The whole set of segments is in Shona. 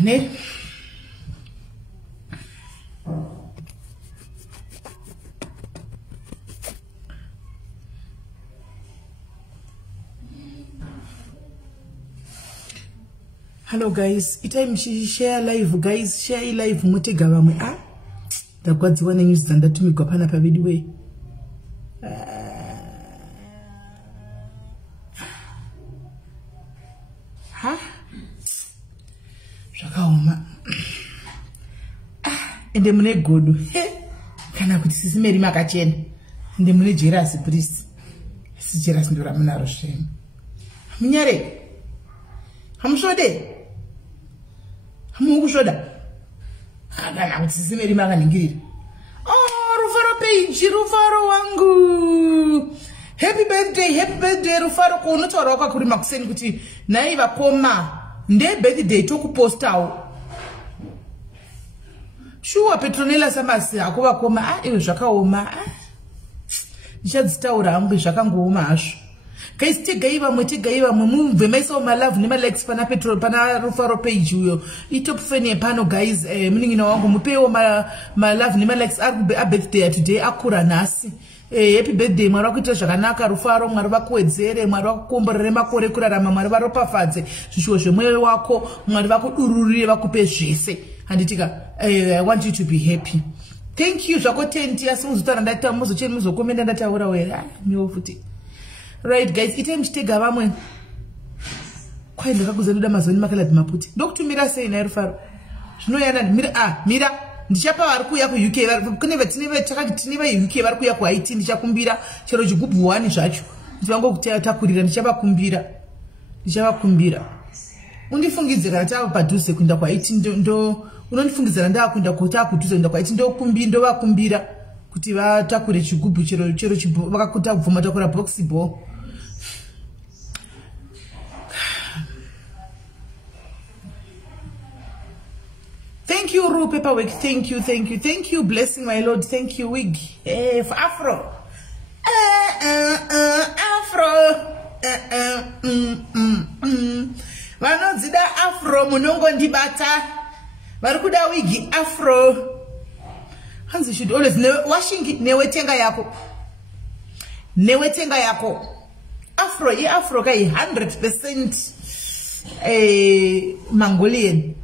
ne Hello guys, itime share live guys, share live mutega vamwe ndakwadziwa nenyuzi dzandatumigwa pana pavideo we zvakaoma ende mune godo kana kuti SIS MELLY makachena ende mune jealousy please si jealousy ndo ramunaro zvemu munyare hamusvode hamukusvoda kana kuti SIS MELLY makaningirira Rufaro page Rufaro wangu happy birthday Rufaro kunotaura kwakurima kuseni kuti nai vakoma nde birthday tokupostawo shuwa Petronella Samasi akuva koma iwe zvakaoma ndichadzitaura hangu zvakangooma hazvo guys tegai vamwe mumve maisawo malove nemalikes pana Rufaro page uyo itop fan pano guys muningina wangu mupewo malove nemalikes ari birthday today akura nhasi happy birthday mwari wakuita zvakanaka Rufaro mwari vakuwedzere mwari vakukomborere makore kurarama mwari varopafadze zvishuwo zvemwoyo wako mwari vakudururire vakupe zvese handitika I want you to be happy thank you zvako 10 asi muzotara ndataura muzocheni muzokomenda ndataura were miwo futi right guys ite mchitega vamwe kwai ndakakuzonoda mazoni makaladi maputi ndokutumira sei naye Rufaro zvinoyana mira ndichapa vari kuuya kuUK kune takati tine vaUK vari kuuya kuHaiti ndichakumbira chero chigubhu 1 zvacho ndivangokutakurira ndichavakumbira undifungidze kana tava padhuze kuenda kuHaiti ndo unondifungidzira ndava kuenda kudhuze kuenda kuHaiti ndovakumbira kuti vatakure chigubhu chero vakakuta kubvuma takura boxiball Thank you, Ru Paperwork. Thank you, blessing my Lord. Thank you, wig. For Afro. Afro. Vanodzida Afro munongo ndibata. Varikuda wig Afro. Hands should always washing newetenga yako. Afro, Afro kai 100% Mongolian.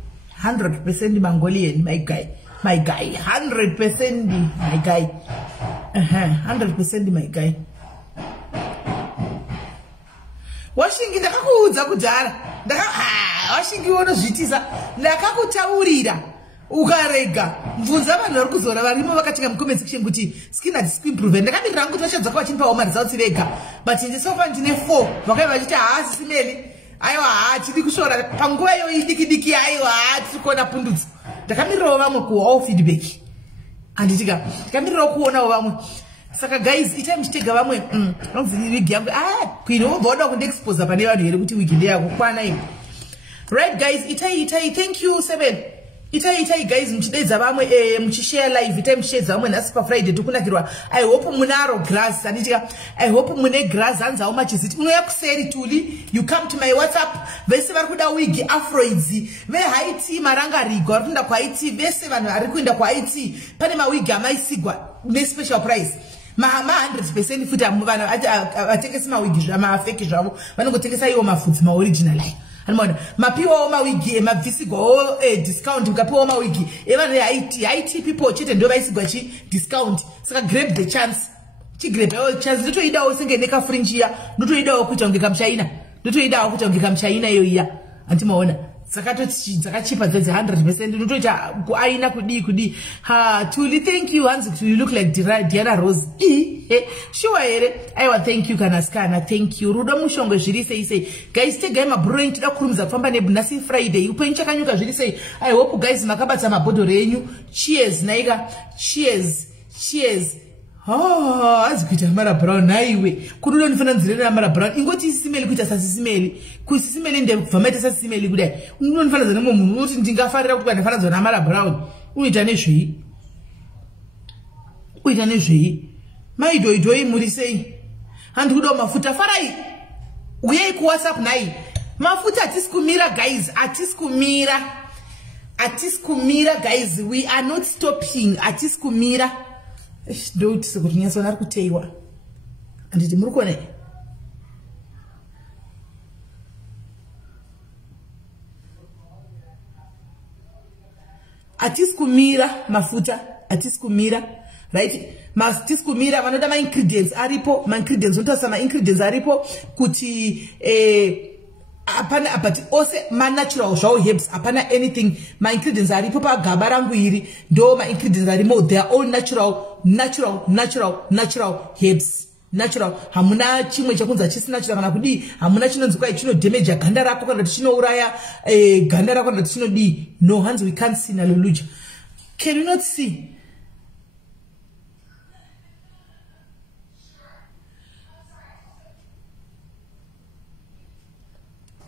100% Mongolian, my guy, 100% my guy, 100% my guy. Washingi ndakakuudza kudhara, washingi unozvitiza, ndakakutaurira ukarega mvunza vanhu vari kuzora varimo vakatika mucomment section kuti skin has improved ndakamirira hangu kuti vachadzoka vachinipawo maresults vega but ndisofa ndine 4 vakaiva vachiti SIS MELLY aiwa tiri kusvora panguva iyo idiki aiwa tiri kuona pundutso ndakamirirawo vamwe kuwawo feedback handitika ndikamirirawo kuonawo vamwe saka guys itai muchitega vamwe nonzi wigi yangu kwini wobva wada kundiexposa pane vanhu here kuti wigi ndeyako kwana iwe right guys itai thank you 7 itai guys muchideedza vamwe muchishare live itai muchideedza vamwe nhasi paFriday tokunakirwa I hope munaro grass handitika I hope mune grass hanzawo machiziti munouya kuseri tuli you come to my WhatsApp vese vari kuda wig afroids veHaiti marangarigwa vari kuenda kuHaiti vese vanhu vari kuenda kuHaiti pane mawig amaisigwa nespecial price ma 100% futi vanhu vatengesi mawig zvamafeki zvavo vanongotengesa iwo mafudzi maoriginal ayo Anmona mapiwa mawigi mabvisigwa discount ukapiwa mawigi evanhu Haiti people chete ndo vaisigwa chi discount saka grab the chance chigrab chance ndotoidawo senge neka fringe ya ndotoidawo kuita unge kamchaina iyo iya antimaona zakatoti dzakachipa dzadzi 100% ndotoita kuaina kudi Tuli thank you Hans you look like Diana Rose sure here aiwa thank you kana thank you rudo mushongo zviri sei guys tegai mabroin tida kurumza kufamba nebunasi Friday upenyu chakanyuka zviri sei I hope guys makabata mabhodhoro enyu cheers naika cheers azikuita Mara Brown naiwe kunoda nifananzirana Mara Brown ingoti SIS MELLY kuita SIS MELLY SIS MELLY ndebvamaita SIS MELLY kudai unonifananzana nemunhu unoti ndingafarira kuti ndafananzana Mara Brown unoita nezvei maidoidoi muri sei handi kuda mafuta farai uyai ku WhatsApp nai mafuta atisikumira guys atisikumira Atis kumira, guys. We are not stopping. Atis kumira. Don't say sonar kuteiwa. And it murukone. Atis kumira mafuta. Atis kumira. Right? Atis kumira. Manoda ma ingredients. Aripo. Ma ingredients. Unta sama ingredients. Aripo. Kuti apana but also ma natural show herbs apana anything my ingredients are papa gabarangu iri do my ingredients are more they are all natural herbs natural hamuna chimwe chakunza chisi natural kana kudi hamuna chinonzi kwa chino damage ganda rako kana chino uraya ganda rako kana chino di no hands we can't see na luluja. Can you not see?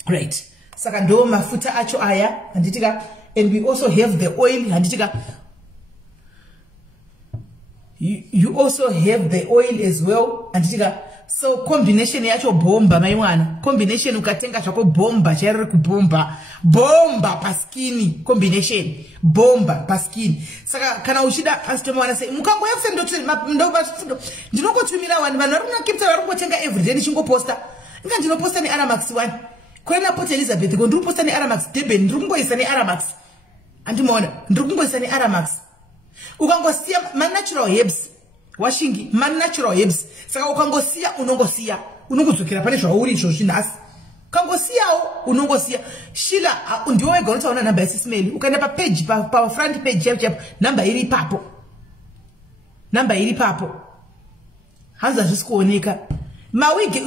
Right. Saka ndo mafuta acho aya anditika, and we also have the oil anditika. You also have the oil as well anditika. So combination yacho bomba maiwana. Combination ukatenga chako bomba chari kubomba. Bomba paskini combination. Bomba paskini. Saka kana ushida asitoma wana say mukango yafuse ndo ndinoko tumira wanu vanaruna kipta varuko tenga everyday nishingo posta. Nga ndino posta ni Aramax 1. Kwena Port Elizabeth ndiri posta ni Aramax Durban ndiri kungoisa ni Aramax. Andimona ndiri kungoisa ni Aramax. Ukangosiya ma natural herbs washingi ma natural herbs saka ukangosiya unongodzokera pane zvauri izvo zvinhasi. Ukangosiyawo unongosiya shila ndiwe wega unotaona namba ya SIS MELLY ukaenda pa page pa front page chap namba iri ipapo hanza zvisikuoneka. Mawigi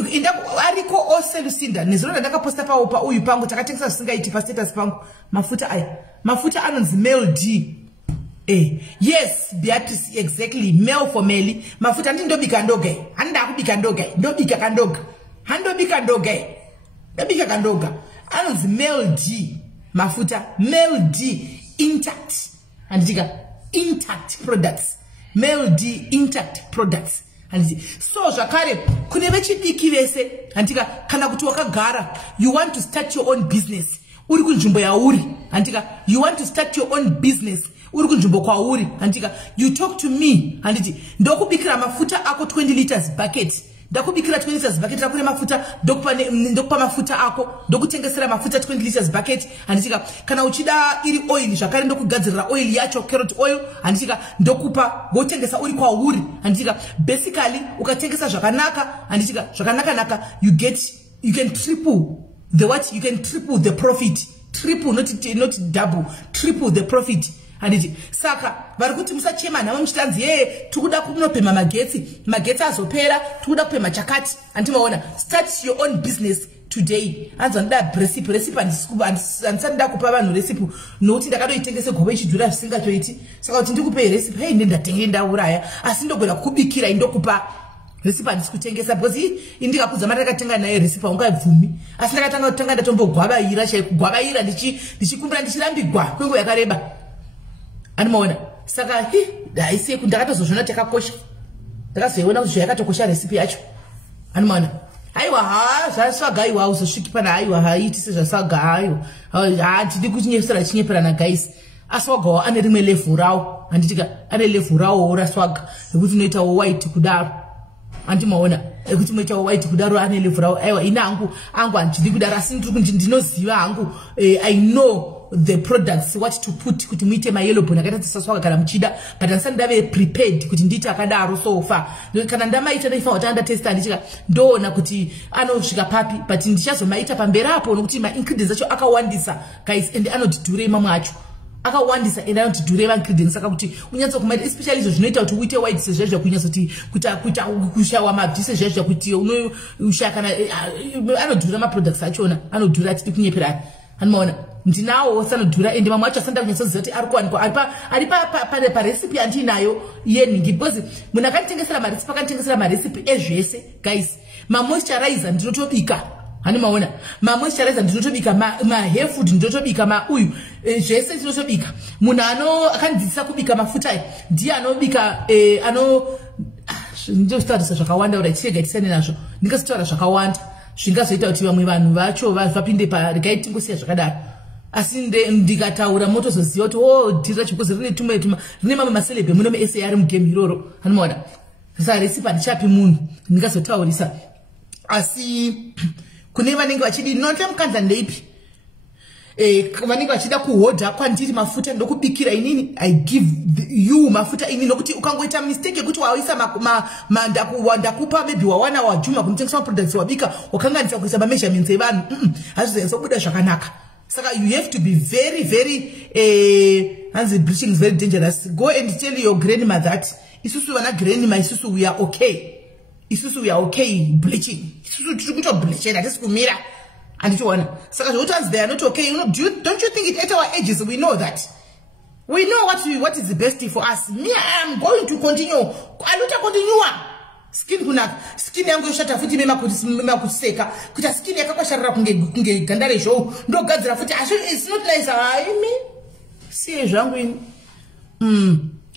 ariko ose Lucinda nezona ndakaposta pa uyu pangu takatengesa zvisingaiti pa status pangu mafuta anonzi MELLY. Yes, Beatrice, exactly. Male for Melly. Mafuta ndobika ndoge. Handa kubika ndoge. Ndobika kandoga. Handobika ndoge. Ndobika kandoga. Anonzi MELLY. Mafuta MELLY intact. Andika intact products. MELLY intact products. So zvakare kune vechidiki vese andika kana kuti wakagara you want to start your own business uri kunzvimbo yauri andika you want to start your own business uri kunzvimbo kwauri andika you talk to me anditi ndokubikira mafuta ako 20 liters bucket ndakubikira 20 liters bucket akure mafuta ndokupa mafuta ako ndokutengesera mafuta 20 liters bucket anditika kana uchida iri oil zvakare ndokugadzirira oil yacho carrot oil anditika ndokupa wotengesa uri kwauri anditika basically ukatengesa zvakanaka anditika zvakanaka you can triple the profit, triple not double, triple the profit. Anditi saka vari kuti musachema navo muchitanzi tikuda kunopema magetsi azopera tikuda kupema chakati andimaona start your own business today. Anza nda recipe andisanda kupa vanhu recipe nokuti ndakadoitengese gobe ichidhura zvisingatoiti saka kuti ndikupe recipe hei ndatenge ndauraya asi ndogona kubikira indokupa recipe andisikuchengesa because indikakudza mari ndakatenga naye recipe ungabvumi asi ndakatanga kutanga ndatombogwavaira chaikugwavaira ndichikumbira ndichirambigwa kwenguva yakareba. Animaona saka daisi kundakatozozvona takakosha ndakazoiona kuti zvayakatokosha recipe yacho animaona aiwa zvaswaga aiwa uzosviki pana aiwa haiti sezvaswaga aiwa tidi kuchinyepesera chinyeperana guys aswagawo ane rimwe level rawo handitika ane level rawo raswaga nekuti unoitawo white kudaro andimaona ekuti unoitawo white kudaro ane level rawo aiwa ina angu handidi kudaro asi ndinoziva hangu I know the products what to put kuti muite ma yellow bone akaita tsaswaka kana muchida but asani ndave prepared kuti ndita akadaro so far kana ndamaita ndaifa kuti anda testa ndichika ndoona kuti anosvika papi but ndichazomaita pamberapo nokuti ma ingredients acho akawandisa guys and anodhura mamwe acho akawandisa and anodhura ma ingredients saka kuti unyatso kumaita especially izvo zvinoita kuti uite white sezvezvo kunyatso kuti kushawa mabvise zvezvo kuti unoshaka kana anodhura ma products achona anodhura tidi kunyeperana anoona ndinawo sanodhura ende mamwe acho asanda kunyatsoziva kuti ari kuwanikwa ari pa recipe andinayo yeningi because munhu akanitengesera marecipe ezvese guys mamoisturizer ndinotobika hanimaona mamoisturizer ndinotobika mahair food ndinotobika uyu zvese ndinotobika munhu akandidzidzisa kubika mafuta ndiye anobika ndinotaurisa zvakawanda ura tichega tisane nazvo ndingazotaura zvakawanda zvingazoita kuti vamwe vanhu vacho vapinde regai tingosiya zvakadaro asi ndikataura motozoziva kuti oh dhira chikuzi rine tumwe rine mamwe maselebhe muno meSA ari mugame iroro anomaona saka resi pandichapi munhu ndingazotaurisa asi kune vanenge vachidi nonta mukandla ndeipi vanenge vachida kuhodha kwandiri mafuta ndokubikira inini I give you mafuta inini nokuti ukangoita mistake yekuti waisa ndakupa maybe wawana wajuma kunotengesa products wabika wakanganisa kuisa measurements evanhu hazvizobuda zvakanaka. Saka you have to be very and the bleaching is very dangerous. Go and tell your grandma that isusu wana grandma isusu we are okay. Isusu we are okay bleaching. Isusu tukuto bleaching that is kumira. And it one. Saka the they are not okay. You know, don't you think at our ages we know that? We know what is the best for us. Me, I am going to continue. I don't continue. Skin yangu yoshata futi mema kutiseka kuta skin yakakasharira kunge gandare show ndo gadzira futi it's not nice si zvangu ini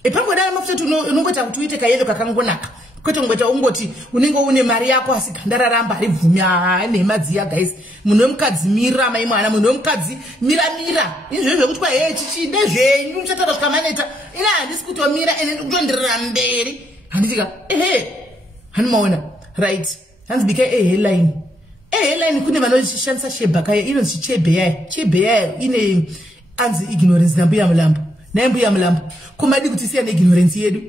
epango dala mafuta unongota kuti uite kayelo kakangonaka kwete ngota ungoti unenge une mari yako asi gandara ramba rivhumya nemadziya guys munhu wemukadzi mira mai mwana munhu wemukadzi mira izvo zvekuti kwa chichinde zvenyu muchatara zvikamaneta ina handisi kutomira ene ndikutondirira mberi handitika hanimaona right hanzi bika hairline hairline kune vanoshandisa sheba kaya inonzi chebe ine anzi ignorance nambuya mulambo naimbuya mulambo komadi kuti siya neignorance yedu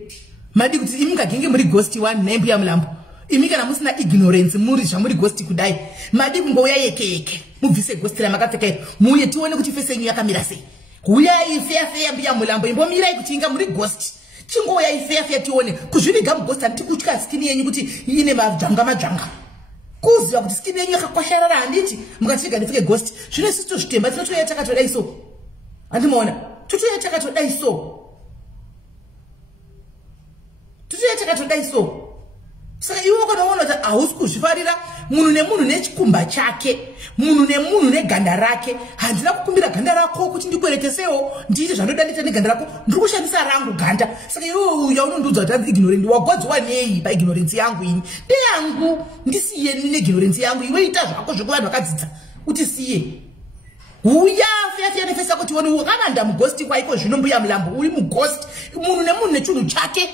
madi kuti imingagenge muri ghost 1 naimbuya mulambo imi kana musina ignorance muri zvamuri ghost kudai madi kungouya yeke mubvise ghost ramakapfeka muuye tione kuti fese yenyu yakamira sei uyai feya mbuya mulambo imbomirai kuti inga muri ghost chingoya ifeya tione kuzviriga mughost antikutya skin yenyu kuti ine majanga kuziva kuti skin yenyu yakakwasharara handiti mukatiga ndifike ghost zvino sisi zvitemba tinotoya takatodai so andimaona totoya takatodai so saka iwe wakanoona kuti hausi kuzvifarira munhu nemunhu nechikumba chake munhu nemunhu neganda rake handina kukumbira ganda rako kuti ndikweretesewo ndiite zvanoda ndita neganda rako ndiri kushandisa rangu ganda saka iwe uya unondiudza kuti hanzi ignorant wagodzwa nei paignorance yangu ini ndeyangu ndisiye neignorance yangu iwe ita zvako zvekuvanhu vakadzidza utisiye uya feya nefesa kuti woni wakavanda mughost kwaiko zvino mbuya mulambo uri mughost munhu nemunhu nechunhu chake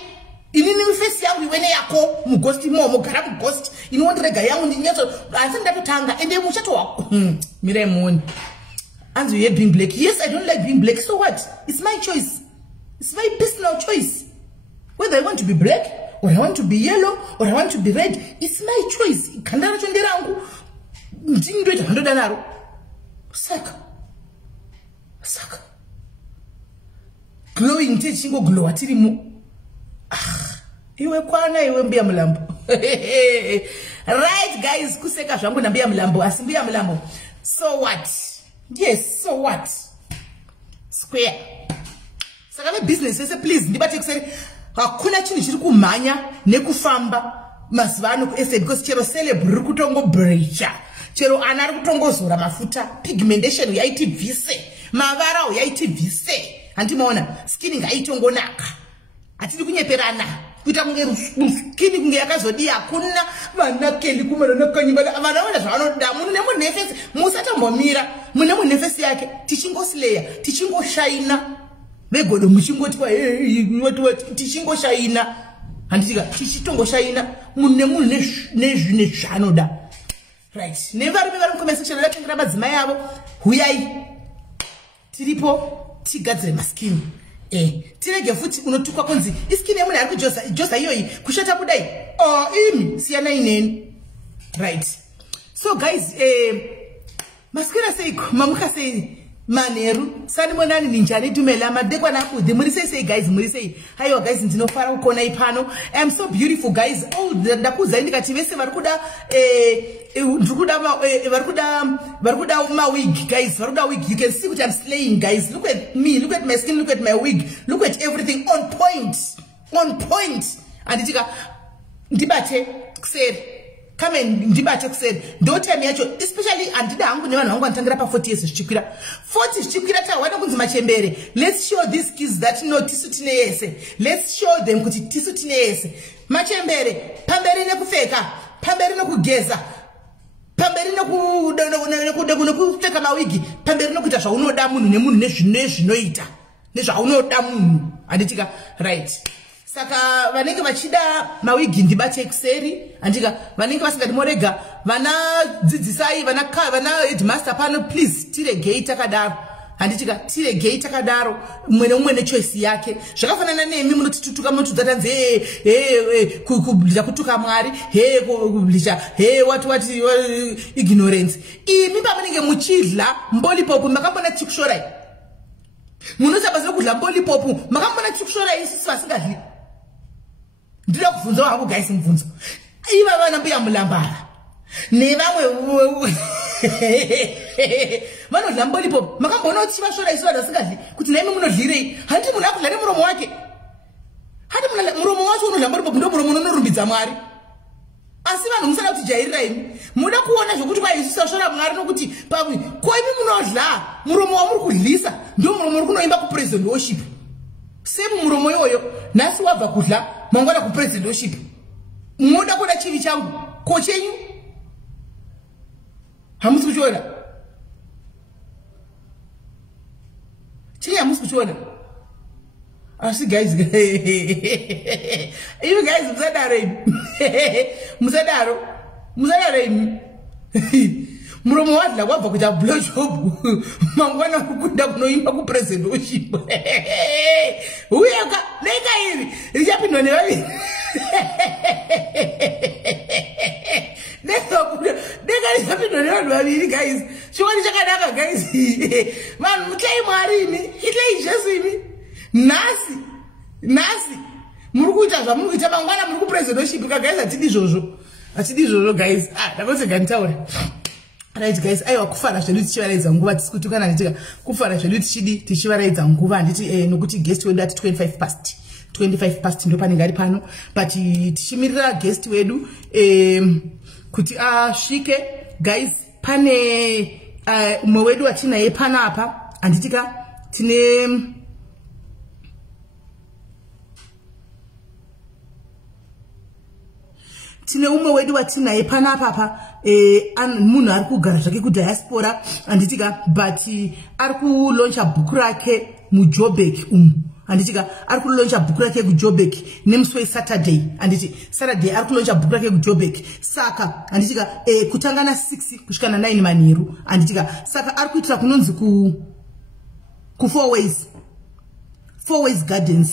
inini mifesi yangu iwene yako mughost imomo gara mughost inondirega yangu ndinyatso asi ndatotanga ende muchato wako mira emoni anzi you being black. Yes, I don't like being black, so what? It's my choice. It's my personal choice. Whether I want to be black or I want to be yellow or I want to be red, it's my choice. Kandara chonderangu ndindoita handoda naro saka glowing tichingo glow atirimu iwe kwana iwe mbiya mulambo. Right guys, kuseka zvangu na mbiya mulambo asi mbiya mulambo. So what? Yes, so what? Square. Saka me business ese please ndibate kuseri hakuna chinhu chiri kumhanya nekufamba mazivano ku SA because chero celebrate kutongo breacha. Chero ana ari kutongozora mafuta pigmentation yaiti vise mavara yaiti vise andimaona skin ngaitongonaka atidi kunyeperana kuita kunge skin kunge yakazodi hakuna vana keli kumana nakanyimala vanaona zvanoda munhu nemunefesi musatombomira mune munefesi yake tichingosileya tichingoshaina vegodo muchingoti what tichingoshaina handitika tichitongoshaina munhu nemunhu nezvine zvanoda. Right. Never remember comment section la tengira madzimai avo. Huyai. Tiripo tigadzire maskini. Tirege futi unotukwa konzi. Iskini yamune ari kujosa iyoyi kushata kudai. Imi siyana ineni. Right. So guys, maskina sei mamuka sei maneru sani monani ninjani dumela madekwa nakudhi muri sei guys muri sei hayo guys ndinofara ukona ipano. I'm so beautiful guys. Oh ndakuza ndikati vese varikuda varikuda ma wig guys varikuda wig. You can see what I'm slaying guys. Look at me, look at my skin, look at my wig, look at everything on point. And itika ndibate kuseri come and ndibate kuseri daughter yacho especially andida hangu nevanhu vangu vanotangira pa 40 years zvichikwira 40 zvichikwira tawana kunzi machembere. Let's show these kids that no tisu tine yese. Let's show them kuti tisu tine yese machembere pamberi nekupfeka pamberi nekugeza pamberi pamberi nekupfeka mawigi pamberi nekuita zvaunoda munhu nemunhu nezvinoita nezvaunoda munhu handitika right. Saka vanenge vachida mawigi ndibate kuseri handika vanenge vasingati morega vana dzidzisai vana headmaster pano please tiregei takadaro handitika tiregei takadaro umwe neumwe nechoice yake zvakafanana nemi munotitutuka munotudza tanzi kubvisa kutuka Mwari kubvisa what ignorance imi pamunenge muchidla mbolipopu makambona chikushorai munosaba zvekudla mbolipopu makambona chikushorai isisi vasingadli ndinoda kubvunza wangu guys mubvunzo iva vana mbuya mulambara nevamwe vanodla mbolipopu makambona kuti vashora isu vanhu vasingadli kuti naimi munodlirei handiti munhu akudla nemuromo wake hati muromo wacho unodla mbolipopu ndo muromo unorumbidza Mwari asi vanhu musada kuti jairira imi muda kuona zvokuti kwaisisa shora Mwari nokuti pamwe koimi munodla muromo wamuri kudlisa ndo muromo uri kunoimba kupresident worship semu muromo yoyo nhasi wabva kudla mangwana kupresident worship munoda kuda chivi changu ko chenyu hamusi kuchiona chenyu hamusi kuchiona asi guys ivi guys musadaro imi muromo wadla wabva kuita blowjob mangwana kukunda kunoimba kupresident worship uyaka leka iri richapindwa nevaviri deka richapindwa nevanhu vaviri guys chiwani chakanaka guys vanhu mutlai Mwari imi itlai Jesu imi nhasi muri kuita zvamuri kuita mangwana muri kupresident worship guys hatidi izvozvo guys ndakosega nditaura right guys aiwa kufara zvedu tichivaraidza nguva tisi kutukana nditika kufara zvedu tichivaraidza nguva handiti nokuti guest wedu ati 25 past ndo panenge ari pano but tichimirira guest wedu kuti asvike guys pane umwe wedu watinaye pana apa handitika tine umwe wedu watinaye pana apa munhu ari kugara zvake kudiaspora handitika but ari kulauncha bhuku rake muJoburg handitika ari kulauncha bhuku rake kuJoburg nemusi weSaturday handiti Saturday ari kulauncha bhuku rake kuJoburg saka handitika kutanga na6 kusvika na9 manheru handitika saka ari kuitira kunonzi ku 4 ways gardens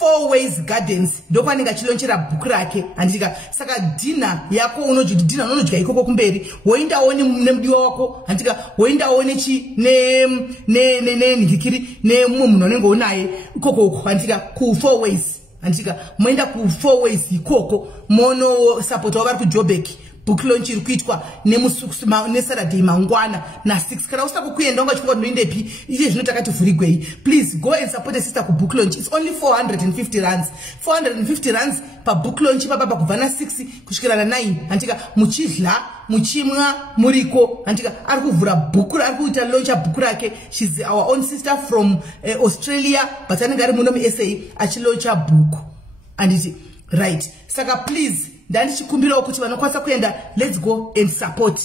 4 ways gardens ndokwanenge achilonchera bhuku rake handitika saka dina yako unojiti dina unodya ikoko kumberi woindawo nemudiwa wako handitika woindawo nenhikiri nemumwe munhu anenge unaye ikoko handitika ku 4 ways handitika moenda ku 4 ways ikoko mono support wavari kuJoburg book launch iri kuitwa neSaturday mangwana na6 kana usina kukuenda ungachikwa ndoindepi iye zvino takati vhurigwei please go and support a sister ku book launch it's only 450 rands 450 rands pa book launch papa kubva na6 kusvikira na9 handika muchidla muchimwa muriko handika ari kuvhura bhuku ari kuita launch bhuku rake she's our own sister from Australia but anenge ari muno muSA achilauncha bhuku handiti right saka please ndandichikumbirawo kuti vanokwanisa kuenda let's go and support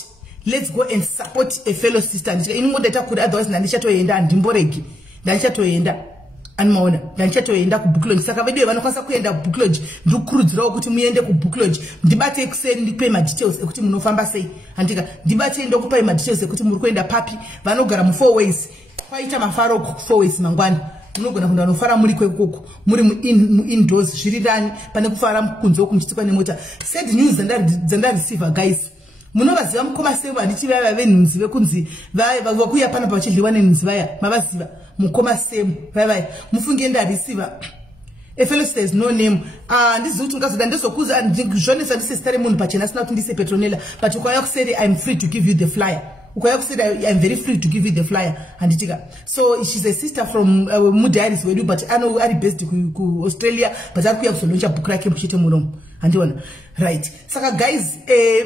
a fellow sister ndika ini ngodaita kuti otherwise ndandichatoenda ndimboregi ndandichatoenda animaona ndandichatoenda kubook launch saka vedu vanokwanisa kuenda kubook launch ndikukurudzirawo kuti muende kubook launch ndibate kuseni ndikupe madetails ekuti munofamba sei handika ndibate ndokupai madetails ekuti muri kuenda papi vanogara mu4 ways kwaita mafaro ku4 ways mangwana munogona kunda vanofara muri kwekoko muri indoors zvirirani pane kufara kunze kumchitikwa nemota sad news dzandareceiver guys munovaziva mukoma semu handiti vaya venhunzi vekunzi vakuya pana pachidliwa nenhunzi vaya mavaziva mukoma semu vaya mufunge ndareceiver a fellow sister is no name ndizivi kuti ungazoda ndezokuza zvonesa ndisesitare munhu pachena asina kuti ndise Petronella but ukauya kuseri I'm free to give you the flyer ukauya kuseri I'm very free to give you the flyer handitika so she's a sister from mudiaries wedu but ari based ku Australia but ari kuya kuzolauncha bhuku rake muchete munomu handiona right saka guys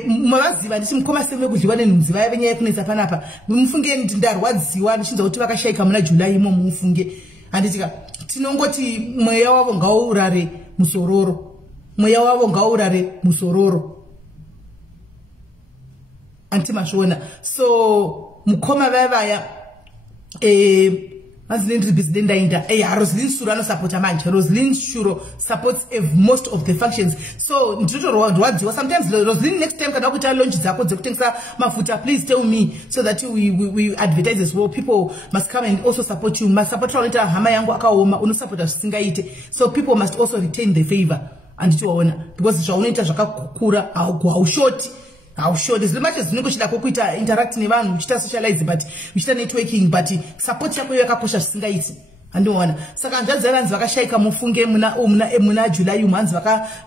mavaziva ndichi mukoma semu vekudliwa nenhunzi vaya venyaya yekunetsa panapa mufunge ndarwadziwa ndichinza kuti vakashayika muna July imo mufunge handitika tinongoti mweya wavo ngauurare musororo mweya wavo ngaurare musororo. Antimashona. So mukoma vaya Roslyn Shuro supports manje. Roslyn Shuro supports most of the functions. So sometimes Roslyn next time kana kuita launch dzako dzekutengesa mafuta, please tell me so that we advertise as well. People must come and also support you. Must support you. Hama yangu akaoma unosupporta zvisingaite. So people must also retain the favor and tiwaona because zvaunoita zvakakura haushoti. How sure as much as negotiate kuita interact nevanhu uchita socialize but uchita networking but support yako yakakosha zvisingaiti andiona saka ndanzaranzi vakashaika mufunge muna July months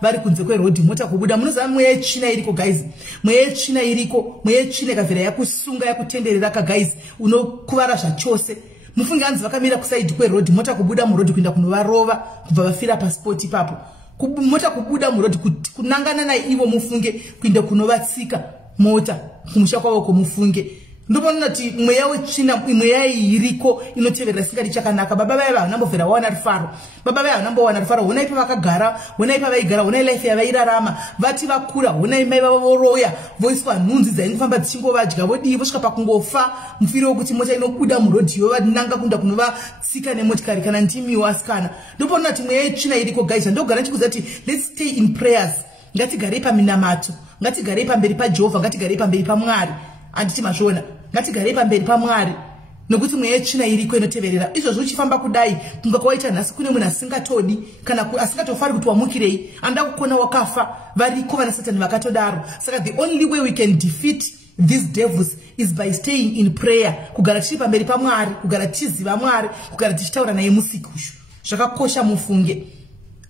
vari kunze kweroad mota kubuda munoziva mweya yechina iriko guys mweya yechina iriko mweya yechina ikabvira yakusunga yakutenderera ka guys unokuvara zvachose mufunge hanzi vakamira kuside kweroad mota kubuda muroad kuenda kunovarova kubva vafira passport ipapo mota kubuda muroad kunangana naivo mufunge kuenda kunovatsika mota kumusha kwavo kumufunge ndopona kuti mweya wechina mweya iriko inoteverera singadi chakanaka baba vaya vanambovhera wawana rufaro baba vaya vanambowana rufaro honai pavakagara honai pavaigara honai life yavairarama vati vakura honai mai vavo voroya voiswa nhunzi dzaingofamba dzichingovadya vodii vosvika pakungofa mufiro wekuti mota inobuda murodhi yovananga kunda kunovatsika nemotikari kana ndimiwo asikana ndopona kuti mweya yechina iriko guys ndogara chikuza kuti let's stay in prayers ngatigarei paminamato ngatigarei pamberi paJehovha ngatigarei pamberi paMwari anditi mazvona ngatigarei pamberi paMwari nokuti mweya yechina iriko inoteverera izvozvo uchifamba kudai kunga kwaita nhasi kune munhu asingatodi kana asingatofari kuti wamukirei anda kukona wakafa variko vana Satani vakatodaro saka the only way we can defeat these devils is by staying in prayer kugara tichi pamberi paMwari kugara tichiziva Mwari kugara tichitaura naye musiku zvakakosha mufunge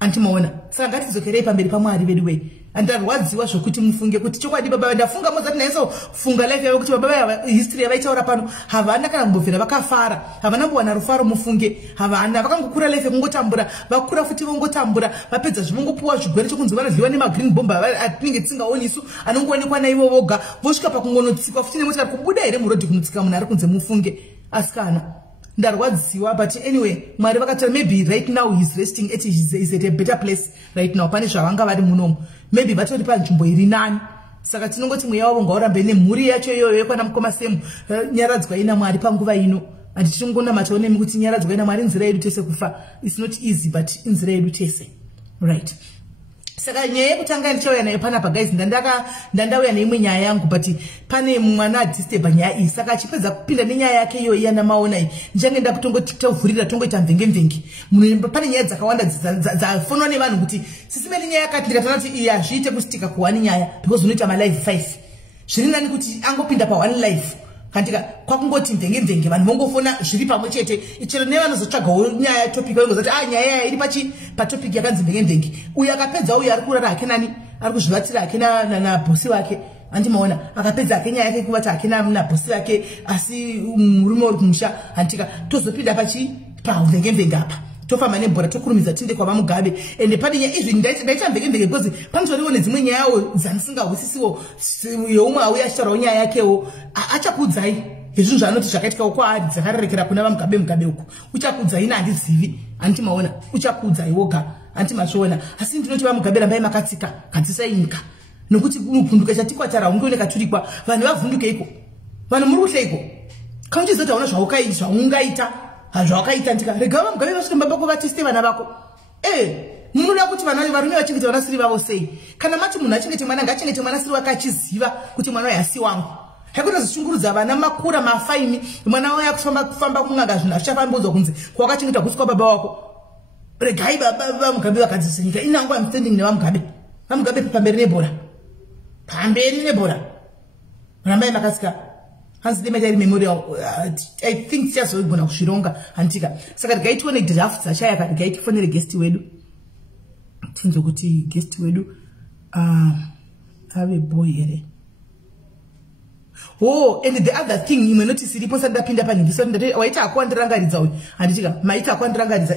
antimaona saka ngatidzokerei pamberi paMwari vedu we andarwadziwa zvokuti mufunge kuti chokwadi baba ndafunga mozati naiso funga life yavo kuti baba history yavaitaura pano havana kana kumbobvira vakafara havana kuwana rufaro mufunge havana vakangokura life kungotambura vakura futi vongotambura vapedza zvivongopuwa zvigwere chokunzi vanodliwa nemagreen bomb atinenge tisingaoni isu anongoonekwa naivo voga vosvika pakungonotsikwa futi nemotikari kubuda here murodhi kunotsika munhu ari kunze mufunge asikana ndarwadziwa but anyway Mwari vakataura maybe right now he's resting he's at a better place right now pane zvavanga vari munomu maybe vatori panzvimbo iri nani saka tinongoti mweya wavo ngaurambe nemhuri yacho iyoyo yekwana mukoma semu nyaradzwai naMwari panguva ino andi tichongonamatawo nemi kuti nyaradzwai naMwari inzira yedu tese kufa it's not easy but inzira yedu tese right saka nyaya yekutanga ndichauya nayo panapa guys ndandauya neimwe nyaya yangu but pane mwana adisturba nyaya iyi saka achipedza kupinda nenyaya yake iyo iyana maona iyi ndichange ndakutongotavhurira tongoita mvenge pane nyaya dzakawanda dzafonwa nevanhu kuti sisimeni nyaya yakati ndikatana kuti iyi hazviite kustika kuwani nyaya because unoita malife 5 zviri nani kuti angopinda paone life kantika kwakungoti mvenge vanhu vongofona zviri pamwe chete ichero nevanozotsvagawo nyaya topic vangozati nyaya iri patopic yakanzi mvenge uyu akapedza uyu ari kurara hake nani ari kuzvivatira hake nabhosi wake andimaona akapedza hake nyaya yake kuvata hake nabhosi wake asi murume uri kumusha antika tozopinda pamvenge apa tofamba nebhora tokurumidza tinde kwava Mugabe ende pane nyaya izvi ndaita mvenge because panotoriwo nedzimwe nyayawo dzandisingahwisisiwo youmwe auya achitaurawo nyaya yakewo achakuudzai izvinhu zvaanoti zvakaitikawo kwaari dzakarerekera kuna vaMugabe uku uchakuudzai nandizivi antimaona uchakuudzai woga antimasviona asi ndinoti vaMugabe rambai makatsika gadzisai nyika nokuti unopfunduka chatikwatara ungooneka turikwa vanhu vavhundukeiko vanhu muri kuhleiko kaunchizotaona zvaungaita hazvakaita ndika rega vaMugabe vasvika mbabako vateste vana vako munoda kuti varume vachengete vanasiri vavo sei kana mati munhu achengete mwana ngachengete mwanasiri wake achiziva kuti mwana uyu hasi wangu haikuti zvichungurudza vana makura mafaini mwana waya kufamba kun'anga zvinhu hazvichafambidzwa kunzi kwakachengeta kuswa baba wako regai vaMugabe vakadzisa nyika inangu am standing nevaMugabe pamberi nebhora rambai makatsika hanzi demetari memorial I think tichazogona kuzvironga hantika saka regai tione draft dzashayaka regai tifonere guest wedu tinzo kuti guest wedu ave boy here and the other thing imwe notice iripo sandapinda panhingiso waita akwandirangaridza uyu handitika maita akwandirangaridza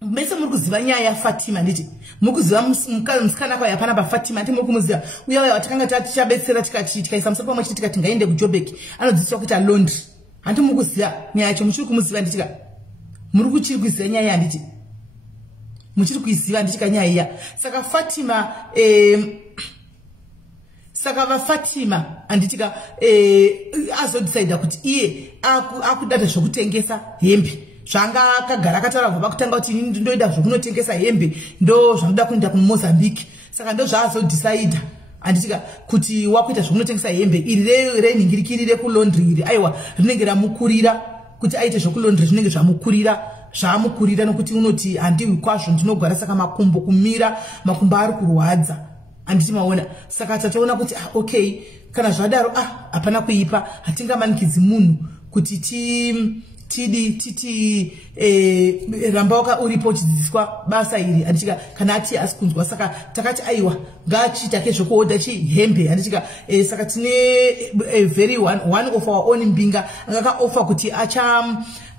mese muri kuziva nyaya yaFatima nditi muri kuziva musikana kwayo hapana paFatima nditi muri kumuziva uya waya watakanga tichabetsera tikaisa musoro pamwe chete tikati ngaende kuJobek anodzidziswa kuita laundry handi muri kuziva nyaya yacho muchiri kumuziva nditika muri kuchiri kuziva nyaya handiti muchiri kuiziva ndichika nyaya iya. Saka Fatima saka vaFatima anditika azodecide kuti iye akudada zvokutengesa hembe. Zvanga akagara akataura kubva kutanga kuti ndoida zvokunotengesa hembe ndo zvanoda kuenda kuMozambique. Saka ndo zvaazodecide anditika kuti wakuita zvokunotengesa hembe iri renhingirikiri rekulaundry iri aiwa rinenge ramukurira kuti aite zvokulaundry zvinenge zvamukurira nokuti unoti handiwi kwazvo ndinogara saka makumbo kumira makumbo ari kurwadza anditi maona. Saka tataona kuti okay kana zvadaro hapana kuipa hatingamanikidzi munhu kuti titi rambauka uripo chidzidziswa basa iri anditika kana ati asikunzwa. Saka takati aiwa ngachitake zvokuodha chihembe anditika saka tine one of our own mbinga angakaoffer kuti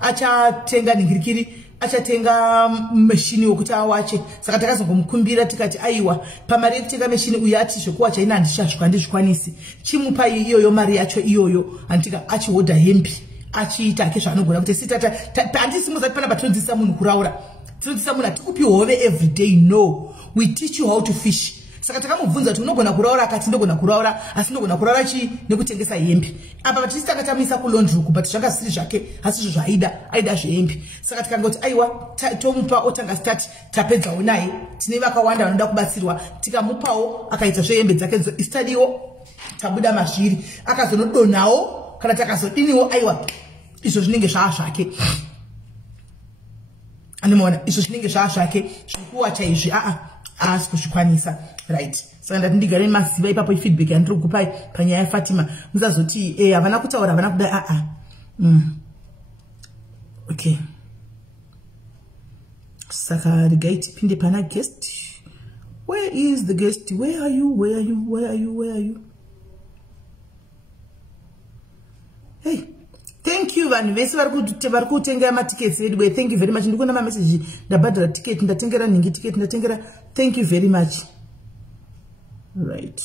achatenga nhingirikiri achatenga machine wokuti awache. Saka takazongomukumbira tikati aiwa pamari yekutenga machine uyu ati zvokuwacha ina handizvikwanisi chimupa iyoyo mari yacho iyoyo anditika achihodha hembe achiita ake zvaanogona kuti sitata handisimuza pana batinodzidzisa munhu kuraura tinodzidzisa munhu hatikupi hove every day no we teach you how to fish. Saka takamubvunza kuti unogona kuraura akati ndogona kuraura asi ndogona kuraura chi nekutengesa hembe. Apa patisi takatamisa kulaundry but zvanga zvisiri zvake asi zvo aida zvehembe. Saka tikangoti aiwa tomupa otanga start tapedzawo naye tine vakawanda vanoda kubatsirwa tikamupawo akaita zvehembe dzake istadiwo tabuda mazviri akazonodonawo kana takazodiniwo aiwa izvo zvinenge zvake animona izvo zvinenge zvake zvikuwacha izvi asi kuzvikwanisa right. Saka ndati ndigare maziva ipapo ifeedback yandiri kukupai panyaya yaFatima musazoti havana kutaura havana kuda okay. Saka regai tipinde pana guest. Where is the guest? Where are you? Hey, thank you vanhu vese vari kutenga matickets edu. Thank you very much. Ndikuona mamessage ndabhadhara ticket ndatengera nhingi ticket ndatengera. Thank you very much. Right.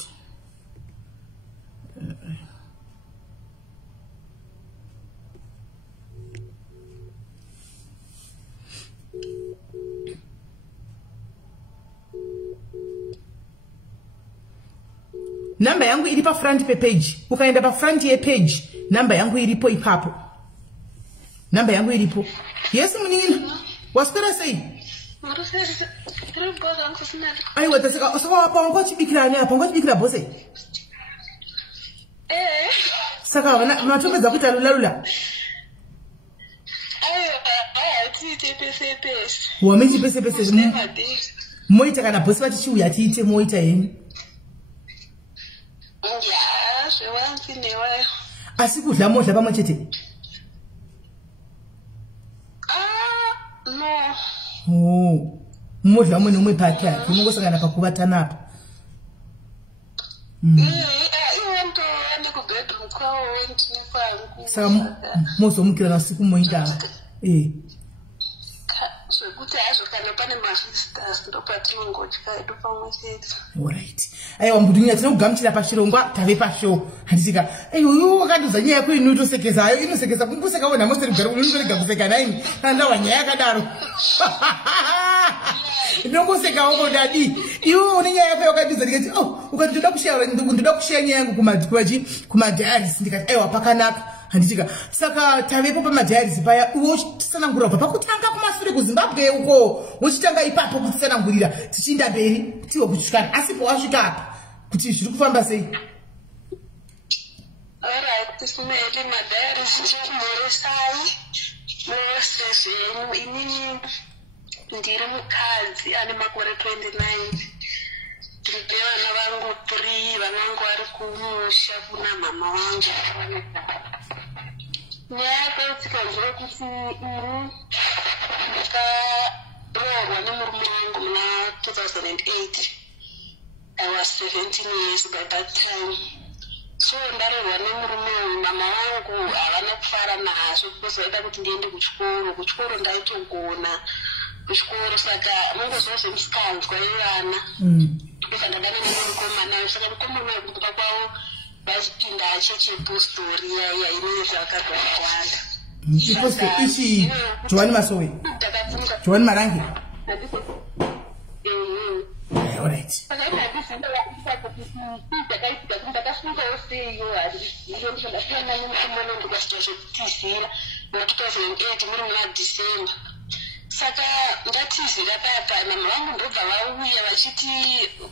Namba yangu iri pa front page. Ukaenda pa front ye page, namba yangu iripo ipapo. Namba yangu iripo. Yes muningina. Waswera sei? Aiwa tasaka osaka apa ngachibikira ni apa ngachibikira bose. Saka wana matopedza kuita lula. Wamiti pese. Moita kana bose vachiuya tiite moita yeni. Asi kudla modla pamwe chete. No. Modla mwe nomwe pake yake unongosangana pakuvatana apa. Saka mozomukira na siku moinda. Alright. Aiwa mbudunya tinokugamuchira pachirongwa tave pashow. Handisika aiyo wakandudza nyaya yako inotosekezayo inosekeza kunkusekaona mose rugare unotorega kuseka naini kana wanyaya yakadaro. Ndongosekawo kodadi. Iwo une nyaya yako yakandudza ndikati ukati ndoda kushare nyaya yangu kumadiaries ndikati aiwa pakanaka. Handitika saka tavepo pamadiaries paya wosanangura kubva pakutanga kumashure kuZimbabwe uko wochitanga ipapo kutisanangurira tichienda mberi tiwo kuchikana asipo wasvika apa kuti zviri kufamba sei. Alright, SIS-MELLY madiaries chimhoresai mosezvenyu inini ndiri mukadzi ane makore 29 ndine vana vangu 3 vanangu vari kumusha kuna mama vangu. Nyaya yakaitika ndeyekuti ini ndakaroorwa nemurume wangu muna 2008. I was 17 years by that time. So ndaroorwa nemurume uyu mama wangu havana kufara nazvo because vaida kuti ndiende kuchikoro ndaitogona kuchikoro. Saka mungozva semusikanzwa ivana ndobva ndadana nemukomana. Saka mukomana wekubuda kwavo vachipinda chechipostori yaiya inenge zvakagwanda. Ichi Joani Masowe. Joani Marangi. all right. Saka ndatizira papa namwangu ndobva vauya vachiti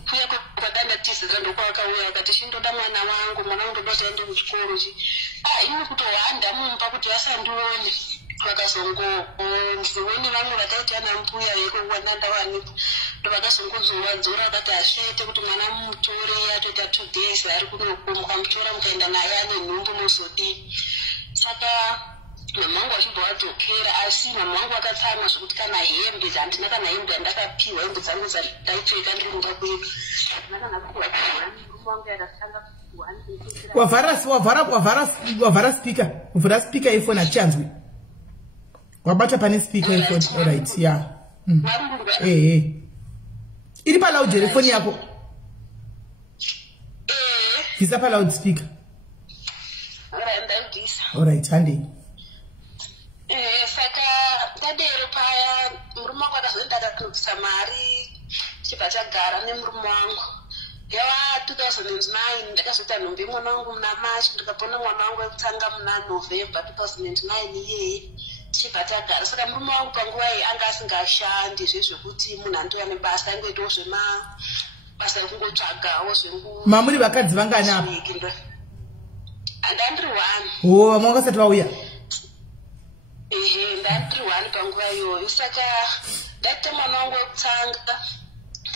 kuya kwadandatizira ndokwakauya vakati chindoda mwana wangu ndoda taende kuchikoro ini kutohanda mumba kuti vasandione vakazongonziweni vamwe vataita ana mbuya vekowandandawanipo ndovakazongodzora vakati ashaite kuti mwana mutore atoita 2 days ari kunokomuka mutora mukaenda naye ane nhumbu muzodii. Saka namwangu achibva wadzokera asi namwangu akatsama zvokuti kana hembe dzandina kana hembe yandakapiwa hembe dzangu dzaipfeka ndiri mumba kwedu wavhara speaker vhura speaker yefoni hachanzwi wabata pane speaker yefoni. All right, yeah. Iri paloud here foni yako bvisa paloud speaker. All right, handi. Saka tadero paya murume wangu akazoenda akakudzisa mari chibva chagara nemurume wangu yava 2009 ndakazoita nhumbi mwana wangu muna March ndikapona mwana wangu wekutanga muna November 2009 iyeye tichibva tagara. Saka murume wangu panguva iyi anga asingashandi zvezvekuti munhu andoya nebasa aingoitawo zvemabasa ekungotsvagawo zvengu. Mamuri vakadzi vangani apa? Ndandiri 1. Vamwe vakasati vauya? Ndandiri 1 panguva iyoyo. Saka ndaita mwana wangu wekutanga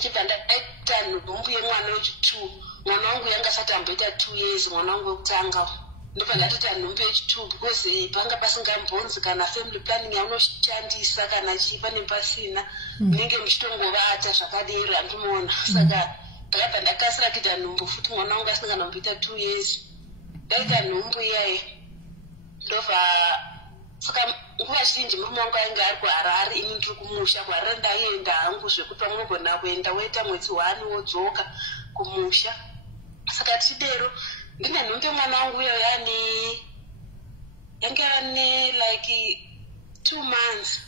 chibva ndaita nhumbu yemwana wechi2. Mwana wangu yanga asati amboita 2 years mwana wangu wekutanga. Ndobva ndatoita nhumbu yechi2 because panga pasingambonzi kana family planning yaunoshandisa kana chipa nepasina munenge muchitongovata zvakadero handimoona. Saka ndakabva ndakasira kuita nhumbu futi mwana wangu asinganamboita 2 years. Ndaita nhumbu iyaye ndobva saka nguva zhinji murume wangu ainge ari kuHarare ini ndiri kumusha. kuHarare ndaienda hangu zvekuti pamwegona kuenda woita mwedzi 1 wodzoka kumusha. Saka tidero ndine nhumbi mwana wangu uyo yange ane like 2 months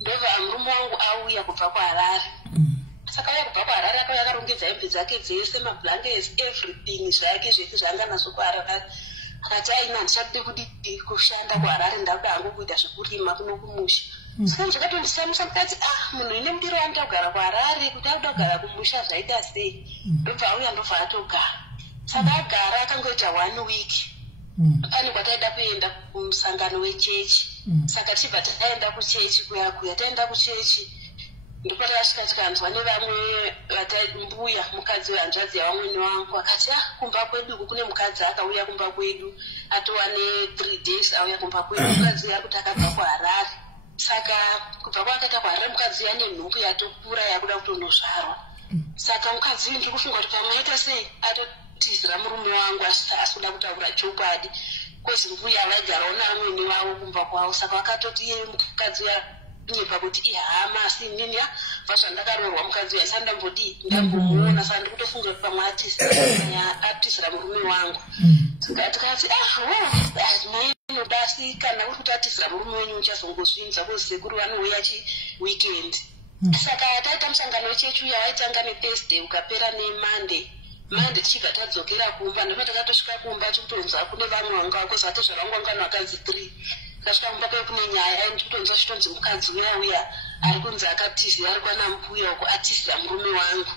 ndobva murume wangu auya kubva kuHarare. Saka auya kubva kuHarare akauya akarongedza hembe dzake dzese mablankets everything zvake zvese zvaanganazo kuHarare. Akati aina ndichade kudii kushanda kuHarare ndakuda hangu kuita zvekurima kuno kumusha. Saka ndakatondishamisa ndikati munhu ine mbiro anoda kugara kuHarare kuti akuda kugara kumusha zvaita sei. Ndobva auya ndobva atogara. Saka agara akangoita 1 week. Pane kwataida kuenda kumusangano wechechi. Saka tibva taenda kuchechi kuya taenda kuchechi ndipo takasvika tikanzwa nevamwe mbuya mukadzi wehanzvadzi yavamwene wangu akati kumba kwedu kune mukadzi akauya kumba kwedu atowane 3 days auya kumba kwedu. Mukadzi akuti akabva kuHarare. Saka kubva kwaakaita kuHarare mukadzi ane nhumbu yatokura yakuda kutondozvarwa. Saka mukadzi ndiri kufunga kuti pamwe aita sei atotizira murume wangu asikuda kutaura chokwadi kozi mbuya vaigarawo neamwene wavo kumba kwavo. Saka vakatoti iye mukadzi nyepa kuti ihama asi inini zvazvandakarorwa mukadzi uya sandambodii ndambomuona. Saka ndiri kutofunga kuti pamwe atisira murume wangu. Tikati asi kana uri kuti atisira murume wenyu uchazongozvinza kozi sekuru vanouya weekend. Saka taita musangano wechechi uya waitanga neThursday ukapera neMonday. Tichibva tadzokera kumba ndipo takatosvika kumba tikutonzwa kune vamwe vanga kozi atozvarangwa ngano vakadzi 3. Tasvika kumba kune nyaya ndikutonzwa chitonzi mukadzi uya ari kunzi akatizira ari kwana mbuya uko atizira murume wangu.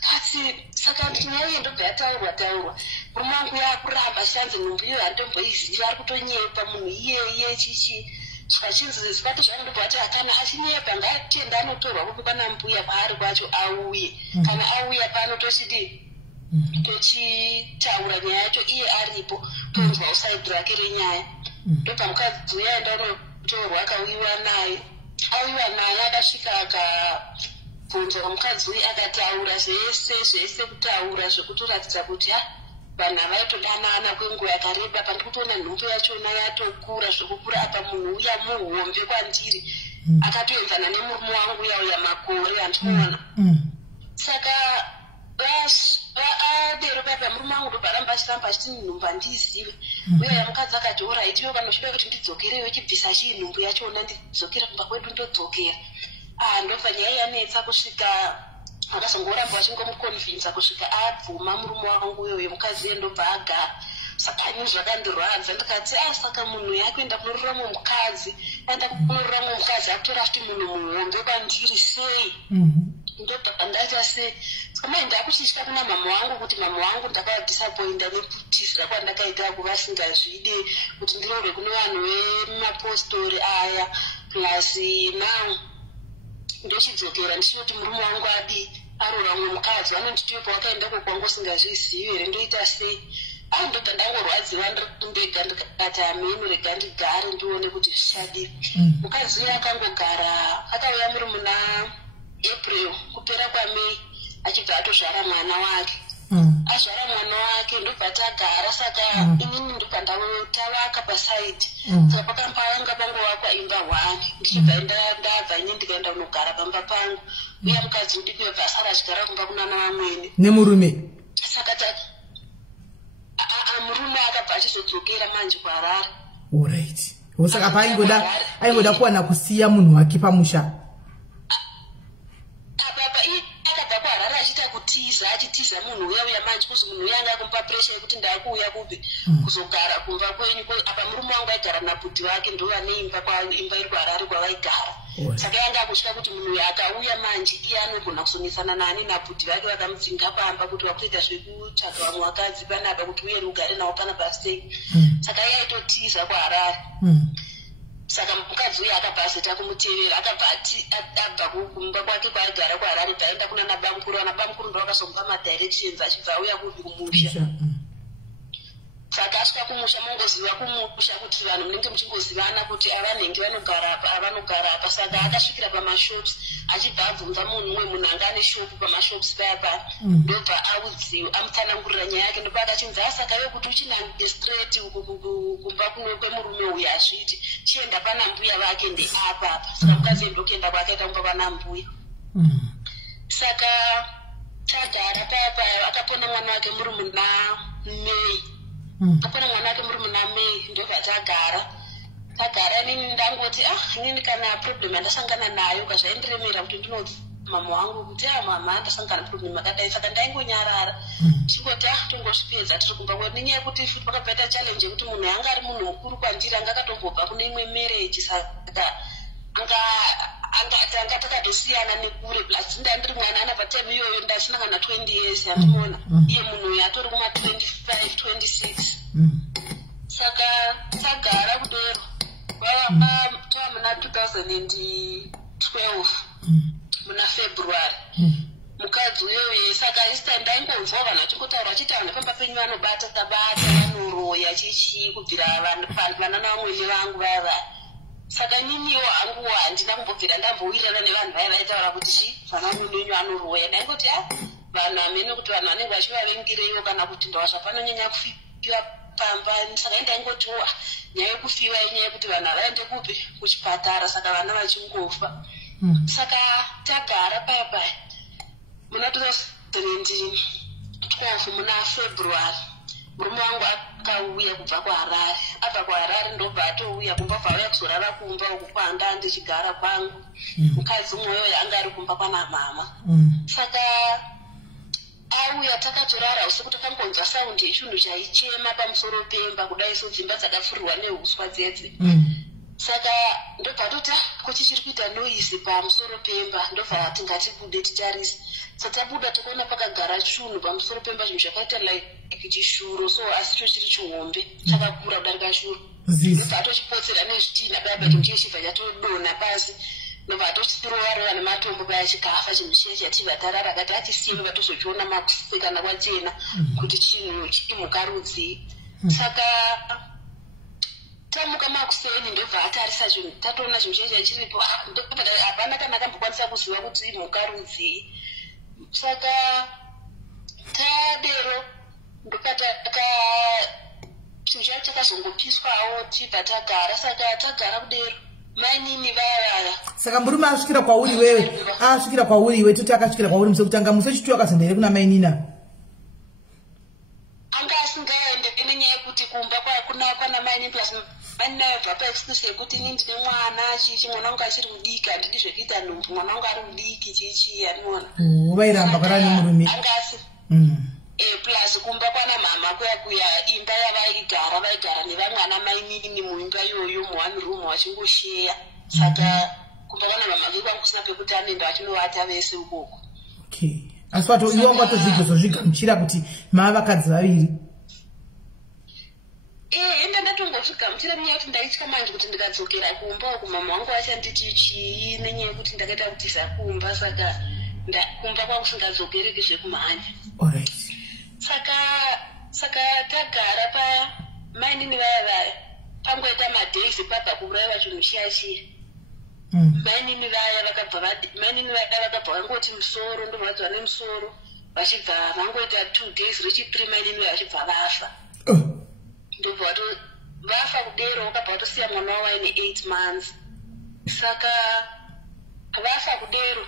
Kasi saka nyaya iyo ndobva yataurwa murume wangu yakuramba achanzi nhumbu iyo handomboiziva ari kutonyepa munhu iyeye chichi zvachinzi zvikati zvanondobva ati akana achinyepa ngaatienda anotorwa kupi kwana mbuya paari kwacho auye. Kana auya pano tochitaura nyaya yacho iye aripo tonzwa usaidi rake renyaya. Ndobva mukadzi uya enda unotorwa akauyiwa naye akasvika akabvunzwa mukadzi uyu akataura zvese kutaura zvekutoratidza kuti vanhu avaitodanana kwenguva yakareba. Pandiri kutoona nhumbu yachona yatokura zvekukura apa munhu uya muhombe kwandiri akatoenzana nemurume wangu uya makore handinoona. Saka adero papa murume wangu ndobvaramba achiramba achiti nhumbu handizive. Uya mukadzi akati oraiti iwe kana uchida kuti ndidzokereyo chibvisa chii nhumbu yachona ndidzokera kumba kwedu ndodzokera. ndobva nyaya yanetsa kusvika akazongoramba vachingomuconvinsa kusvika abvuma murume wangu uyoyo mukadzi iye ndobva agara. Saka ini zvakandirwadza ndikati saka munhu yakuenda kunorora mumukadzi aenda kunorora mumukadzi akutora futi munhu muhombe kwandiri sei. Ndobva pandaita sei saka ndakuchitya kuna mama wangu kuti mama wangu ndakadisappointa nekutizira kwandakaita kuvasingazvide kuti ndirore kune vanhu vemapostori aya plus now ndochidzokera ndichiti murume wangu adi arora mumwe mukadzi vanonditipa wakaenda kokwangu usingazvizivi here ndoita sei. Ndobva ndangorwadziwa ndega ndikati ameni rega ndigare ndione kuti zvichadii. Mukadzi uyo akangogara akauya muri muna April kupera kwaMay achibva atozvara mwana wake. Azvara mwana wake ndobva tagara saka inini ndobva ndavaka pasaidi. Saka pakambanga pangovakwa imba 1 ndichibva ndabva ini ndikaenda kunogara pamba pangu. Uya mukadzi mudiki webva asara achigara kumba kunana vamwene nemurume. Saka murume akabva achizodzokera manje kuHarare. Alright. Saka paingoda kuwana kusiya munhu wake pamusha. Akabva kuHarare achiita kutiza achitiza munhu uya manje kuzi munhu uya anga kumpa pressure yekuti ndakuuya kupi kuzogara kumba kwenyu. Apa murume wangu aigara nabhudhi wake ndovane imba iri kuHarare kwavaigara. Saka yanga akutya kuti munhu uya akauya manje iye anogona kusonesana nani nabhudhi vake vakamudzinga pamba kuti vakutoita zvekutsvaga vamwe vakadzi panapa kuti uye ugare nawo panapa sei. Saka iye aitotiza kuHarare. Saka mukadzi uyu akabva azeta kumutevera akabva abva kumba kwake kwaagara kuHarare taenda kuna nabamukuru. Nabamukuru ndo akasomupa madirections achibva auya kupi kumusha. Saka asvika kumusha mongoziva kumusha kuti vanhu munenge muchingozivana kuti avanenge vanogara apa avanogara apa. Saka akasvikira pamashops achibva abvunza munhu umwe munhu anga ane shopu pamashops paya ndobva audziwa amutsanangurira nyaya yake. Ndobva akachinzi saka iwe kuti uchinange straight kumba kuno kwemurume uyu hazviti chienda pana mbuya vake ndeapa. Saka mukadzi ndokuenda kwakaita kumba pana mbuya. Saka tagara paya akapona mwana wake muri muna May. Apana mwana wake muri muna May ndobva tagara nini ndangoti inini kana problem andasangana nayo kazvaindiremera kuti ndinodzi mama wangu kuti mama ndasangana problem akadai. Saka ndaingonyarara chingoti tongozvipedza tiri kumba kwedu nenyaya yekuti futi pakabvaita challenge yekuti munhu anga ari munhu mukuru kwandiri anga akatombobva kune imwe marriage. Saka anga takatosiyana nekure plus ndandiri mwana ana patime iyoyo ndasina kana 20 years andimona iye munhu uyu atori kuma 25 26. Saka tagara kudero tova muna 2012 muna February. Mukadzi uyoyo saka ista ndaingomva vanhu vachingutaura vachiti vanhu pamba penyu vanobata vanoroya chichi kubvira vana navamwene vangu vaya. Saka niniwo hangu handina kumbobvira ndambowirirana nevanhu vaya vaitaura kuti vana munenyu vanoroya. Ndaingoti vanhu hamene kuti vanhu vanenge vachivavengireyo kana kuti ndawazva panonyanya kufiwa pamba. Saka ndaingoti nyaya yekufiwa inyaya yekuti vanhu havaende kupi kuchipatara saka vana vachingofa. Saka tagara paya muna 2012 muna February murume wangu akauya kubva kuHarare. Abva kuHarare ndobva atouya kumba kwauya kuzorara kumba uku kwanda ndichigara kwangu. Mukadzi mwoyo anga ari kumba kwana mama. Saka auya takatorara usiku takangonzwa saundi yechinhu chaichema pamusoro pemba kudai dzimba dzakapfurirwa neuswa dzedze. Saka ndobva toti kuti chiri kuita noise pamusoro pemba ndobva tingatibude titarise. Satabuda takaona pakagara chunhu pamusoro pemba zvinhu zvakaita like chishuro so asi chiri chihombe chakakura kudarika shuro. Ndobva atochipotsera nezvitina baba chimchechibva chatodonha pasi. Ndobva atochirovarova nematombo paya chikafa chinhu chiye chatibva tarara akati atisiye vatozochiona makusekana kwachena kuti chinhu imhuka rudzi. Saka tamuka makuseni ndobva atarisa zvinhu tatoona zvinhu chiye chiripo hapana kana akambokwanisa kuziva kuti imhuka rudzi. Saka tadero ndokataka chinhu chacho chakazongopiswawo tibva tagara. Saka tagara kudero mainini vaya. Saka murume asvikira kwauri wewe asvikira kwauri iwe toti akasvikira kwauri musokutanga musechituwa akazondere kuna mainina anga asingaende nenyaya yekuti kumba kwana mainini plus Annayo papa excuse yekuti ini ndine mwana chichi mwana wangu achiri kudiki handidi zvekuita nhumbu mwana wangu ari kudiki chichi anoona. Vairamba kwarani murume. Angasi. Plus kumba kwana mama kuya imba vaigara nevamwe ana mainini muimba iyoyo mu1 room vachingosheya. Saka kumba kwana mama kwangu kusina pekuti anoenda vachinovata vese ukoko. Okay. Asi pato iwo watozvigamuchira kuti mavakadzi vaviri. Enda ndatongozvigamuchira nenyaya yekuti ndaitya manje kuti ndikadzokera kumba uku mama wangu achanditi chii nenyaya yekuti ndakaita kutiza kumba saka kumba kwangu singadzokeri zvekumhanya. Alright. Saka tagara pa mainini vaya pangoita madays pabva kuuraiwa chinhu chiya. Mainini vaya vakabva vangoti musoro ndovadzwa nemusoro vachibva vangoita 2 days rechi3 mainini vaya vachibva vafa. Ndobva vafa kudero vakabva vatosiya mwana waine 8 months. Saka vafa kudero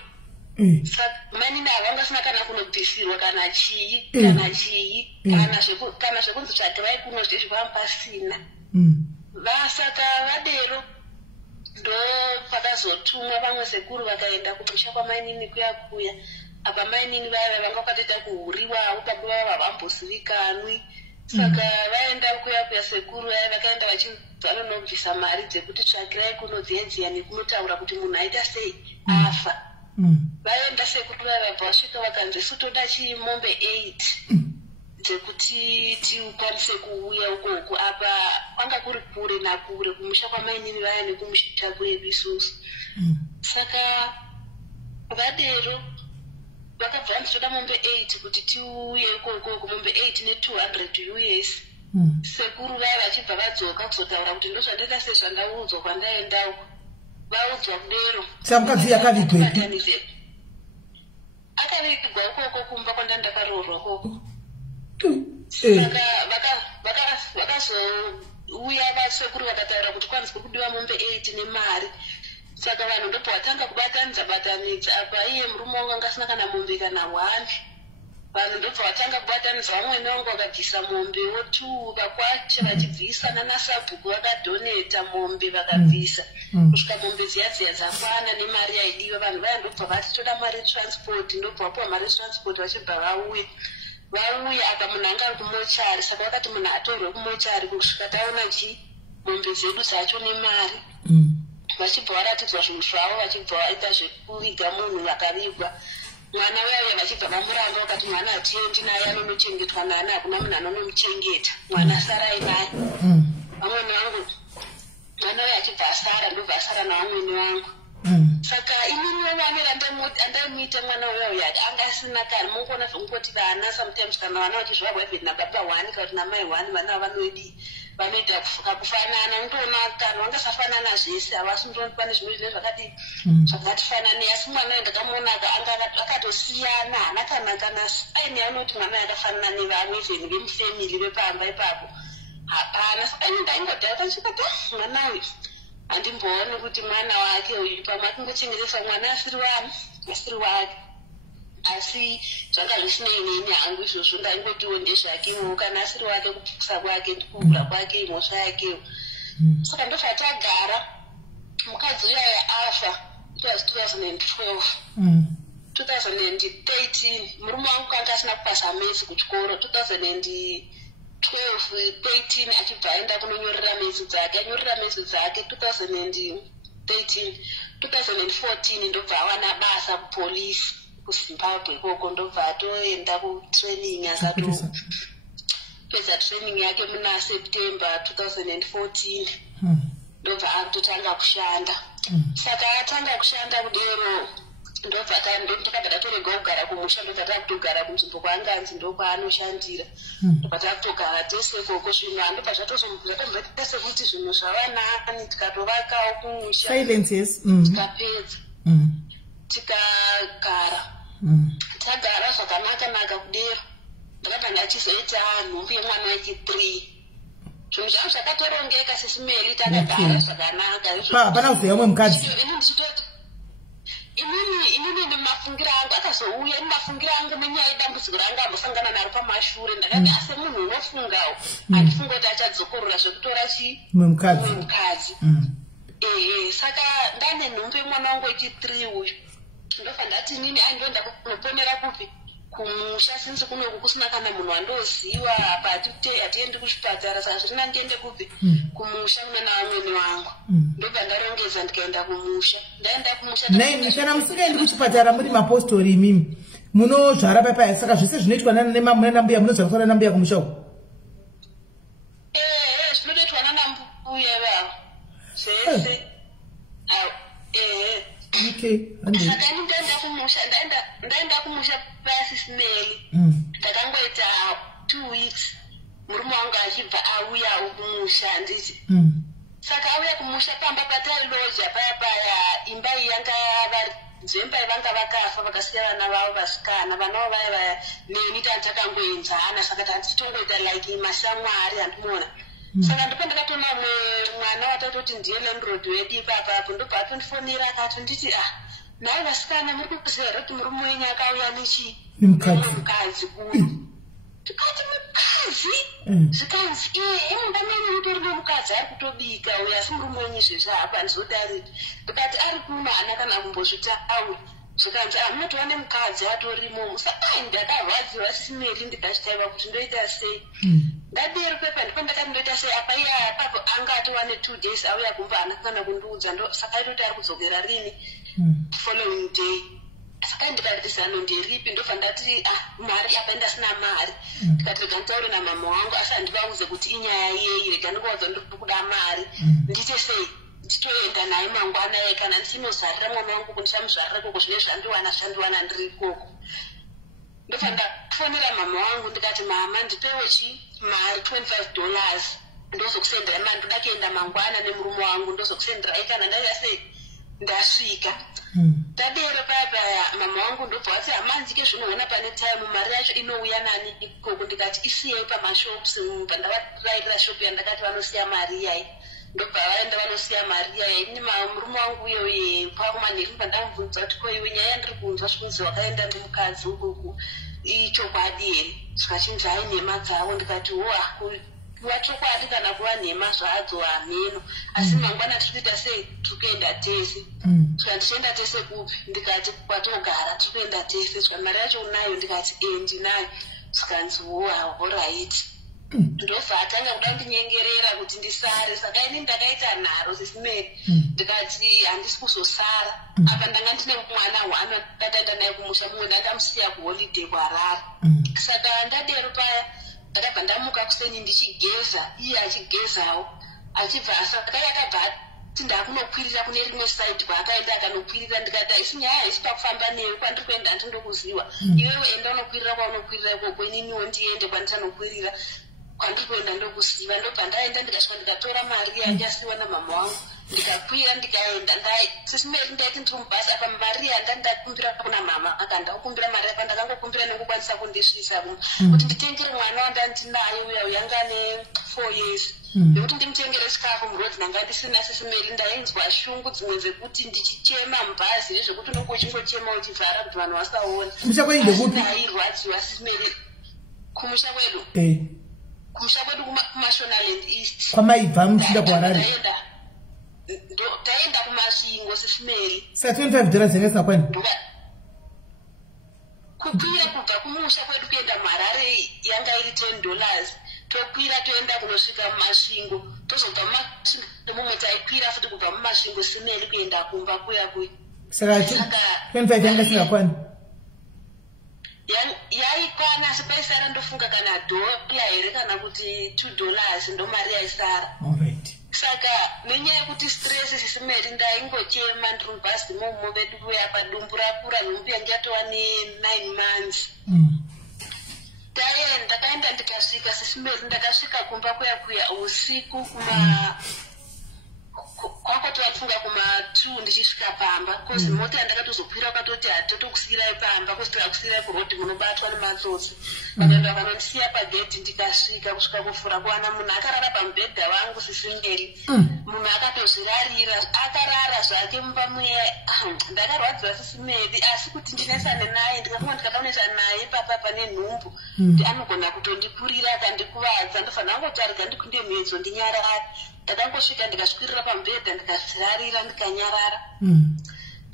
mainini ava vangasina kana kunobvisirwa kana chii kana zvekunzi tsvagirai kuno zvizvi vamupasina. Vasaka vadero ndo pakazotumwa vamwe sekuru vakaenda kumusha kwamainini kuya apa mainini vaya vanga vakatoita kuhuriwawo baba vavo havambosivikanwi. Saka vaenda kuya sekuru vaya vakaenda vanonobvisa mari dzekuti tsvagirai kuno dziyedziya nekunotaura kuti munhu aita sei afa. Vaenda sekuru vaya vabva vasvika vakanzi sutoda chimombe 8 dzekuti tikwanise kuuya ukoko apa kwanga kuri kure nakure kumusha kwamainini vaya nekumusha kwedu isusu. Saka vadero vakabva vanzoda mombe 8 kuti tiuye ukoko mombe 8 ne200 US. Sekuru vaya vachibva vadzoka kuzotaura kuti ndozvandaita sezvandaudzwa kwandaenda uko vaudzwa kudero. Samukadzi akavigwa ukoko kumba kwandandakaroorwa koko. Vakazouya vasekuru vakataura kuti kwanzi kuri kudiwa mombe 8 nemari. Saka vanhu ndopo vatanga kubatanidza apa iye murume wangu angasina kana mombe kana 1. Vanhu ndobva vatanga kubatanidza vamwene wangu vakabvisa mombewo 2 vakwacha vachibvisana nasabhuku vakadhoneta mombe vakabvisa kusvika mombe dziya dzakwana nemari yaidiwa. Vanhu vaya ndobva vati toda mari transport ndobva vapuwa mari transport vachibva vauya apa munhu anga ari kumochari. Saka vakati munhu atorwe kumochari kusvika taona mombe dzedu dzacho nemari. Vachibva varatidzwa zvinhu zvavo vachibva vaita zvekuviga munhu vakavigwa. Mwana waya vachibva vamuramba vakati mwana hatiendi naye anonochengetwa nani hakuna munhu anonomuchengeta mwana sarai naye. Vamwene vangu mwana waya achibva asara ndobva asara navamwene vangu. Saka ininiwo vanera andamuita mwana waya angasina kani mungoona zvongoti vana sometimes kana vana vachizvarwa even nababa 1 kana kuti namai 1 vana vanoita kufanana ndoona kana vangasafanana zvese havasi ndoni pane zvimwe zvine zvakati zvakatifananei. Asi mwana ndakamuona akatosiyana haana kana aine anoti mwana yakafanana nevamwe even vemufamily vepamba ipapo hapana. Saka ini ndaingodhara tachikati mwana uyu handimbooni kuti mwana wake uyu pamwe akingochengetesa mwana asiri wake. Asi zvanga zvisinei neni hangu izvozvo ndaingotiwo ndezvakewo kana asiri wake kupfusa kwake ndikuvhura kwake imhosva yakewo. Saka ndozvatagara mukadzi uyaya afa it was 2012. 2013 murume wangu kanga asina kupasa mesi kuchikoro. 2012 13 achibva aenda kunonyorera mesi dzake anyorera mesi dzake 2013. 2014 ndobva awana basa kupolisi kuZimbabwe koko ndobva atoenda kutraining akatopedza training yake muna September 2014 ndobva akutotanga kushanda. Saka atanga kushanda kudero ndobva takabva tatorega kugara kumusha ndobva takutogara kunzvimbo kwaanganzi ndokwanoshandira ndobva takutogara tese koko zvinhu handobva zvatomboita sekuti zvinhu zvavanani tikatovakawo kumusha tikapedza tikagara tagara zvakanaka kudero. Ndakabva ndachizoita nhumbi yemwana wechi3 zvinhu zvangu zvakatorongeka SIS MELLY takagara zvakanaka. Hapana kuzeya umwe mukadzi. inini ndimafungira angu akazouya ndimafungira angu munyaya yedambudziko ranga ambosangana naro pamashure ndakati ase munhu unofungawo handifunga kuti achadzokorora zvekutora mukadzi saka ndane nhumbi mwana wangu wechi3 uyu ndofa ndati inini aindoenda kunoponera kupi kumusha sinzi kunoku kusina kana munhu andoziva apa hatiendi kuchipatara saka zvirina ndiende kupi kumusha kuna naamweni wangu ndobva ndarongedza ndikaenda kumusha ndaenda kumusha kana musingaendi kuchipatara muri mapostori imimi munozvara papaya saka zvese zvinoitwa nanambuya munozvakusana nambuya kumusha uko zvinotoitwa nanambuya vavo zvese saka ndaenda kumusha SIS MELLY ndakangoita 2 weeks murume wangu achibva auyawo kumusha handiti saka auya kumusha pamba patailoja paya imba dzemba vanga vakafa vakasiya vana vavo vasikana vanavo vaya neni tantakangoenzana saka tanditongoita like masamwari handimona saka ndipo ndakatona mwana watatoti ndiye landlord wedu ipapapo ndobva atondifonera akati nditi naye vasikana muri kuziva kuti murume wenyu akauya nemukadzi uyu tikati mukadzi zvikanzi munda menyu mutori nemukadzi ari kutobika uyu asi murume wenyu izvezvi apa ndizoti ariti ndikati ari kuno hana kana kumbozvitaura zvikanzi munotova nemukadzi atorimo saka ndakarwadziwa SIS MELLY ndikachitaiva kuti ndoita sei ndaderi pepa ndipo ndakati ndoita sei apa iye apapo anga atova 2 days auya kumba hana kana kundiudza saka itoti ari kudzokera rini following day saka ndikati zano ndiripi ndofa ndati mari apa ndasina mari ndikati rega nditaure namama wangu asi handivauze kuti inyaya yei rega ndikuudza ndikuda mari ndite sei nditoenda naye mangwana ye kana ndichinozarira mwana wangu kundisamuzvarira koko zvine zvandiwana ndiri ikoko ndofa ndafonera mama wangu ndikati mama ndipewo mari $25 ndozokusendera mari ndoda kuenda mangwana nemurume wangu ndozokusendera ikana ndaita sei ndasvika tadero paya mama wangu ndobva ati hamanzike zvinoona pane time mari yacho inouya nani ikoko ndikati isiyei pamashops pandakarairira shopu yandakati vanosiya mari iyai ndobva vaenda vanosiya mari iyai ini murume wangu uye pakumanheri pandamubvunza kuti ko iwe nyaya yandiri kunzwa zvikunzi wakaenda nemukadzi ukoko ichokwadi here zvikachinzi hai nhema dzavo ndikati kuva chokwadi kana kuva nhema zvadzo hamheno asi mangwana tiri kuita sei tiri kuenda tese saka tichienda tese kupi ndikati kwatogara tiri kuenda tese saka mari yacho unayo ndikati ndinayo zvikanzi alright ndobva atanga kuda kundinyengerera kuti ndisare saka ini ndakaita nharo SIS MELLY ndikati handisi kuzosara apa ndanga ndine mwana ndataenda naye kumusha mumwe ndakamusiya kuholiday kuharare saka ndadero paya ndakabva ndamuka kuseni ndichigeza iye achigezawo achibva saka yakabva ati ndakunokwirira kune rimwe side kwaakaenda akanokwirira ndikati haisi nyaya haisi pakufamba newe kwandiri kuenda handindokuziva iwewe enda unokwirira kwaunokwirira ikoko ininiwo ndiende kwandichandokwirira kwandiri kuenda ndokuziva ndobva ndaenda ndikasvika ndikatora mari yandasiwa namama wangu ndikakwira ndikaenda SIS MELLY ndaiti ndiri mubhasi apa mari yanda ndakumbira kuna mama akandakumbira mari apa ndakangokumbira nekukwanisa kundisvisa kuti nditengere mwana wandandinaye uya uyanga ne4 years nekuti ndimutengere chikafu murodzi ndanga ndisina SIS MELLY ndainzwa shungu dzimwe dzekuti ndichichema mubhazi nezvekuti unonge uchingochema uchivhara kuti vanhu vasaona ndairwadziwa SIS MELLY kumusha kwedu kumusha kwedu kumashonaland east kwamaibva muchida kuharare taenda kumasvingo SIS MELLY saka $25 zvingasina kwani kukwira kubva kumusha kwedu kuenda muharare yanga iri $10 tokwira toenda kunosvika mumasvingo tozobva mumasvingo mumwe taikwira futi kubva mumasvingo SIS MELLY kuenda kumba kuya kuya saka $25 yanga isina kwani yaikwana asi paisara ndofunga kana $1 here kana kuti $2 ndo mari yaisara saka nenyaya yekuti stress SIS MELLY ndaingochema ndiri mubhasi momo vedu kuya padumbu rakura nhumbi yange yatova ne9 months ndakaenda ndikasvika SIS MELLY ndakasvika kumba kuya usiku kwakoti vafunga kuma2 ndichisvika pamba kozi mota yandakatozokwira vakatoti hatotokusiyirai pamba kozi tikakusiyirai kurodhi munobatwa nematsotsi vakaenda vanondisiya pagedhi ndikasvika kusvika kufura kuwana munhu akarara pamubhedha wangu sisimberi munhu akatozvirarira akarara zvake mumba muya ndakarwadziwa sisimeri asi kuti ndinesane naye ndikafunga ndikadaonesana naye papa pane nhumbu anogona kutondikurira akandikuvadza ndofanira kungotarika ndikunde mhedzo ndinyarara ndakangosvika ndikasvikirira pamubhedha ndikazvirarira ndikanyarara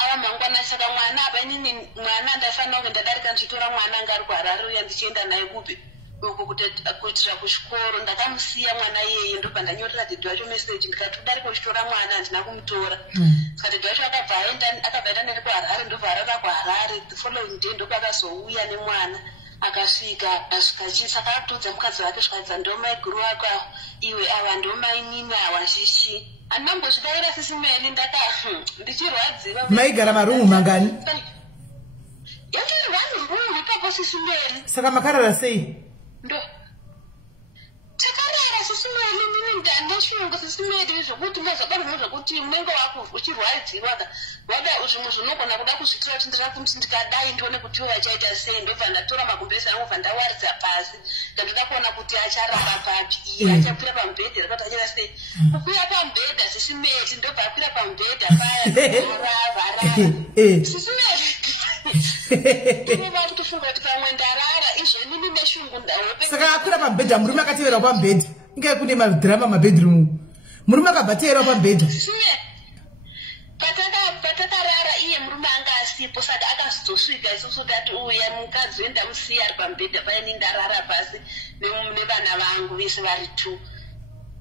ava mangwana saka mwana apa inini mwana ndaifanira kunge ndadarika ndichitora mwana anga ari kuharare uya ndichienda naye kupi uko kuitira kuchikoro ndakamusiya mwana iyeye ndobva ndanyorera dhedhi wacho meseji ndikati udarika uchitora mwana handina kumutora saka dhedhi wacho akabva aenda nene kuharare ndobva arara kuharare the following day ndopakazouya nemwana akasvika asvika chii saka akutodza mukadzi wake svikadza ndomai guru wako iwe ava ndomai nini awa shishi handinambozvidaira sisimeni ndichirwadziwa maigara marumu mangani yatirwani rumu ipapo sisimeni saka makarara sei ndo takarara sisimeni nini ndandashungu sisimeni zvokuti ngazvabarimo zvokuti unenge uchirwadziwa wada zvimwe zvinogona kuda kuzvitira kuti ndirakuti ndikadai ndione kuti wachaita sei ndobva ndatora magumbeza angu bva ndawaridza pasi ndandoda kuona kuti acharamba papi iye achakwira pamubhedha rakati achira sei kukwira pamubhedha sisimeti ndobva akwira pamubhedha paya varara sisimeti ndinova kutofunga kuti pamwe ndarara izvonini neshungu ndahope saka akwira pamubhedha murume akatevera pamubhedha inge kune madhirama mabhedroom murume akabva tevera pamubhedha patakarara iye murume anga asipo saka akazotosvika isusu tati uya mukadzi wendamusiya ari pamubhedha payani ndarara pasi nevana vangu vese vari 2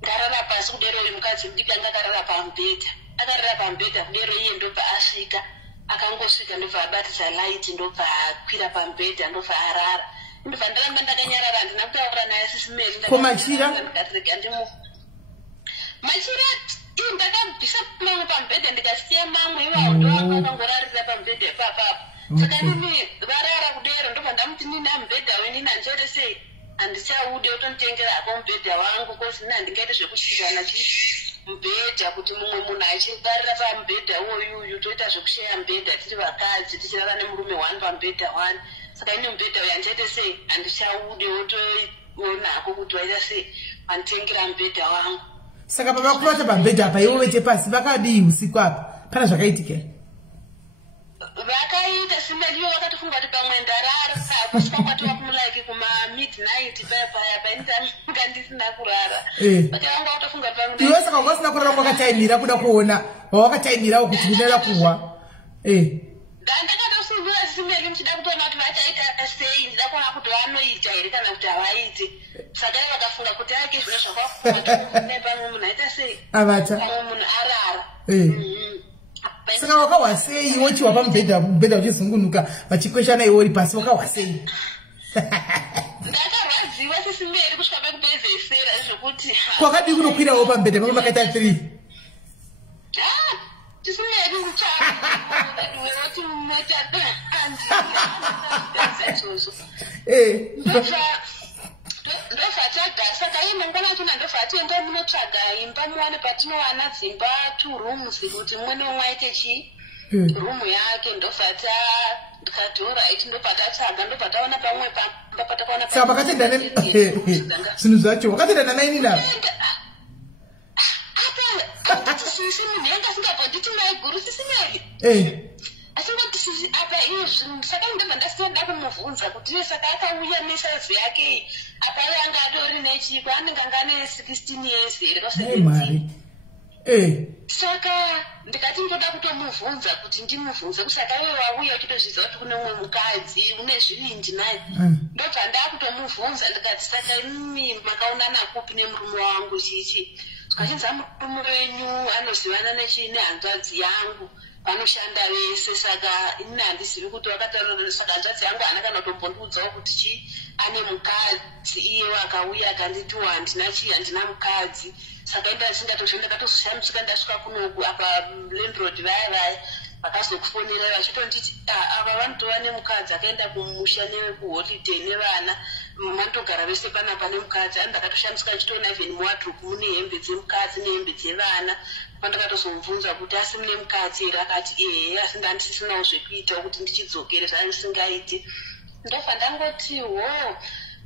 ndarara pasi kudero uyu mukadzi mudiki anga akarara pamubhedha akarara pamubhedha kudero iye ndobva asvika akangosvika ndobva abatisa laiti ndobva akwira pamubhedha ndobva arara ndobva ndaramba ndakanyarara handina kutaura naye sisimeri komachira machira ini ndakabvisa mamwe pamubhedha ndikasiya mamwe iwawo ndowanga akangorarira pamubhedha ipapapo saka nini varara kudero ndobva ndamuti nini amubhedha wenini handichere sei handichaude utonditengera ako mubhedha wangu kozi nini handingaite zvekushirana mubhedha kuti mumwe munhu achibarira pamubhedha uwoyuyu toita zvekusheya mubhedha tiri vakadzi tichirara nemurume 1 pamubhedha 1 saka ini mubhedha uyu handichaite sei handichaude wotoonako kuti waita sei handitengera mubhedha wangu saka pavakurata pambedha apa iwo vete pasi vakadii usiku apa pana zvakaitika vakaita simeliyo vakatofunga kuti pamwe ndarara kusvika kwatiwa kumulaiki kuma-midnight paya painitanga ndisina kurara vakavanga vatofunga iwe saka ukasina kurara kwakataimira kuda kuona wawakataimirawo kuti unoda kuwa ndakatosungura simeli muchida kutoona kuti vachaita sei ndida kuona kuti vanoita here kana kuti havaiti saka vakafunga kuti ake zvino zvakakune pamwe munhu aita sei avata pamwe munhu arara saka wakawa sei wochiwa pamubhedha uchizungunuka vachikweshana iwe uri pasi wakawa sei ndakarwadziwa sisimeri kusvika pekupezesera zvokuti kwakadii kunokwirawo pambedha pamwe makaita 3 tisimeri uchaati metaandiizvozvo ndobvatagara saka iye mangwana achona ndobvatienda munotsvaga imba muwane patinowana dzimba 2 rooms kuti mumwe neumwe aite chii rumu yake ndobvata ndikati orit ndobvatatsvaga ndobvataona pamwe pamba patakaona saka makatendana zvinhu zvacho wakatendana naini navo sisi munhu yanga asingabvonditi mai guru sisimeri asingoti apa iyo zvinhu saka ndobva ndasinoda kumubvunza kuti iye saka akauya nesaizi yake apa yanga adori nechiko anenge anga ane 16 years here ka17 saka ndikati ndoda kutomubvunza kuti ndimubvunze kusaka iwe wauya uchitozvidza kuti kune umwe mukadzi une zvivindi naye ndobva ndakutomubvunza ndikati saka imi makaonana kupi nemurume wangu chichi zvichinza murume wenyu anozivana nehanzvadzi yangu vanoshanda vese saka ini handizivi kuti wakataura saka hanzvadzi yangu haana kana kutombondiudzawo kuti chii ane mukadzi iye akauya akanditi handina chii handina mukadzi saka ndakatozoshambutsika ndasvika kunoku apa landroad vaya vakazokufonera vachitonditi ava vanotova nemukadzi akaenda kumusha nekuholiday nevana mandogara vese panapa nemukadzi ani ndakatoshandiswa ndichitoona even muwadrobe mune hembe dzemukadzi nehembe dzevana pandakatozomubvunza kuti asi mune mukadzi here akati ehe asi ndandisisinawo zvekuitawo kuti ndichidzokere zvandisingaiti ndobva ndangoti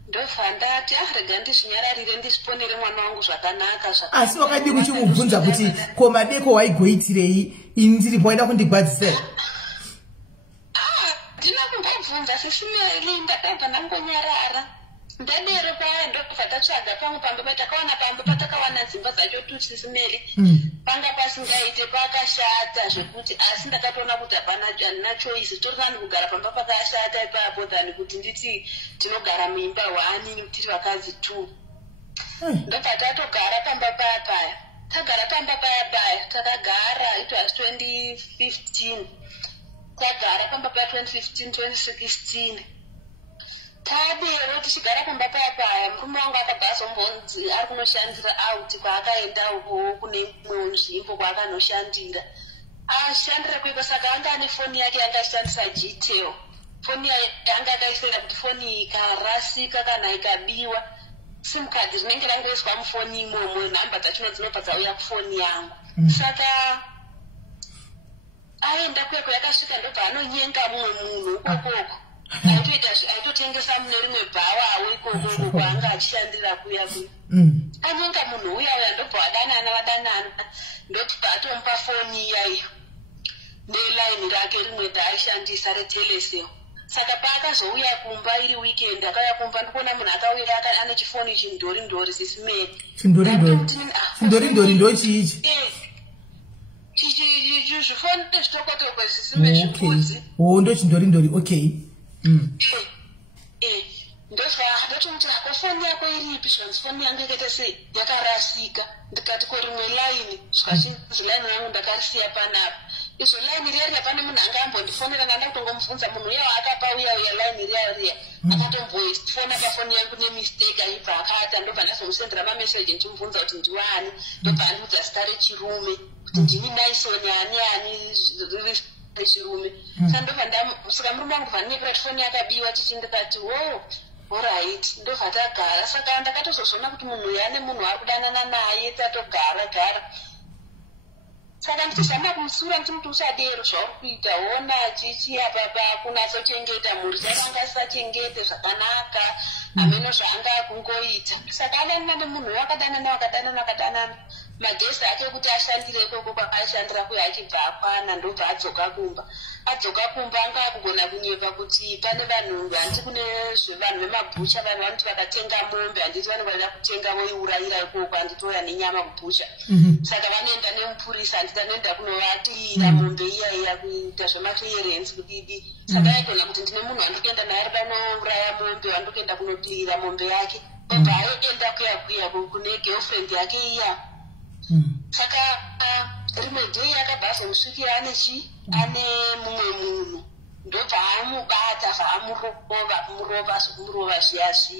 ndobva ndati rega ndizvinyararire ndizviponere mwana wangu zvakanaka asi wakadi kuchimubvunza kuti ko madeko waigoitirei ini ndiripo waida kundigwadzisei ndina kumbobvunza SIS-MELLY ndakabva ndangonyarara ndadero paya ndobva tatsvaga pamwe pamba patakawana pamba patakawana dzimba dzacho SIS-MELLY panga pasingaite pakashata zvekuti asi ndakatoona kuti handina choice torinani kugara pamba pakashata ipapo than kuti nditi tinogara muimba 1 tiri vakadzi 2 ndobva tatogara pamba paya tagara pamba paya takagara it was 2015 tagara pamba paya 2015 2016 tadero tichigara pamba paya murume wangu akabva azombonzi ari kunoshandira out kwaakaendawo kune imwe nzvimbo kwaakanoshandira ashandira kweko saka anga ane foni yake yanga ashandisa Gtel foni yanga akaisira kuti foni ikarasika kana ikabiwa sim card rinenge rangoiswa mufoni imomo nhamba dzachino dzinobva dzauya kufoni yangu saka aenda kweko yakasvika ndobva anonyenga mumwe munhu ukokoko aitotengesa mune rimwe bhawawo ikokoko kwaanga achishandira kuya anyenga munhu uya ndobva wadanana ndobva atomupa foni iyayo nelaini rake rimwe daaishandisa reteleseo saka paakazouya kumba iri weekend akauya kumba ndikuona munhu akauya ane chifoni chindorindori SIS-MELLY chindorindori ndochiichi zvifoni zvitokotoko SIS-MELLY zvibudzi ndochindorindori okay ndotomuti ako foni yako iripi zvanzi foni yangu yakaita sei yakarasika ndikati ko rimwe laini zvikachinzi laini rangu ndakarisiya panapa izvo laini riya pane munhu anga ambondifonera ndanda kutongomubvunza munhu uya waakapa uya laini riya akatomboifona pafoni yangu nemistake aibva akata ndobva ndazomusendera mameseji ndichimubvunza kuti ndiwani ndobva andiudza zita rechirume kuti ndini Naisoni ani rechirume saka ndobva saka murume wangu vanepera foni yakabiwa tichindikati alright ndobva tagara saka ndakatozozona kuti munhu uyu ane munhu ari kudanana naye tatogara saka ndichizama kumusura ndichimuti uchadero zvauri kuita ona chichiapapa kunatsochengeta mhuri dzakanga asachengete zvakanaka hameno zvaanga kungoita saka adanana nemunhu wakadanana magesi ake kuti ashandire ikoko kwaaishandira kuya achibva akwana ndobva adzoka kumba anga akugona kunyepa kuti pane vanhu handiti kune zvevanhu vemabhucha vanhu vanoti vakatenga mombe handiti vanofanira kutenga voiurayira ikoko handitoya nenyama kubhucha saka vanoenda nemupurisa handiti anoenda kunovatira mombe iyaiya kuita zvemaclearance kudidi saka aigona kuti ndine munhu handikuenda naye ari panouraya mombe handikuenda kunotirira mombe yake obva aenda kuya kune girlfriend yake iya saka rimwe dhei akabva azomusvikira ane mumwe munhu ndobva amubata kumurova sokumurova zviyazvi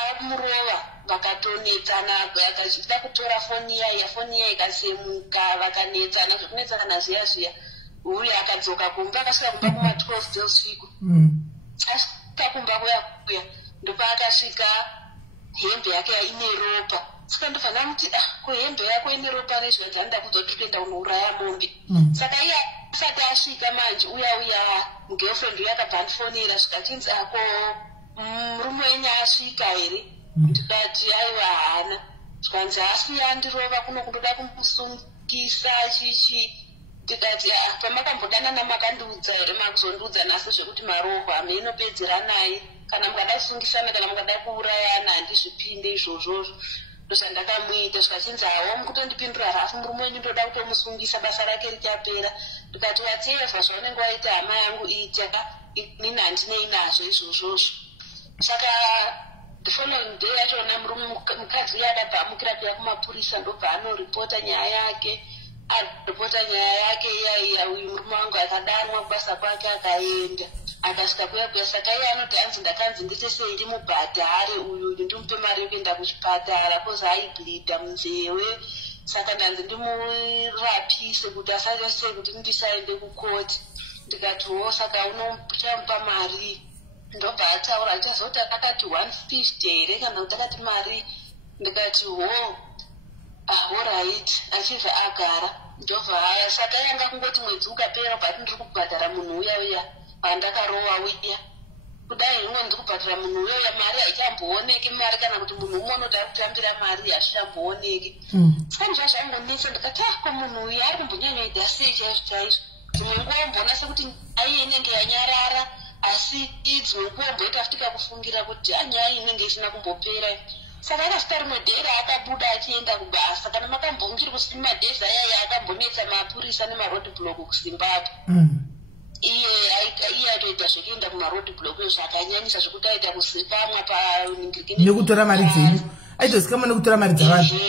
akumurova vakatonetsana akachida kutora foni iya ikasemuka vakanetsana zvekunetsana zviya uye akadzoka kumba akasvika kumba kuma-12 dzeusiku asvika kumba kuya ndopa akasvika hembe yake ine ropa saka ndobva ndamuti ko hembe yako ine ropa rezvati handida kuzoti kuenda kunouraya mombe saka iye asati asvika manje uya mugirlfriend uya akabva andifonera zvikachinzi ako murume wenyu asvika here ndikati aiwa hana zvikanzi asi andirova kuno kundoda kumusungisa chichi ndikati pamakambodanana makandiudza here makuzondiudza nhasi zvekuti marohwa hameinopedzera naye kana mukada kusungisana kana mukada kuurayana handizvipinde izvozvozvo ndozvandakamuita zvikachinzi hawo mukutondipindura rafu murume wenyu ndoda kutomusungisa basa rake richapera ndikati watseva zvaunenge waita hama yangu ita inini handinei nazvo izvozvozvo saka the following day yachona mukadzi uya akabva amukira kuya kumapurisa ndobva anoripota nyaya yake iya uyu murume wangu akadanwa kubasa kwake akaenda akasvika kuya saka iye anoti hanzi ndakanzi ndite sei ndimubhadhare uyu ndimupe mari yekuenda kuchipatara kozi aibhidha munzewe saka ndanzi ndimurapise kuti asachasise kuti ndisaende kukoti ndikati saka unochamupa mari ndobva takataura achazoti akati 150 here kana kuti akati mari. Ndikati alright, achibva agara ndobva haya. Saka yanga kungoti mwedzi ukapera bati ndiri kubhadhara munhu uya pandakarowa uya. Kudai rimwe ndiri kubhadhara munhu uya mari haichambooneki mari, kana kuti munhu umwe unoti ari kutambira mari hazvichambooneki. Saka ndizva zvangondinetsa. Ndikati ko munhu uya ari kumbonyanyoita sei chaizvo chaizvo. Dzimwe nguva mbona sekuti aiye inenge yanyarara, asi dzimwe nguva mboita futika kufungira kuti anyaya inenge isina kumbopera. Saka akasvika rimwe dheri akabuda achienda kubasa. Kana makambongiri kusini madhezi ayaya akambonetsa mapurisa nemaroad block kuZimbabwe. Iye atoita zvekuenda kumaroad block zvakanyanyisa zvekuti aita kuzikamwa paningirikini nekutora mari dzenyu. Aitozikama nekutora mari dzavanhu.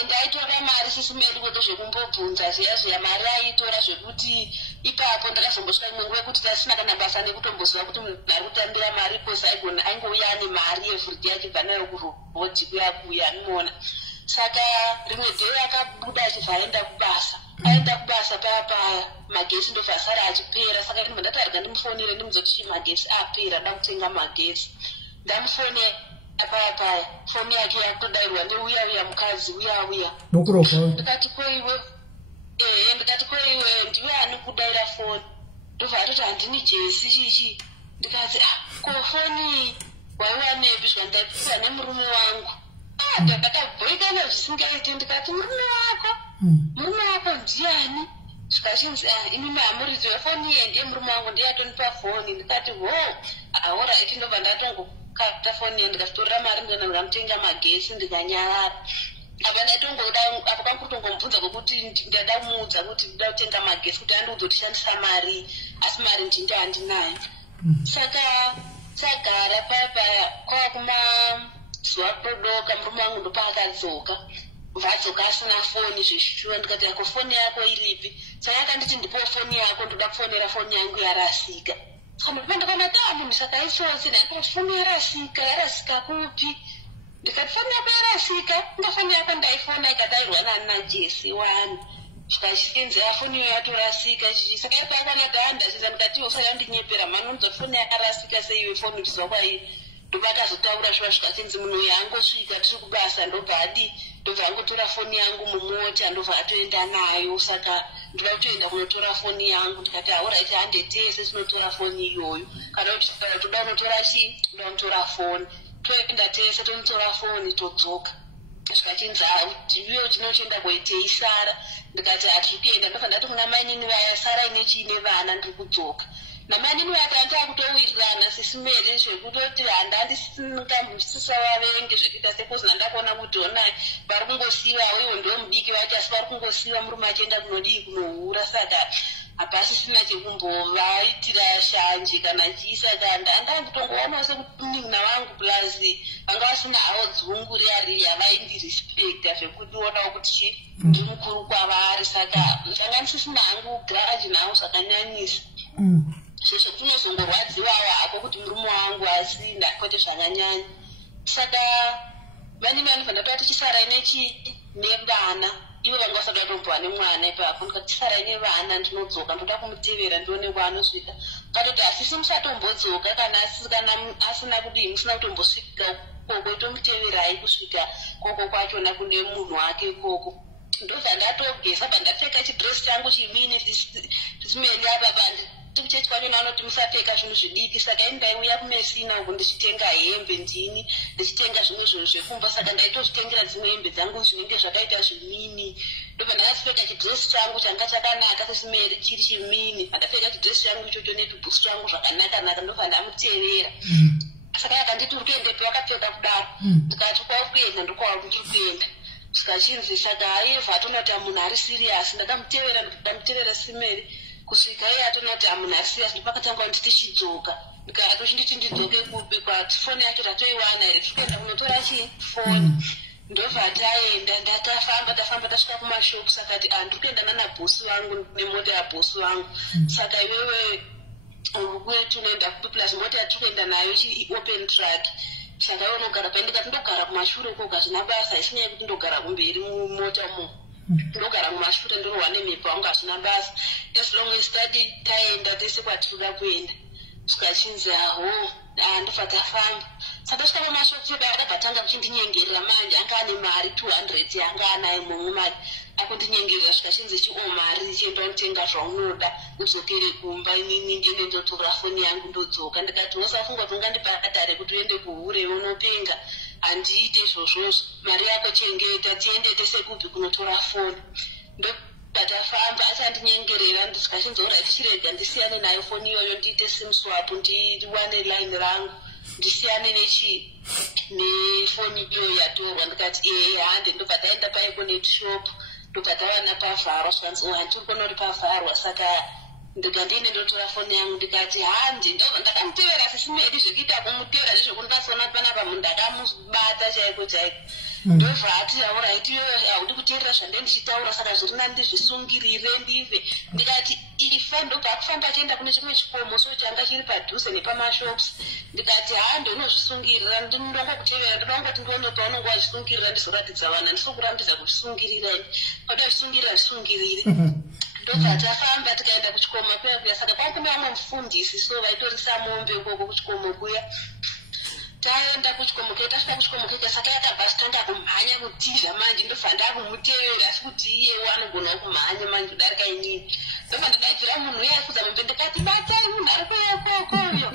Ende aitora mari SIS MELLY kuti zvekumbobvunza zviya mari aitora zvekuti ipapo ndakazombosvika imwe nguva yekuti tasina kana basa nekutomboziva kuti munhu ari kutambira mari kosaigona aingouya ane mari everyday achibva nayo kurodhi kuya anoona. Saka rimwe dheri akabuda achibva aenda kubasa paya magesi ndobva asara achipera. Saka ndibva ndati arga ndimufonere ndimuzoti magesi apera nda kutenga magesi. Ndamufonera paya foni yake yakutodairwa neuya mukadzi uya. Ndikati ko iwe ndiwe ani kudaira foni. Ndobva atoti handini jesi chichi. Ndikati ko foni waiwanepi zvandapiswa nemurume wangu. Ndakabhoika nezvisingaiti. Ndikati murume wako ndiani? Zvikachinzi inini hamuridzi wefoni iye ndiye murume wangu, ndiye atonipa foni. Ndikati alright, ndobva ndatongokata foni iyo ndikatorera mari ndikamutenga magesi ndikanyarara. Apa kwakutongomubvunza kwekuti ndada kumuudza kuti ndida kutenga magesi kuti andiudza kuti shandisa mari, asi mari ndinge handinayo. Saka tagara paya kwakuma kudoka murume wangu ndopaakadzoka. Vadzoka asina foni zveshuwa. Ndikati yako foni yako iripi? Saka akanditi ndipo foni yako, ndoda kufonera foni yangu yarasika. Ndikamati munhu saka isose ndakati foni yarasika kupi? Ndikati foni yako yarasika? Foni yako ndaifona ikadairwa naJesi wani. Zvikachinzi foni iyo yatorasika. Saka iri pakanaganda ndikati saka ndinyepera mano nzoti foni yakarasika seiwe foni ndiziva kwairi. Ndobakazotaura zvikachinzi munhu uyu angosvika tiri kubasa ndobva angotora foni yangu mumota ndobva atoenda nayo. Saka ndoda kutoenda kunotora foni yangu. Ndikati alright, hande tese tinotora foni iyoyo. Kana kuti toda unotora chii? Toda unotora foni. Toenda tese tonotora foni todzoka. Zvikachinzi iwewe tinochienda kuitei Sara. Ndikati hatiri kuenda, ndobva ndati kuna mai nini vaya Sara ine chiine vana ndiri kudzoka. Namai nini vatanga kutowirirana SIS MELLY zvekutoti handandisisa vavenge zvekuita sekuzina ndakuona kuti onai vari kungosiiwa iwo ndo mudiki vacho, asi vari kungosiiwa murume achienda kunodii kunohura. Saka hapasisina chekumbovaitira shanje kana chii. Saka ndandangotongoona sekuti munhu wangu plus vanga vasina havo dzungu riya yavaindirespekta zvekuti onawo kuti ndiri mukuru kwavari. Saka ndanga ndisisina hangu grudge nawo zvakanyanyisa. Zveshe kunozongorwadziwawo hako kuti murume wangu asi ndakwete zvakanyanya. Saka vani vanofana kuti tichisara nevana, ivo vanga vasati vatombowa nemwana ipapo. Ndikati tisara nevana ndinodzoka, ndoda kumutevera ndione kwaanosvika. Katoti asisi musatombodzoka kana asina kudii, musina kutombosvika koko, tomuteverai kusvika koko kwachona kune munhu wake koko. Ndobva ndatogeza bandapfeka chidresi changu chimini SIS MELLY apa kuchechi kwacho nanoti musapfeka zvinhu zvidiki. Saka ndaiuya kumesina uku ndichitenga hembe ndini, ndichitenga zvimwe zvinhu zvekumba. Saka ndaitozvitengera dzimwe hembe dzangu zvinenge zvakaita zvimini. Ndobva ndakapfeka chidresi changu changa chakanaka SIS MELLY chiri chimini. Ndapfeka chidresi changu ichocho netubhusi changu zvakanaka, ndobva ndamutevera. Saka akanditi uri kuendepi wakapfeka kudaro? Ndikati kwauri kuenda ndokwauri ndiri kuenda. Zvikachinzi saka aivha atonoti munhu ari siriyasi. Ndamutevera SIS MELLY kusvika iye atonoti munhu ari siriyasi. Ndopakatanga kuti tichidzoka. Ndikatochinditi ndidzoke kupi kwati foni yacho tatoiwana here, tikuenda kunotora chii foni. Ndobva taenda ndatafamba tasvika kumashopu. Saka ndiri kuendana nabhosi wangu nemota yabhosi wangu. Saka iwewe kwetu unoenda kupi plus mota yatiri kuenda nayo open track. Saka iwe unogara paindikati ndogara kumashure uko katina basa, isinyaya kuti ndogara kumberi mumota umo. Ndogara kumashure ndorohwa nemhepo wangu asina basa. As long as taenda tese kwatiri kuda kuenda. Tukachinzi aho ndofa tafamba. Saka tasvika pamashopu akabva tanga kuchindinyengerera manje anga ane mari 200 yanga anayo mumwe mari. Akundinyengerera zvikachinzi chiomari chienda unotenga zvaunoda udzokere kumba inini ndiende ndotora foni yangu ndodzoka. Ndikati usafunga kuti ungandibhadhare kuti uende kuhure unopenga. Handiite izvozvozvo, mari yako chengeta tiende tese kupi kunotora foni. Ndakafamba asandinyengerera ndikachinzora tichirega ndisiyane nayo foni iyoyo ndiite sim swap ndiwane line rangu ndisiyane nefoni iyo yatorwa. Ndikati hande ndobva taenda paipo netshop ndobva tawana pavharwa svanzi handiri kuona kuti pavharwa. Saka ndikandine ndotora foni yangu ndikati handi ndobva ndakamutevera sisimedi zvekuita kumutevera nezvekundasona panapa munhu ndakamubata chaiko chaiko. Ndobva ati auraiti iyoyo haudi kuteerera zvande ndichitaura saka zviri nandizvisungirire ndive. Ndikati ifa ndobva akufamba achienda kune chimwe chikomo so changa chiri padhuze nepamashops. Ndikati hando unozvisungirira ndinongokutevera ndoda ngoti ndione paunenge wachisungirira ndizoratidza vana ndisokurambidza kuchisungirira ini oda zvisungirira zvisungirire. Ndobva tafamba tikaenda kuchikomo kuya saka kwanga kune vamwe mufundisi so vaitorisa mombe ukoko kuchikomo kuya. Taenda kuchikomo kuya tasvika kuchikomo kuya saka yakabva asitanga kumhanya kutiza manje ndobva ndakumutevera asi kuti iyewo anogona kumhanya manje kudarika inini. Ndobva ndadaidzira munhu uya aikudza mombe ndikati batai munhu ari kuyakokoyo.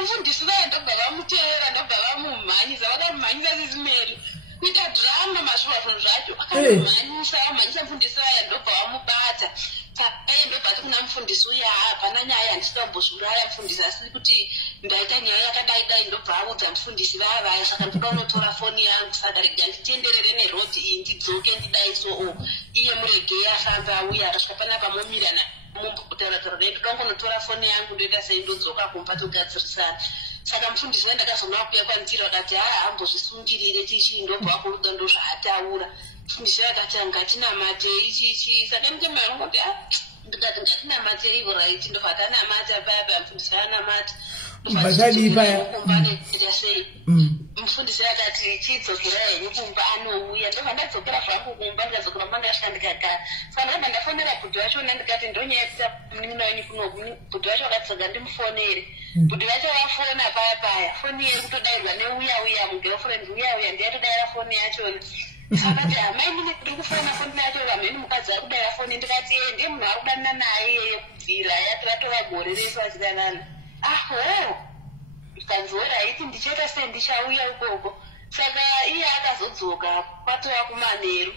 Mufundisi vaya ndobva vamutevera ndobva vamumhanyisa vakamumhanyisa sisimeli kuita dhirama mashuva zvinhu zvacho akamumhanyisa vamhanyisa mufundisi vaya ndobva vamubata. Saka ndobva ati kuna mufundisi uya hapana nyaya handisingambozviuraya mufundisi asi kuti ndaita nyaya yakadai dai ndobva audza mufundisi vaya saka ndoda unotora foni yangu saka rega nditenderere nerodhi iyi ndidzoke ndidai so iye muregei afamba auya akasvika panapa momirana mumbutaura dai ndoda ngonotora foni yangu ndoita sei ndodzoka kumba togadzirisana. Saka mufundisi wandakazona kuya kwandiri akati hambozvisungirire tichii ndobva akuruda ndozvaataura. Mufundisi akati ngatinamate ichichi saka ndikemangoti ndikati ngatinamate right ndobva tanamata paya mufundisi anamata mufundisi akati chidzokera henyu kumba anouya. Ndobva ndadzokera zvangu kumba ndikadzokera kumba ndikasvika ndikagara. Saka ndabva ndafonera bhudhi wacho ndikati ndonyaya kumunini wenyu kunoku. Bhudhi wacho akatsoga ndimufonere. Bhudhi wacho wafona paya foni yeri kutodairwa neuya mugirlfriend uya ndiyatodaira foni yachona. Akati hamai mine kuri kufona foni yacho vamheni mukadzi ari kudaira foni. Ndikati ndiye munhu ari kudanana naye iyeye kubvira yatova gore resu achidanana. Aho ndikanzwa raiti ndichaita sei ndichauya ukoko. Saka iye akazodzoka kwatova kumanheru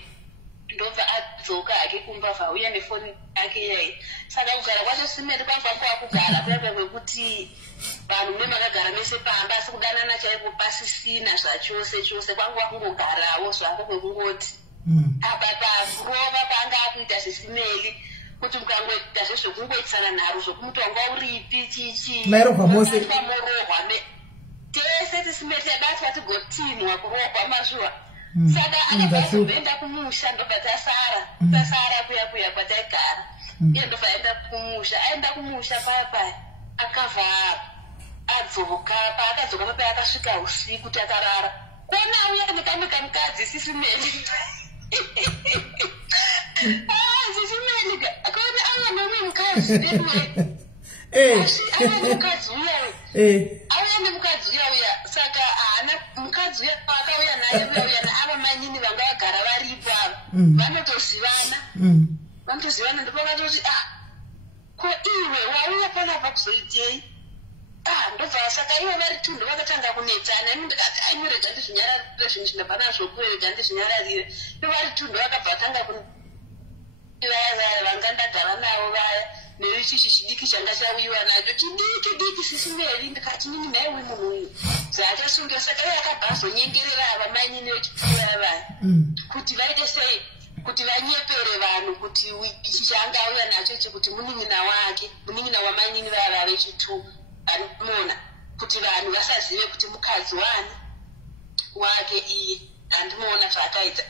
ndobva adzoka hake kumba vauya nefoni yake iyai. Saka kugara kwacho simeti kwanga kwakugara kuya kwekuti vanhu mune makagara mese pamba asi kudanana chaiko pasisina zvachose kwanga kungogarawo zvako kwekungoti apa parova panga akuita sisimeli kuti mukangoita zvezvekungoitsana nharo zvokumutonga uripi chichi mairohwa mose pamorohwa tese tisimeti yabatwa tigotinhwa kurohwa mazviwa. Saka akabvazoenda kumusha ndobva tasara kuya kwataigara. Iye ndobva aenda kumusha aenda kumusha paya akavha adzoka paakadzoka paya akasvika usiku takarara kuona auya nekanika mukadzi sisimeli sisimeli akaona ava nomwe mukadzi mukadzi uya saka haana mukadzi uya akauya naye uya naava manyini vanga vagara varipo ava vanotozivana ndipo vakatoti ko iwe wauya panapa kuzoitei. Ndobva saka ivo vari tundu vakatanga kunetsana. Ini ndikati aimirega ndizvinyararire zvinhu zvindabva nazvo kurega ndizvinyararire. Ivo vari tundu vakabva tanga vaya vanga ndagara navo vaya nerichichi chidiki changa chauyiwa nacho chidiki sisimeli. Ndikati nini naiwe munhu uyu zvaachasungira. Saka iye akabva azonyengerera ava manyini vechipfuura vaya kuti vaite sei kuti vanyepere vanhu kuti ichi changa auya nacho ichi kuti munin'ina wamanyini vaya vechitu andimona kuti vanhu vasazive kuti mukadzi wake iye andimona zvaakaita.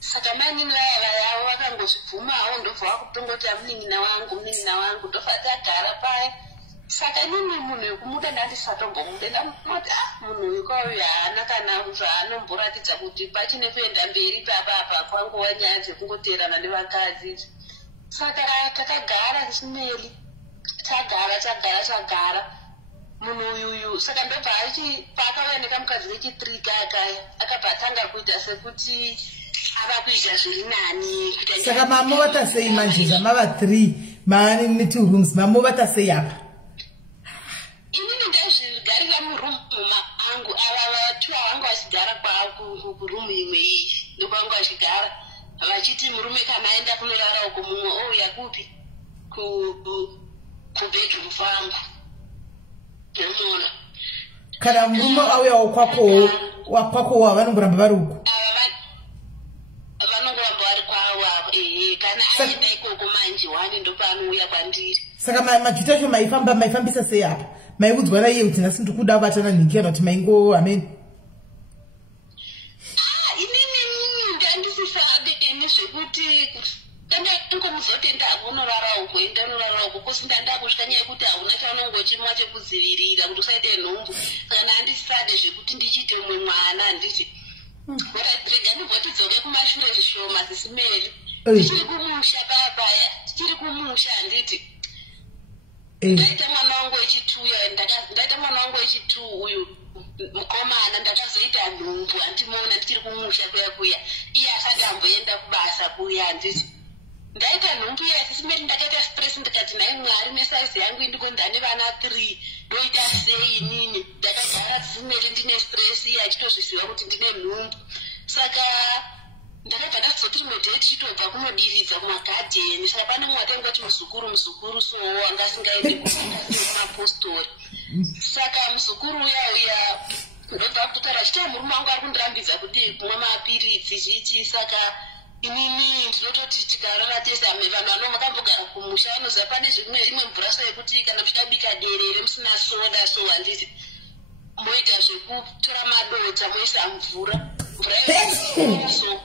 Saka manyini vaya vakangozvibvumawo ndobva vakutongoti munin'ina wangu ndobva tagara paya. Saka inini munhu wekumuda ndandisatombomube ndamoti munhu uyu kwauyu haana kana zvaanomboratidza kuti pachine kuenda mberi papapa kwanguva nyaya dzekungoteerana nevakadzi. Saka takagara simeli chagara munhu uyuyu saka ndobva paakauya nekamukadzi kechi3 kakaya akabva atanga kuita sekuti ava kuita zviri nani. Saka mamovata sei manje zvamava 3 maane ne2 rooms mamovata sei apa? Inini ndazvigarira murumu angu ava 2 vanga vachigara kurumu imwe iyi ndokwangu vachigara vachiti murume kana aenda kunorara uko mumwe ouya kupi kubedroom vangu. Kana murume auya wakwako vanongoramba vari uko vanongoramba vari kwavo kana aenda ikoko manje wani ndopaanouya kwandiri. Saka majuta acho maifambisa sei apa? Maiudzwa naiye kuti nhasi ndikuda kubatana nhingi kuti maingo ameni? Inini ndandisisabe zvekuti ndangomuzotenda unorara uko unorara uko kosi ndandakusvika nyaya yekuti hauna chaunongochimwa chekudzivirira kuti usaite nhumbu. Kana handisade zvekuti ndichite umwe mwana handiti rega ndibvotidzoke kumashure zvishoma zisimeri tichiri kumusha papaya tichiri kumusha handiti ndaita mwana wangu wechi2 uyu mukomana ndakazoita nhumbu handimona tichiri kumusha kuya iye asati amboenda kubasa kuya handiti ndaita nhumbu yasisimeri ndakaita stress ndikati nai mwari nesaizi yangu indiko ndane vana 3 ndoita sei inini ndakagara sisimeri ndine stress iye achitozviziva kuti ndine nhumbu. Saka ndakabva ndazoti imwe date tichitobva kunodiridza kumagadheni. Saka pane mumwe atangoti muzukuru so wanga asingaendi kumapostori. Saka muzukuru uya ndobva kutaura chita murume wangu ari kundirambidza kuti kumwa mapiritsi chichi. Saka inini ndinototi tikarara tese vanhu vanomukambogara kumusha vanoziva pane imwe mvura so yekuti kana muchitabika derere musina soda so handiti moita zvekutora madota moisa mvura so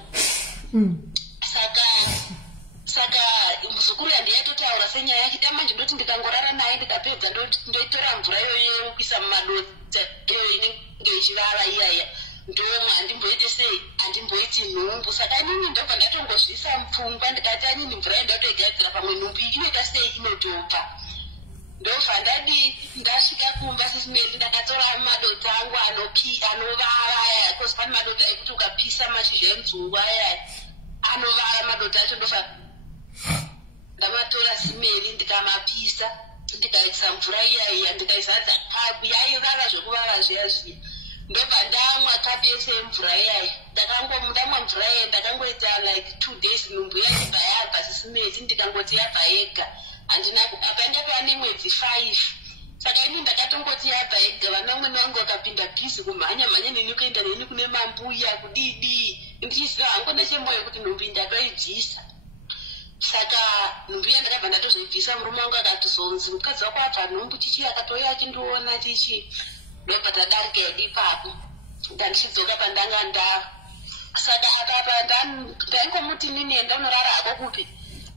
saka muzukuru yandiyatotaura senyaya yake tamanje ndoti ndikangorara naye ndikapedza ndoitora mvura iyoyo kuisa mumadota iyo inenge ichirara iyaya ndomwe handimboite sei handimboiti nhumbu. Saka inini ndobva ndatongozvisa mupfungwa ndikati anyini mvura yandatoigadzira pamwe nhumbu inoita sei inotobva. Ndobva ndasvika kumba sisimeri ndakatora madota angu anovava aya kosi pane madota ekuti ukapisa mashizha enzungu aya anovava madota acho. Ndobva ndamatora simeri ndikamapisa ndikaisa mvura iyaiya ndikaizadza kapu yaivava zvekuvava zviya zviya. Ndobva ndamwa kapu yese yemvura iyaya ndamwa mvura iyaya ndakangoita like 2 days nhumbu yaibva yabva sisimeri ndikangoti yabva yega handina apa ndakava nemwedzi 5. Saka ini ndakatongoti yabva yega vana umwe wangu wakapinda bhizi kumhanya neni kuenda neni kune mambuya kudidi ndichiziva hangu nechemoyo kuti nhumbu ndatoibvisa. Saka nhumbu iya ndakabva ndatozoibvisa murume wangu akatizonzi mukadzi wako abva nhumbu chichi akatouya achindiona chichi. Ndobva tadarika yedu ipapo ndandichidzoka pandanga ndava. Saka akapa ndaingomuti nini enda unorara hako kupi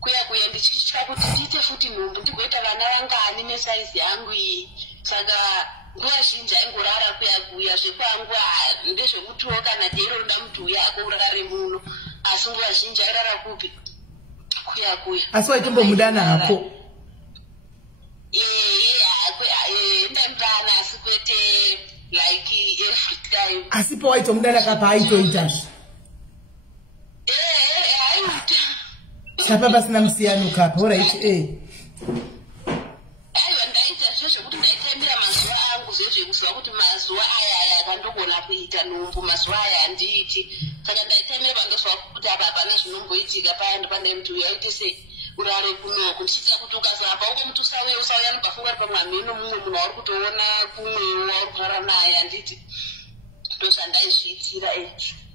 kuya ndichitya kuti ndiite futi nhumbu ndigoita vana vangani nesaizi yangu iyi. Saka nguva zhinji aingorara kuya zvekwangu ndezvekutiwo kana dero roda muti uya ako urarare muno asi nguva zhinji airara kupi kuya asi waitombomuda hako ndamudana asi kwete like every time. Asi pawaitomudana kapa aitoitazve aiita sapa pasina musiyano kapa oraiti aiwa ndaita zvekuti ndaitemera mazuva angu zvezvekuziva kuti mazuva aya akandogona kuita nhumbu mazuva aya handiiti. Saka ndaitemera pandoziva kuti apa hapana zvinomboitika paya ndopandai muti uyaite sei urare kunoko ndichiita kuti ukazapa unge muti usauya nobvafunga ari pamwamheno mumwe munhu auri kutoona kumwewo auri kugara naye handiti ndozvandaizviitira.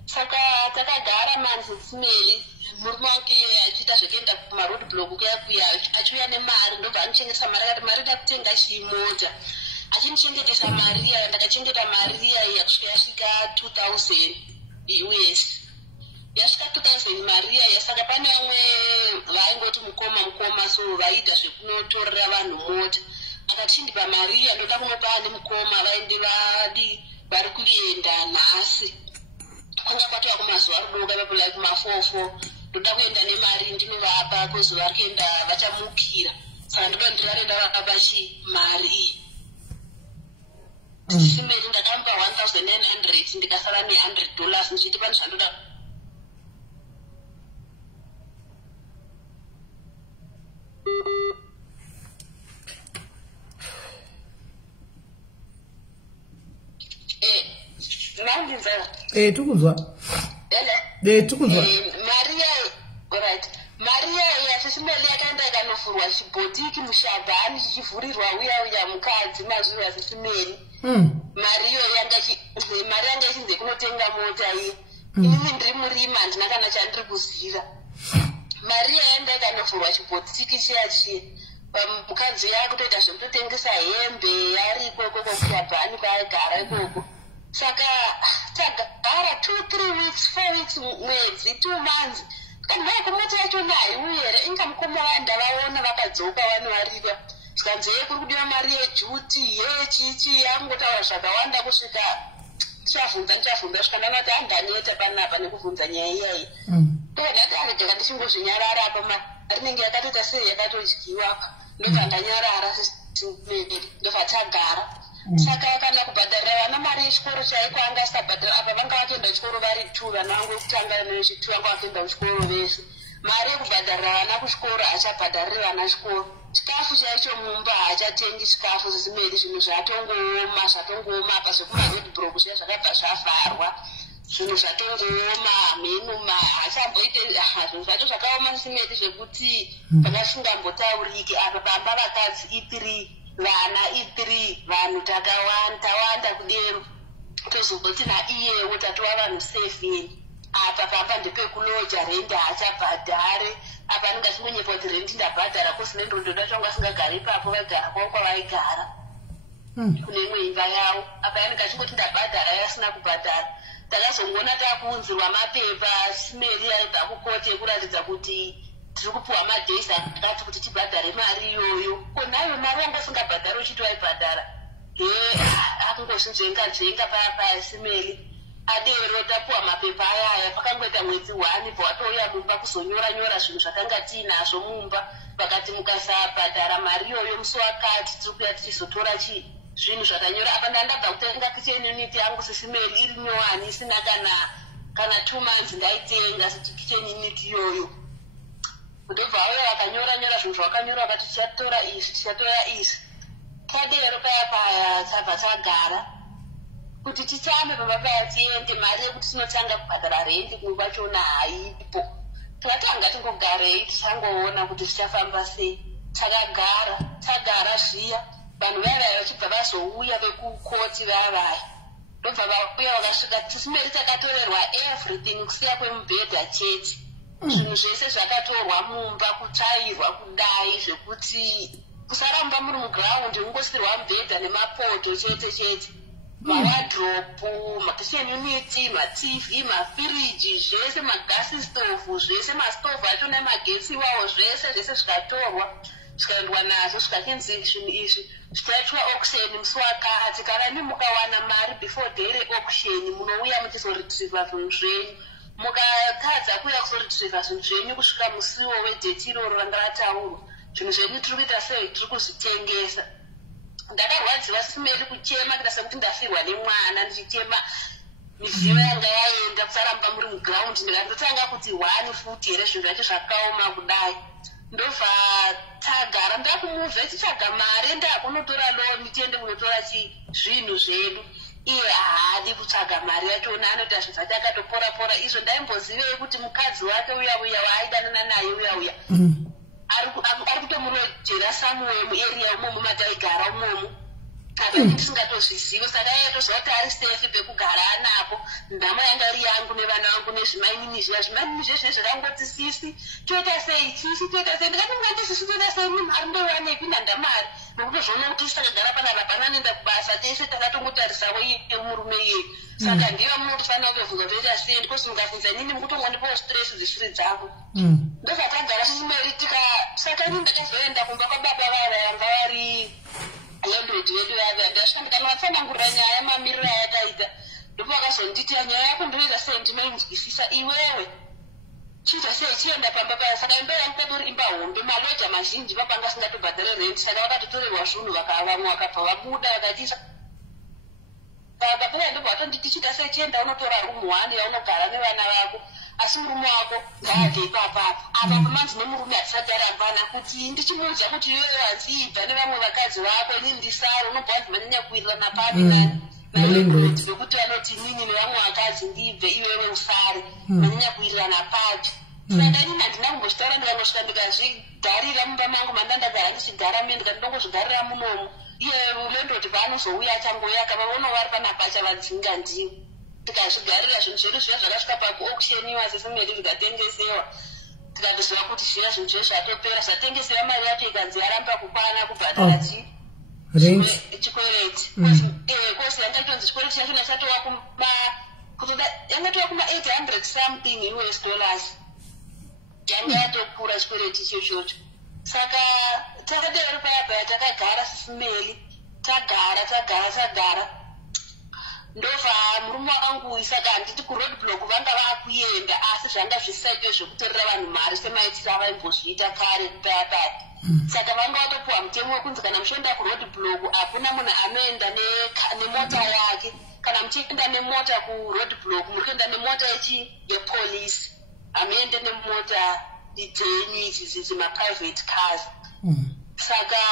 Saka takagara manzisimeri murume wake achiita zvekuenda kumaroad block kuya achiuya nemari ndobva anochengetesa mari akati mari da kutenga chimota achinochengetesa mari iya ndakachengeta mari iya kusvika yasvika 2000 US yasvika 2000 mari iya. Saka pane vamwe vaingoti mukoma so vaita zvekunotorera vanhu mota akachindipa mari iya ndoda kunopa nemukoma vaende vari kuenda nhasi kwanga kwatova kumazuva rudoka ipapo like ma4 ndoda kuenda nemari ndinovapa kuzuva rikuenda vachamukira. saka ndoda ndirarenda vakabachi mari iyi simeri ndakamupa $1,900 ndikasara $100 ndichiti pane zvandoda tukunzwa. Tukunzwa. Maria yashisimeli yakaenda ikanofurwa chibhotiki mushabhani chichivhurirwa uya mukadzi mazuro yashisimeli. Mari yanga ichinze kunotenga mota iyi. Inini ndiri murima handina kana chandiri kuziva. Maria yanga ikanofurwa chibhotiki chiya mukadzi yakutoita zvekutotengesa hembe yari ikoko kushabhani kwaigara ikoko. Saka tagara 2-3 weeks 4 weeks mwedzi 2 months kana kumota yacho nayo here inga mukoma vandavaona vakadzoka vano variva sikanzeye kuri kudiwa mari yejuti yechichi yangotaura zvakawanda kusvika tichavhunza svikandanati andaneta panapa nekubvunza nyaya iyayi ndodati aregeka ndichingozvinyarara apa mari inenge yakatoita sei yakatodyiwa ndokandanyarara ndobva tagara. Saka kana kubhadharira vana mari yechikoro chaiko anga asabhadhara apa vanga vakuenda kuchikoro vari 2 vana vangu vekutanga nechi2 vanga vakuenda kuchikoro vese. Mari yekubhadharira vana kuchikoro haachabhadhariri vana chikoro. Chikafu chaicho mumba haachatengi chikafu zvisimeli zvinhu zvatongooma apa zvekumaredbrook zviya zvakabva zvavharwa zvinhu zvatongooma menuma haachamboite zvinhu zvacho zvakaoma zvisimeli zvekuti pangasingambotauriki apa pamba vakadzi E3 vana E3 vanhu tawanda kudero tozoboti naiyewo tatova vanhu 7 apa pamba ndepekuloja rendi haachabhadhare apa ndingachimonyepa kuti rendi ndabhadhara kusine ndondo changu asingagari ipapo vaigara kwavo kwavaigara kune imwe imba yavo apa yaningachingoti ndabhadhara yasina kubhadhara. Takazongona takuunzirwa mapepa simeri aibva kukote ekuratidza kuti tiri kupiwa madhesi akati kuti tibhadhare mari iyoyo konayo mari wanga usingabhadhari uchiti waibhadhara akungozvinzvenga pasimeli adero tapiwa mapepa ayaya pakangoita mwedzi 1 pawatouya mumba kuzonyora zvinhu zvakanga tiinazvo mumba vakati mukasabhadhara mari iyoyo musi wakati tiri kuya tichizotora zvinhu zvakanyora apa ndandabva kutenga kitchen unit yangu sisimeli iri nyowani isina kana 2 months ndaitenga kitchen unit iyoyo. Ndobva auya vakanyora zvinhu zvakanyora vakati tichatora izvi tadero paya tabva tagara kuti titame pamba paya tiende mari yekuti tinotanga kubhadhara rendi kunguva chona haipo takatanga tingogarei tichangoona kuti zvichafamba sei. Tagara zviya vanhu vaya vachibva vazouya vekukoti vavaya ndobva vauya vakasvika tisimeri takatorerwa everything kusiya kwemubhedha chete zvinhu zvese zvakatorwa mumba kutsvairwa kudai zvekuti kusaramba muri mugraundi ungosirwa mubhedha nemapoto chete mawadropu makitchen unit matv mafiriji zvese magasi stovu zvese mastovu acho nemagetsi iwawo zvese zvikatorwa zvikaendwa nazvo zvikachinzi zvinhu izvi zvikaitwa auction musi wakati kana mukawana mari before day auction munouya muchizoretrieva zvinhu zvenyu mukatadza kuya kuzoretrieva zvinhu zvenyu kusvika musiwo wedheti iroro ranga rataurwa zvinhu zvenyu tiri kuita sei tiri kuzvitengesa. Ndakarwadziwa simeri kuchema kuita sekuti ndafirwa nemwana ndichichema midziyo yanga yaenda kusaramba muri mugraundi ndikatotanga kuti 1 futi here zvinhu zvacho zvakaoma kudai ndobva tagara ndakumuvhe tichaga mari ndakunotora loni tiende kunotora zvinhu zvedu iye haadi kutsvaga mari yachona anoita zvinhu zvacho akatopora izvo ndaimbozivei kuti mukadzi wake uya waaidanana naye uya ari kutomurojera samuwe muarea umomo mataigara umomo apeni tisingatozvizivo saka yatozva kuti ari safe pekugara anapo nhamo yanga iri yangu nevana vangu nezvimainini zvimainini zvezvine zvakangoti sisi toita sei ndikati mungandisisi toita sei mari ndowanepi nhandamari nokutozviona kuti tisakagara panapa pananoenda kubasa tese takatongotarisavo iye murume iyeyu saka ndiva munotofanira kubvunza toita sei ndikosi mukabvunza nini mukutongondipawo stress dzishiri dzangu ndokatagara sisimeri saka ini ndakazoenda kumba kwababa vaya yanga vari landlord vedu vaya ndasvika ndikanovatsanangurira nyaya mamiriro ayakaita ndipo vakazonditi nyaya yako ndoita sei ndinoinzwisisa iwewe chiita sei chienda pamba paya saka imba yangu patori imba hombe maloja mazhinji vapanga singatobhadhare rent saka vakatotorerwa zvinhu vakava vamwe vakabva vabuda vakatiisa vakapera ndobva vatonditi chiita sei chienda unotora rumu 1 yaunogara nevana vako asi murume wako ngaabve ipapapa apa pamanzi nemurume atisati arambana kuti ndichimuudza kuti iwewe hanziibva nevamwe vakadzi vako inini ndisaro unobva wanzi manyanya kuwirirana papi nani nalengozi vekuti vanoti inini nevamwe vakadzi ndibve iwewe usare manyanya kuwirirana papi saka inini handina kumbochitaura ndikangosvika ndikazvigarira mumba mangu mandandagara ndichigara mie ndikandongozvigarira munomu iye ulendoti paanozouya achangoya akavaona vari panapacha vadzinga ndiwo tikazvigarira zvinhu zvedu zviya zvakasvika pakuauctioniwa sesimeli zvikatengesewa tikatoziva kuti zviya zvinhu zvedu zvatopera zvatengesewa mari yacho ikanzi yaramba kukwana kubhadhara chikwereti kosi yangatonzi chikwereti chachona chatova yangatova kuma$800 something US dollars yanga yatokura chikwereti ichochocho saka takadero payapaya takagara sisimeli tagara ndobva murume wangu saka handiti kuroadblock vanga vakuenda asi zvanga zvisaitwe zvekutorera vanhu mari semaitiro avaimbozviita kare payapaya saka vanga vatopuwa mutemo wekunzi kana muchienda kuroadblock hakuna munhu anoenda nemota yake kana muchienda nemota kuroadblock muri kuenda nemota yepolisi hamuende nemota dzenyu idzi maprivate cars saka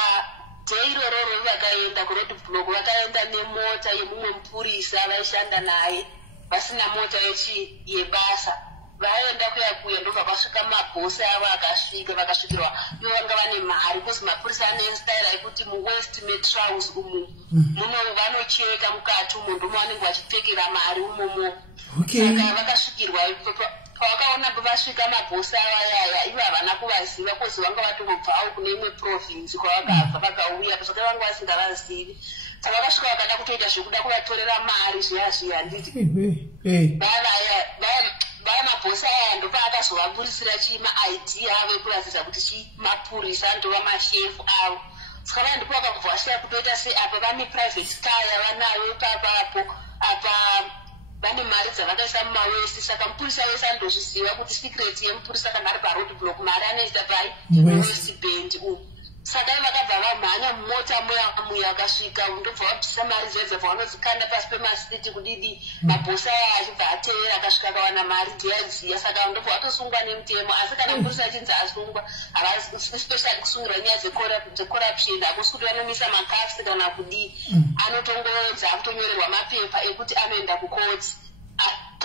dzeirororo vakaenda kuroadblock vakaenda nemota yemumwe mupurisa vaishanda naye vasina mota yebasa vaenda kuya ndobva vasvika mabhosi avo akasvika vakasvikirwa ivo vanga vane mari kozi mapurisa anenstaira yekuti muwest metraus umu muno vanocheka mukati umo ndomo vanenge vachipfekera mari umomo saka vakasvikirwa pavakaona vasvika mabhosi avo ayaya ivo havana kuvaziva kozi vanga vatongobvawo kune imwe province kwavakabva vakauya saka vanga vasingavazivi saka vakasvika vakada kutoita zvekuda kuvatorera mari zviya nditi vaya mabhosi aya ndopaakazovaburisira chimaid avo ekuratidza kuti chimapurisa ndova mashefu avo saka vaya ndipo vakabva vasiya kutoita seapa vane private car yavanayo papapo apa vane mari dzavakaisa mumawesi saka mupurisa wese andozviziva kuti secret yemupurisa kana ari paroadblock mari anoita pai west band umu saka vakabva vamhanya mumota muya akasvika ndobva vabvisa mari dzedza pavanozikanda pasi pemasiti kudidi mabhosi aya achibva atevera akasvika akawana mari dzeyadziya saka ndobva vatosungwa nemutemo asi kana mupurisa achinzi asungwa especially kusungira nyaya dzecorruption hakusi kuti vanomisa makasi kana kudii anotongoedza akutonyorerwa mapepa ekuti anoenda kukoti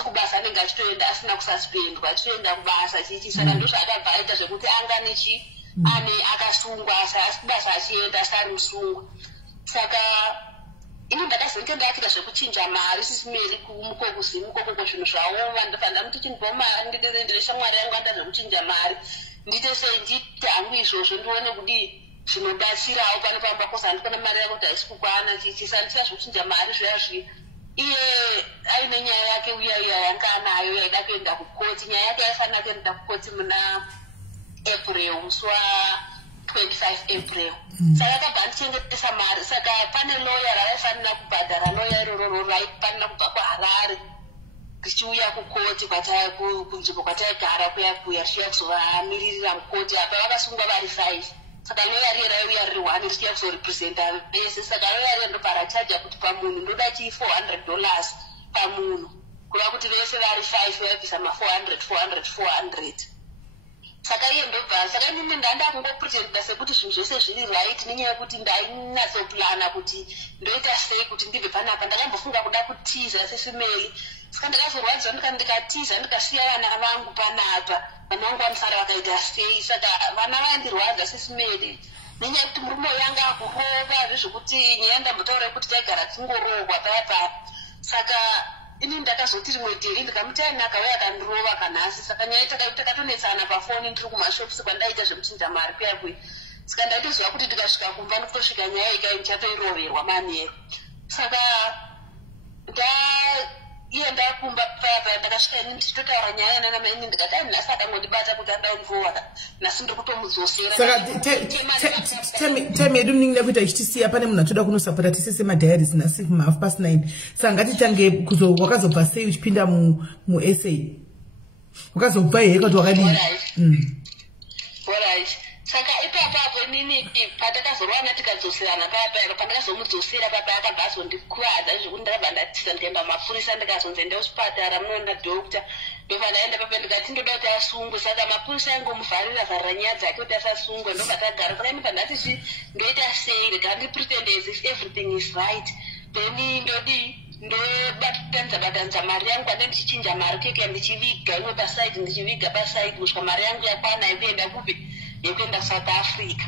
kubasa anenge achitoenda asina kususpendwa achitoenda kubasa chichi saka ndozvaakabva aita zvekuti anganechi ane akasungwa asi basa achienda asari musungwa saka ini ndakazenge ndaakita zvekuchinja mari sisimeri kumukokuzimukokoko zvinhu zvaoma ndamuti chinibva mari ndiderendere shamwari yangu anda zvekuchinja mari ndite sei nditi hangu izvozvo ndione kudi zvinobatsirawo pano pamba kozi handikona mari yako kuti haisi kukwana chichisa nditira zvekuchinja mari zviyazviya iye aine nyaya yake uya yanga anayo yaida kuenda kukoti nyaya yake yaifanira kuenda kukoti muna April musi wa25 April saka akabva ndichengetesa mari saka pane lawyer raifanira kubhadhara lawyer iroro raifanira kubva kuHarare richiuya kukoti kunzvimbo kwataigara kuya richiuya kuzovamiririra mukoti apa vakasungwa vari 5 saka lawyer riye raiuya riri 1 richiuya kuzorepresenta vese saka lawyer riye ndobva rachaja kuti pamunhu ndoda $400 pamunhu kuva kuti vese vari 5 vaibvisa ma400 saka iye ndobva saka inini ndanda kungopretenda sekuti zvinhu zvese zviri right nenyaya yekuti ndainatsoplana kuti ndoita sei kuti ndibve panapa ndakambofunga kuda kutiza sesimeli saka ndakazorwadzwa ndikatiza ndikasiya vana vangu panapa vana vangu vanosara vakaita sei saka vana vandirwadza sesimeli nenyaya yekuti murume yanga akurova zvezvekuti nyaya ndambotaura kuti taigara tingorohwa payapa saka ini ndakazoti rimwe dheri ndikamuti ainakauya akandirova kanhasi saka nyaya takatonetsana pafoni ndiri kumashopusi kwandaita zvekuchinja mari kuyakuya saka ndaitoziva kuti ndikasvika kumba ndikutosvika nyaya ikai ndichatoiroverwa manheru saka iye ndakumba payapaya ndakasvika ini ndichitotaura nyaya nanamaini ndikati nhasi akangondibata kuti andaundivowana nhasi ndiri kutomudzosera saka time yedu mningi ndakuita ichitisiya pane munhu atoda kunosapota tisese madiaries nhasi kuma9:30 saka ngatitange wakazobva sei uchipinda muessay ukazobva heko kuti wakadini. Alright. Saka ipapo nini patakazorwana tikadzoserana paya pandakazomudzosera papa akabva azondikuvadza zvekuti ndakabva ndatisa ndikaenda mapurisa ndikazonzi ende kuchipatara munoona dhokta ndobva ndaenda papa ndikati ndoda kuti asungwe. Saka mapurisa angomuvharira nyaya dzake kuti asasungwe ndobva tagara. Saka inibva ndati ndoita sei rega ndipretend as if everything is right then ndobatanidza mari yangu ande ndichichinja mari keke ndichiviga imwe pasaidi ndichiviga pasaidi kusvika mari yangu yakwana yekuenda kupi yekuenda South Africa.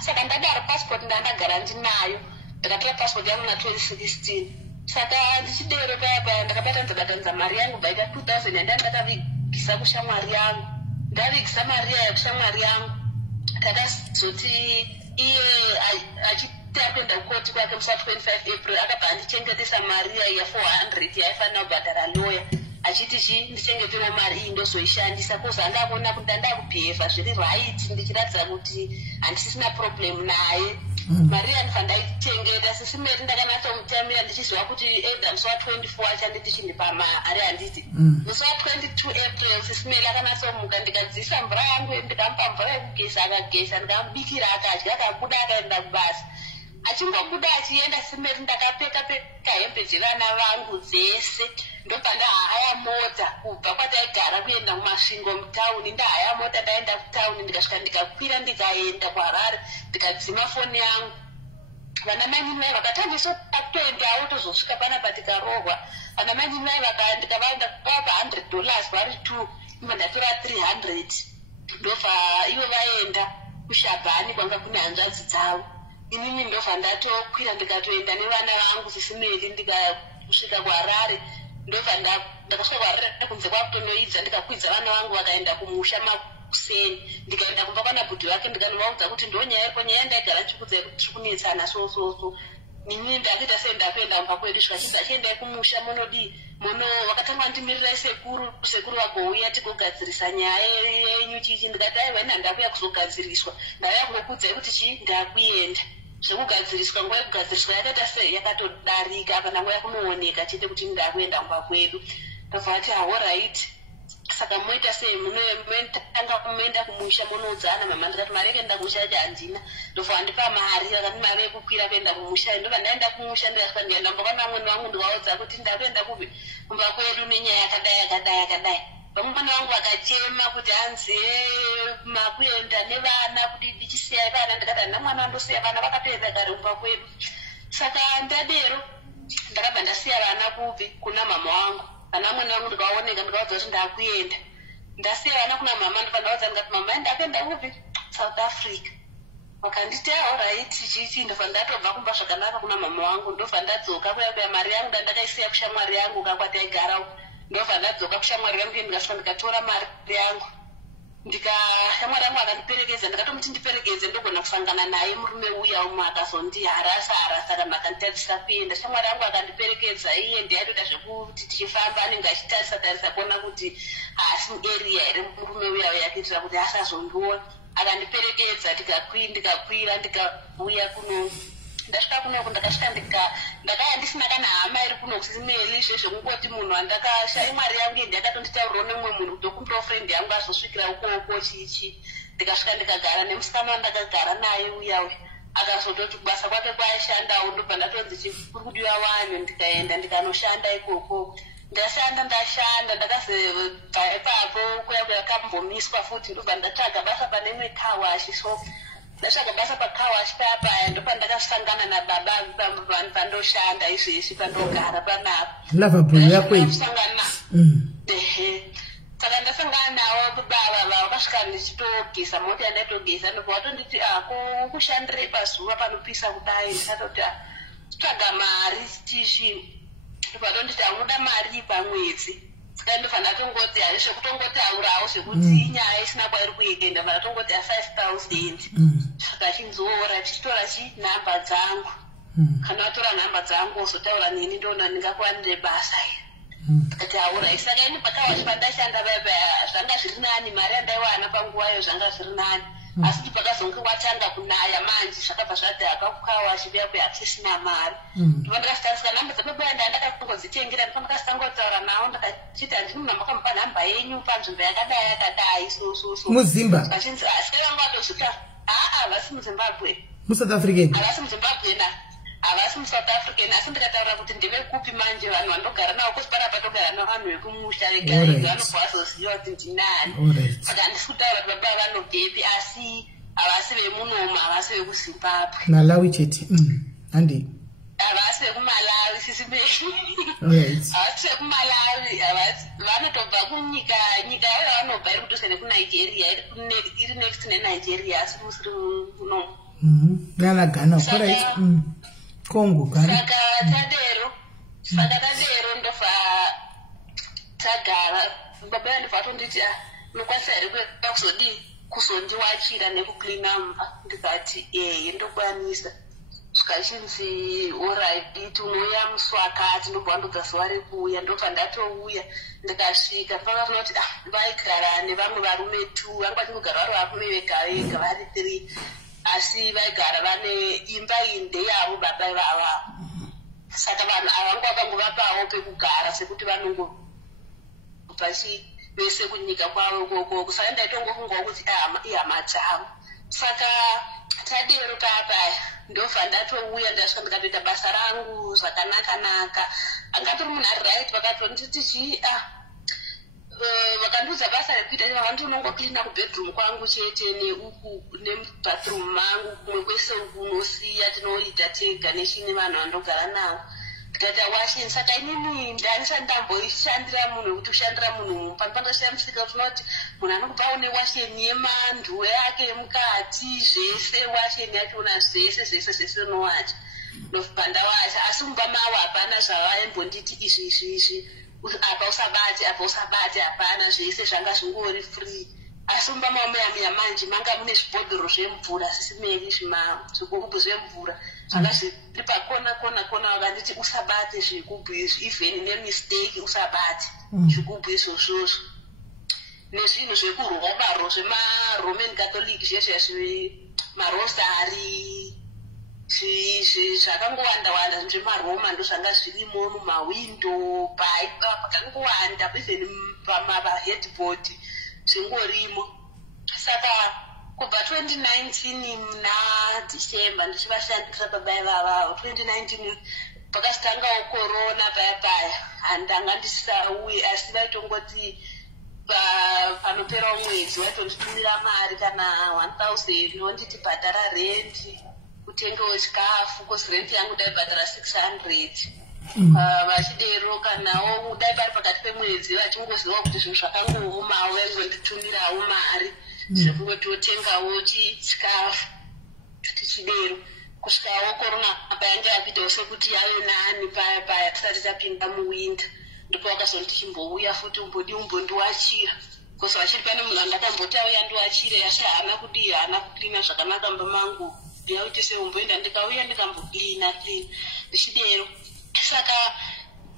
Saka ndadaro passport ndandagara ndinayo ndakatora passport yangu na2016. Saka ndichidero paya ndakabatanidza mari yangu baita 2000 ndandakavigisa kushamwari yangu. Ndavigisa mari yayo kushamwari yangu takazoti iye akuenda kukoti kwake musa 25 April akabva andichengetesa mari ya 400 yaifanira kubhadhara lawyer achiti ndichengetewo mari iyi ndozoishandisa kozi andakuona kuti ndandakubheheva zviri right ndichiratidza kuti handisisina problem naye. Mari yandifa ndaichengeta SIS MELLY ndakanatsomutamira ndichiziva kuti either musi wa24 achanditi chindipa mari handiti. Musi wa22 April SIS MELLY akanatsomuka ndikadzisa mvura yangu ndikamupa mvura yekugesa akagesa ndikamubikira akadya akabuda akaenda kubasa. Achimbobuda achienda SIS MELLY ndakapfeka hembe dzevana vangu dzese ndobva ndahaya mota kubva kwataigara kuenda kumasvingo mutauni. Ndahaya mota ndaenda kutauni ndikasvika ndikakwira ndikaenda kwaHarare ndikadzima foni yangu. Vana mai vai vakatambisa toendawo tozosvika panapa tikarohwa. Vana mai vai ndikavaenda kwapa $100 vari 2 imwe ndatora 300 ndobva ivo vaenda kuShabhani kwanga kune hanzvadzi dzavo. Inini ndobva ndatokwira ndikatoenda nevana vangu SIS MELLY ndikasvika kwaHarare. Ndobva ndakasvika kwaHarare kunze kwakutonoidza ndikakwidza vana vangu vakaenda kumusha makuseni ndikaenda kumba kwana bhudhi vake ndikanovaudza kuti ndonyaya iripo nyaya ndaigara ndichikudza kuti tiri kunetsana so inini ndakuita sei ndakuenda kumba kwedu zvikachibva chiendai kumusha muno vakatanga ndimirira sekuru vagouya tigogadzirisa nyaya yenyu chichi ndikati aiwa ina ndakuya kuzogadziriswa ndauya kunokudzai kuti ndakuenda zvekugadziriswa nguva yekugadziriswa yakaita sei yakatodarika apa nguva yakunooneka chete kuti ndakuenda kumba kwedu. Ndobva ati alright. Saka moita sei munotanga kuenda kumusha munodzana mama ndikati mari yekuenda kumusha yacho handina. Ndobva andipa mari vakati mari yekukwira kuenda kumusha. Ndobva ndaenda kumusha ndikasvika ndikaenda kumba kwana mwana wangu ndikaudza kuti ndakuenda kupi kumba kwedu nenyaya yakadai. Vamwe mwana wangu vakachema kuti hanzi makuenda nevana kuti ndichisiya vana ndikati handina mwana andosiya vana vakapedza kare kumba kwedu. Saka ndadero ndakabva ndasiya vana kupi kuna mama wangu. Vana mwana wangu ndikaoneka ndikaudza kuti ndakuenda. Ndasiya vana kuna mama ndikandauza ndikati mama ndakuenda kupi South Africa. Vakanditi alright chichi ndobva ndatobva kumba zvakanaka kuna mama wangu ndobva ndadzoka kuya mari yangu ndandakaisiya kushamwari yangu kakwataigara uko. Ndobva ndadzoka kushamwari yangu ndikasvika ndikatora mari yangu shamwari yangu akandiperekedza ndikatomuti ndiperekedze ndogona kusangana naye murume uya umwe akazondiharasa kana akanditadzisa kuenda. Shamwari yangu akandiperekedza iye ndiyaitoita zvekuti tichifamba anenge achitarisa kuona kuti haasi muarea here murume uya yakuitira kuti asazondiona. Akandiperekedza ndikakwira ndikauya kuno. Ndasvika kunoku ndakasvika ndakaya ndisina kana hama iri kuno SIS MELLY izvezvo kungoti munhu andakashaya mari yangu ndakatonditaurirawo nemumwe munhu ndokumbawo friend yangu azosvikira ukoko chichi. Ndikasvika ndikagara nemusikana wandakagara naye uyawe akazototi kubasa kwake kwaishandawo ndobva ndatonzi kuri kudiwa wanhu ndikaenda ndikanoshanda ikoko. Ndashanda ndakazobva ipapo kuya kambomiswa futi ndobva ndatsvaga basa pane imwe car wash. So ndasvika basa pacar wash paya ndopandakasangana nababa pandoshanda izvezvi pandogara panapo. Lavabhulu yako iyi. Saka ndasangana nawo baba vakasvika ndichitogesa mota yandaitogesa ndobva watonditi kushandire pazuva panopisa kudai ndikatoti tsvaga mari tichi ndobva tonditi unoda mari pamwedzi. Saka ndobva ndatongoti zvekutongotaurawo zvekuti inyaya isina kwairi kuenda mara tongoti 5,000. Saka chinzoora tichitora namba dzangu. Kana watora namba dzangu uzotaura nini ndona ndingakwanire basa iri. Tikati alright. Saka ini pakawa pandashanda zvanga zviri nani mari yandaiwana panguvayo zvanga zviri nani. Asi pakazonge watanga kunaya manje zvakabva zvati akakukawa chibuya kuya akusisina mari. Ndikandikasitarisika namba dzapapaya ndandakatongoziva anodzitengera ndipandakasangotaura nawo ndakachiti handini munhu makamupa nhamba yenyu panzvimbo yakadai so muzimba vachinzi asi vangu vatosvika havasi muzimbabwe musouth african havasi muzimbabwe na havasi musouth african asi ndikataura kuti ndevekupi manje vanhu vandogara navo kosi panapa togara navanhu vekumusha vegaega vanobva vazoziva kuti ndinani saka handisi kutaura kuti baba vanobvepi asi havasi vemunoma havasi vekuzimbabwe malawi chete handi havasi vekumalawi sisi havasi vekumalawi vanotobva kunyika yayo vanobva iri kudhuze nekunigeria iri next nenigeria asi musiri muno nana Ghana correct Congo saka tadero ndofa tagara baba vanobva vatonditi nokwanisa here kuzondiwachira nekuklina mba ndikati ndokwanisa zvikachinzi oright unouya musi wakati ndobva ndodza zuva rekuuya ndobva ndatouya ndikasvika pakaona kuti vaigara nevamwe varume 2 vanga vachingogara vari varume vega vega vari 3 asi vaigara vane imba inde yavo baba ivava saka vanhu ava vanga vakangovapawo pekugara sekuti vanongobva vese kunyika kwavo ikoko saka ndaitongofungawo kuti ihama dzavo saka tadero papaya ndobva ndatouya ndasvika ndikatoita basa rangu zvakanaka angatori munhu ari right vakatonditi vakandiudza basa rekuita vakanditi unongoklina kubedroom kwangu chete neuku nebathroom mangu kumwe kwese uku unosiya tinoita tega nechine vanhu vandogara navo ndikati washini saka inini ndanisati ndamboishandira munhu wekuti ushandira munhu pandipandoshiya musika unoti munhu anokubva une washeni yemandu yake yemukati zvese washeni yachiona zvese unowacha ndobva ndawacha asi mumba mavo hapana zvavaimbonditi izvi apa usabate hapana zvese zvanga zvingori free asi mumba mavo muyamiya manje manga mune zvibhodhoro zvemvura sisimeli zvigubhu zvemvura zvanga zviri pakona vakanditi usabate zvigubhu izvi even nemistake usabate zvigubhu izvozvozvo nezvinhu zvekurwavaro zvemaroman catholic zvezve marosari zvakangowanda zvinhu zvemaroma ndo zvanga zvirimo mumawindo pakangowanda even pamaheadboard zvingorimo saka kubva 2019 muna December ndichivashandira baba ivavavo 2019 pakazitangawo corona paya handanga ndisauyi asi vaitongoti panopera mwedzi vaitonditumira mari kana 1000 nonditi bhadhara renti kutengewo chikafu kosi renti yangu daibhadhara 600 vachidero kanawo dai pari pakati pemwedzi vachingoziva kuti zvinhu zvakangooma vaingonditumirawo mari zvekungototengawo chikafu tichidero kusvikawo korona payanga yapitawo sekuti yave nani paya tisati tapinda muwinda ndipo vakazoti chimbouya futi umbondiwachira kosi vachiri pane munhu andakamboti auya ndiwachire asi haana kuklina zvakanaka mba mangu yakuti seumboenda ndikauya ndikamboklina ndichidero saka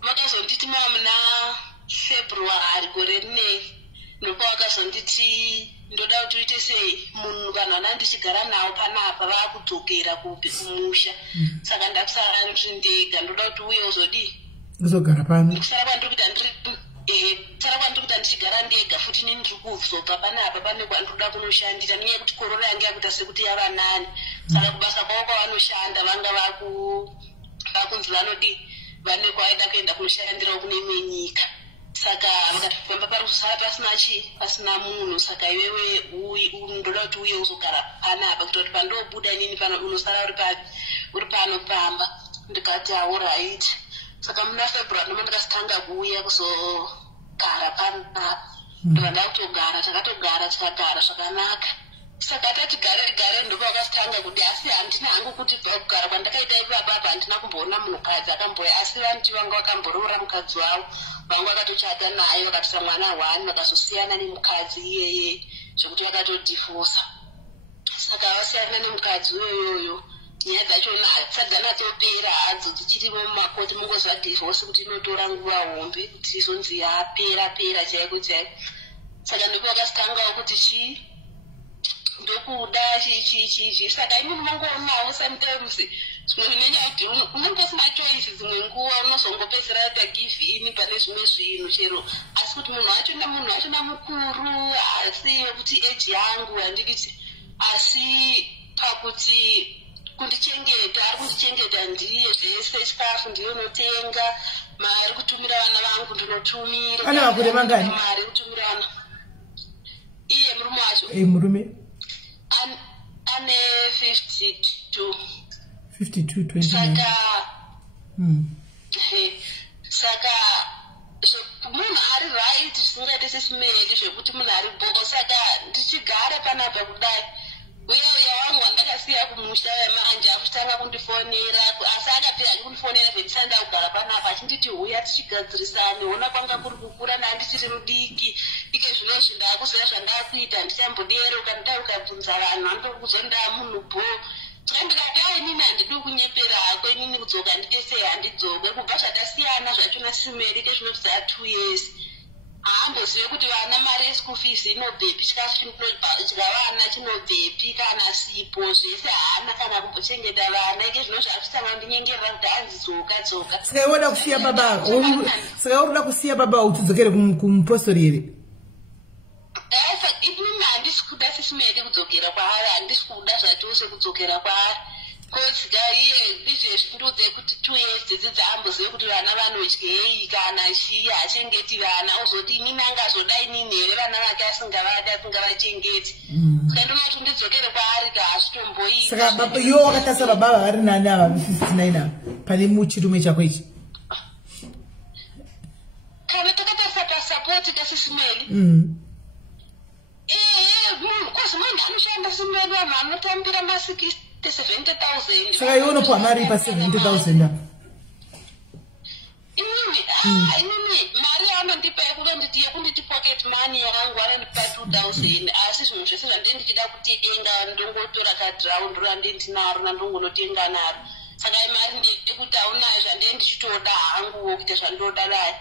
vakazonditi muna February gore rinei ndipo vakazonditi ndoda kuti uite sei munhu vanhu vana ndichigara nawo panapa vakudzokera kumusha saka ndakusara ndiri ndega ndoda kuti uye uzogara pano kusara kwandiri kuita ndichigara ndega futi nini ndiri kuzobva panapa pane kwandiroda kunoshandira nenyaya yekuti korona yange yakuita sekuti yava nani saka kubasa kwavo kwavanoshanda vanga vakunzi vane kwavaida kuenda kunoshandirawo kune imwe nyika saka vakatofamba pari kusara pasina munhu saka iwewe ndoda kuti uye uzogara panapa kuita kuti pandobuda inini pano unosara uri pano pamba ndikati alright saka muna February ndomwe ndakatanga kuuya kuzogara panapa ndikada kutogara takagara zvakanaka saka tati gare ndipo vakatanga kuti asi handina hangu kuti kugara kwandakaita ipapapa handina kumboona munhukadzi akamboya asi vanti vanga vakamboroora mukadzi wavo vanga vakatochata naye vakatisa mwana 1 vakazosiyana nemukadzi iyeye zvekuti vakatodifosa saka vasiyana nemukadzi uyoyoyo nyaya dzachona hadzisati natsopera hadzo dzichirimo mumakoti mungoziva divorce kuti inotora nguva hombe kuti izonzi yapera chaiko saka ndipo vakasitangawo kuti ndokuda saka imini mangoonawo sometimes unenge usina choice dzimwe nguva unozongopedzera give in pane zvimwe zvinhu chero asi kuti munhu wacho mukuru asi yokuti age yangu handiditi asi pakuti kundichengeta ari kundichengeta ndiye zvese chikafu ndiye unotenga mari kutumira vana vangu ndinotumira ana vakure vangani mari kutumira vana iye murume wacho murume ane 52 29 saka munhu ari right zvisingaite sesimeli zvekuti munhu ari bhoko saka ndichigara panapa kudai uya wangu wandakasiya kumusha manje akutanga kundifonera asi akapera kundifonera zvendisanda kugara panapa achinditi uya tichigadzirisane ona kwanga kuri kukura ndandichiri mudiki ike zvinezvi ndakuziva zvandakuita ndichamboderoka nditaukabvunza vanhu andokuzondaa munhu bho ndikati inini handidi kunyepera hako inini kudzoka ndikese handidzoke kubva zvatasiyana zvachona simeri kezvinobvisa 2 years haambozive kuti vana mari yeschool fees inobvepi chikafu chinodya vana chinobvepi kana sipo zvese haana kana kumbochengeta vana ike zvino zvakutanga ndinyengerera kuti anzidzoka saka woda kusiya baba saka urikuda kusiya baba utidzokere kumupostori here inini handisi kuda sisimedi kudzokera kwaari handisi kuda zvatose kudzokera kwaari kozika iye izvezvi ndudze kuti 2 years dzidzi dzaambozive kuti vana vanodyei kana chii hachengeti vana uzoti inini angazodai nini here vana vake asingavadi asingavachengeti saka ndinoti ndidzokere kwaari kaasitomboita saka iwo wakatasa baba vari nani ava 59 ava pane muchirume chako ichi kana takatarisa pasapoti kasisimeli kozi munhu anoshanda simeli vanhu anotambira ma60 70,000 saka iwe unopuwa mari pa 70,000 apa inini mari anondipa yekunditi yekunditi pocket money yangu anondipa 2,000 asi zvinhu zvese zvandendichida kutenga ndongotora kadhiraundi randendinaro nandongonotenga naro saka mari ndekuti aunayo zvandendichitoda hangu wokuita zvandoda nayo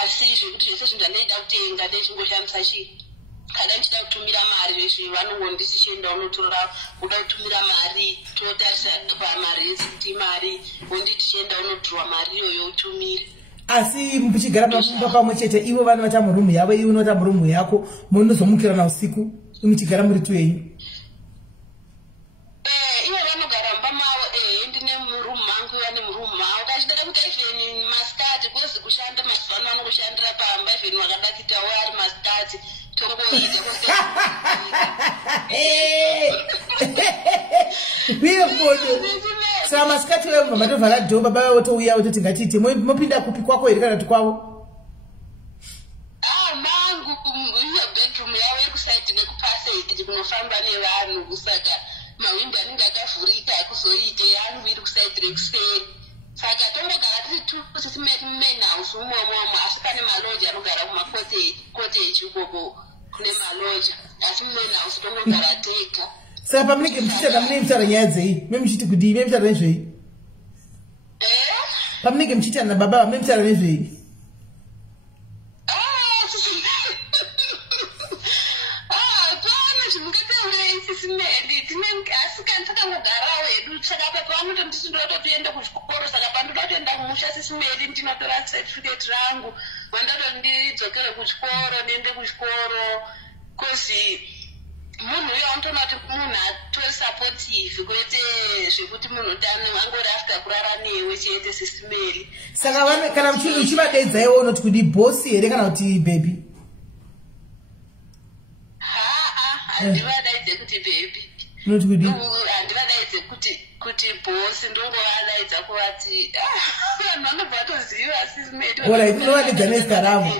asi zvekuti zvese zvinhu zvandeida kutenga ndechingoshandisa chii kana ndichida kutumira mari zvezvi vanongondisichenda unotora uda kutumira mari totarisa pamari yesiti mari wonditi chenda unodhurwa mari iyoyo utumire asi muchigara pamumba pamwe chete ivo vana vata murumu yavo iwe unota murumu yako munozomukirana usiku muchigara muri tu yenyu ivo vanogara mumba mavo ndine murumu mangu vane murumu mavo kachidada kuti even maskati kozi kushanda mazuva ano vanongoshandira pamba even wakada kuitawo ari maskati uye mbodo saka masikati wemva matovhara dho baba vavo touya wototi ngatiite mopinda kupi kwako here kana kuti kwavo mangu iyo bedroom yavo yekusaidi nekupasage kunofamba nevanhu saka mahwindo anenge akavhurika akuzoite yangu iri kusaidi rekuseri saka tongogara tiri tusisimemainhouse umomomo asi pane maloji anogara kumakoteji ukoko kune maloja asi mumenhouse tongogara tega saka pamunenge muchitaura mune mutaura nyaya dzei memuchiti kudii memutaura nezvei pamunenge muchiita nababa memutaura nezvei asi kana takangogarawo hedu saka apa pavanoto ndisi ndoda toenda kuchikoro saka pandoda kutoenda kumusha sisimeri ndinotora certificate rangu vandoto ndidzokere kuchikoro ndiende kuchikoro kozi munhu uyo anotoona kuti munhu atori supportive kwete zvekuti munhu tani angori after kurara newe chete sisimeri saka kana muchinhu uchivadaidzaiwo unoti kudi bosi here kana kuti baby handivadaidze kuti baby unoti kudi handivadaidze kuti bosi ndongovadaidza kuvati vanhu vanobva vatoziva sisimeri unovadaidza nezita ravo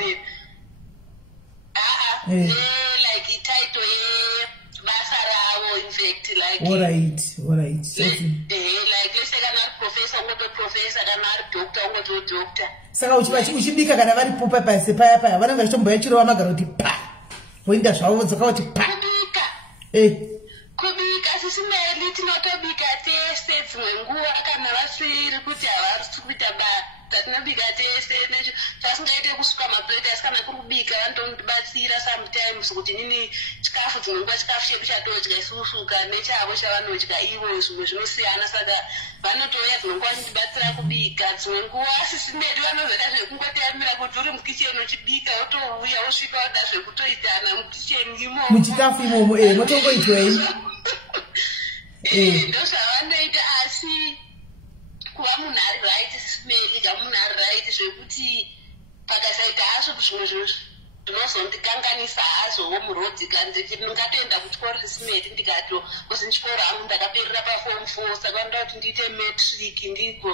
like title yebasa ravo infact like alright like yose kana ari professor ungotoprofessor kana ari doctor ungotodoctor saka uchibika kana varipo pasi paya paya vanenge vachitomboya chirova magara kuti pa voinda zvavo vodzoka kuti pa kubika sisimeli tinotobika tese dzimwe nguva kana vasiri kuti havarisi kuita tatinobika tese tasingaite kusuka maplate asi kana kuri kubika vanotondibatsira sometimes kuti nini chikafu dzinonguva chikafu chedu chatodya isusuka nechavo chavanodya ivo zvimwe zvinosiyana saka vanotouya dzinonguva chindibatsira kubika dzimwe nguva asisimeti vanozoda zvekungotiyamira kuti uri mukicheni uchibika wotouya wosvika wada zvekutoitana mukicheni imomo muchikafu imomo motongoitwei ndozvavanoita asi kuva munhu ari right smelly kamunhu ari right zvekuti pakasaita hazvo zvimwe zvinozondikanganisa hazvowo murodzi ndingatoenda kuchikoro sismeti ndikato kozi chikoro hangu ndakaperera paform 4 saka ndoda kuti ndiite matric ndiko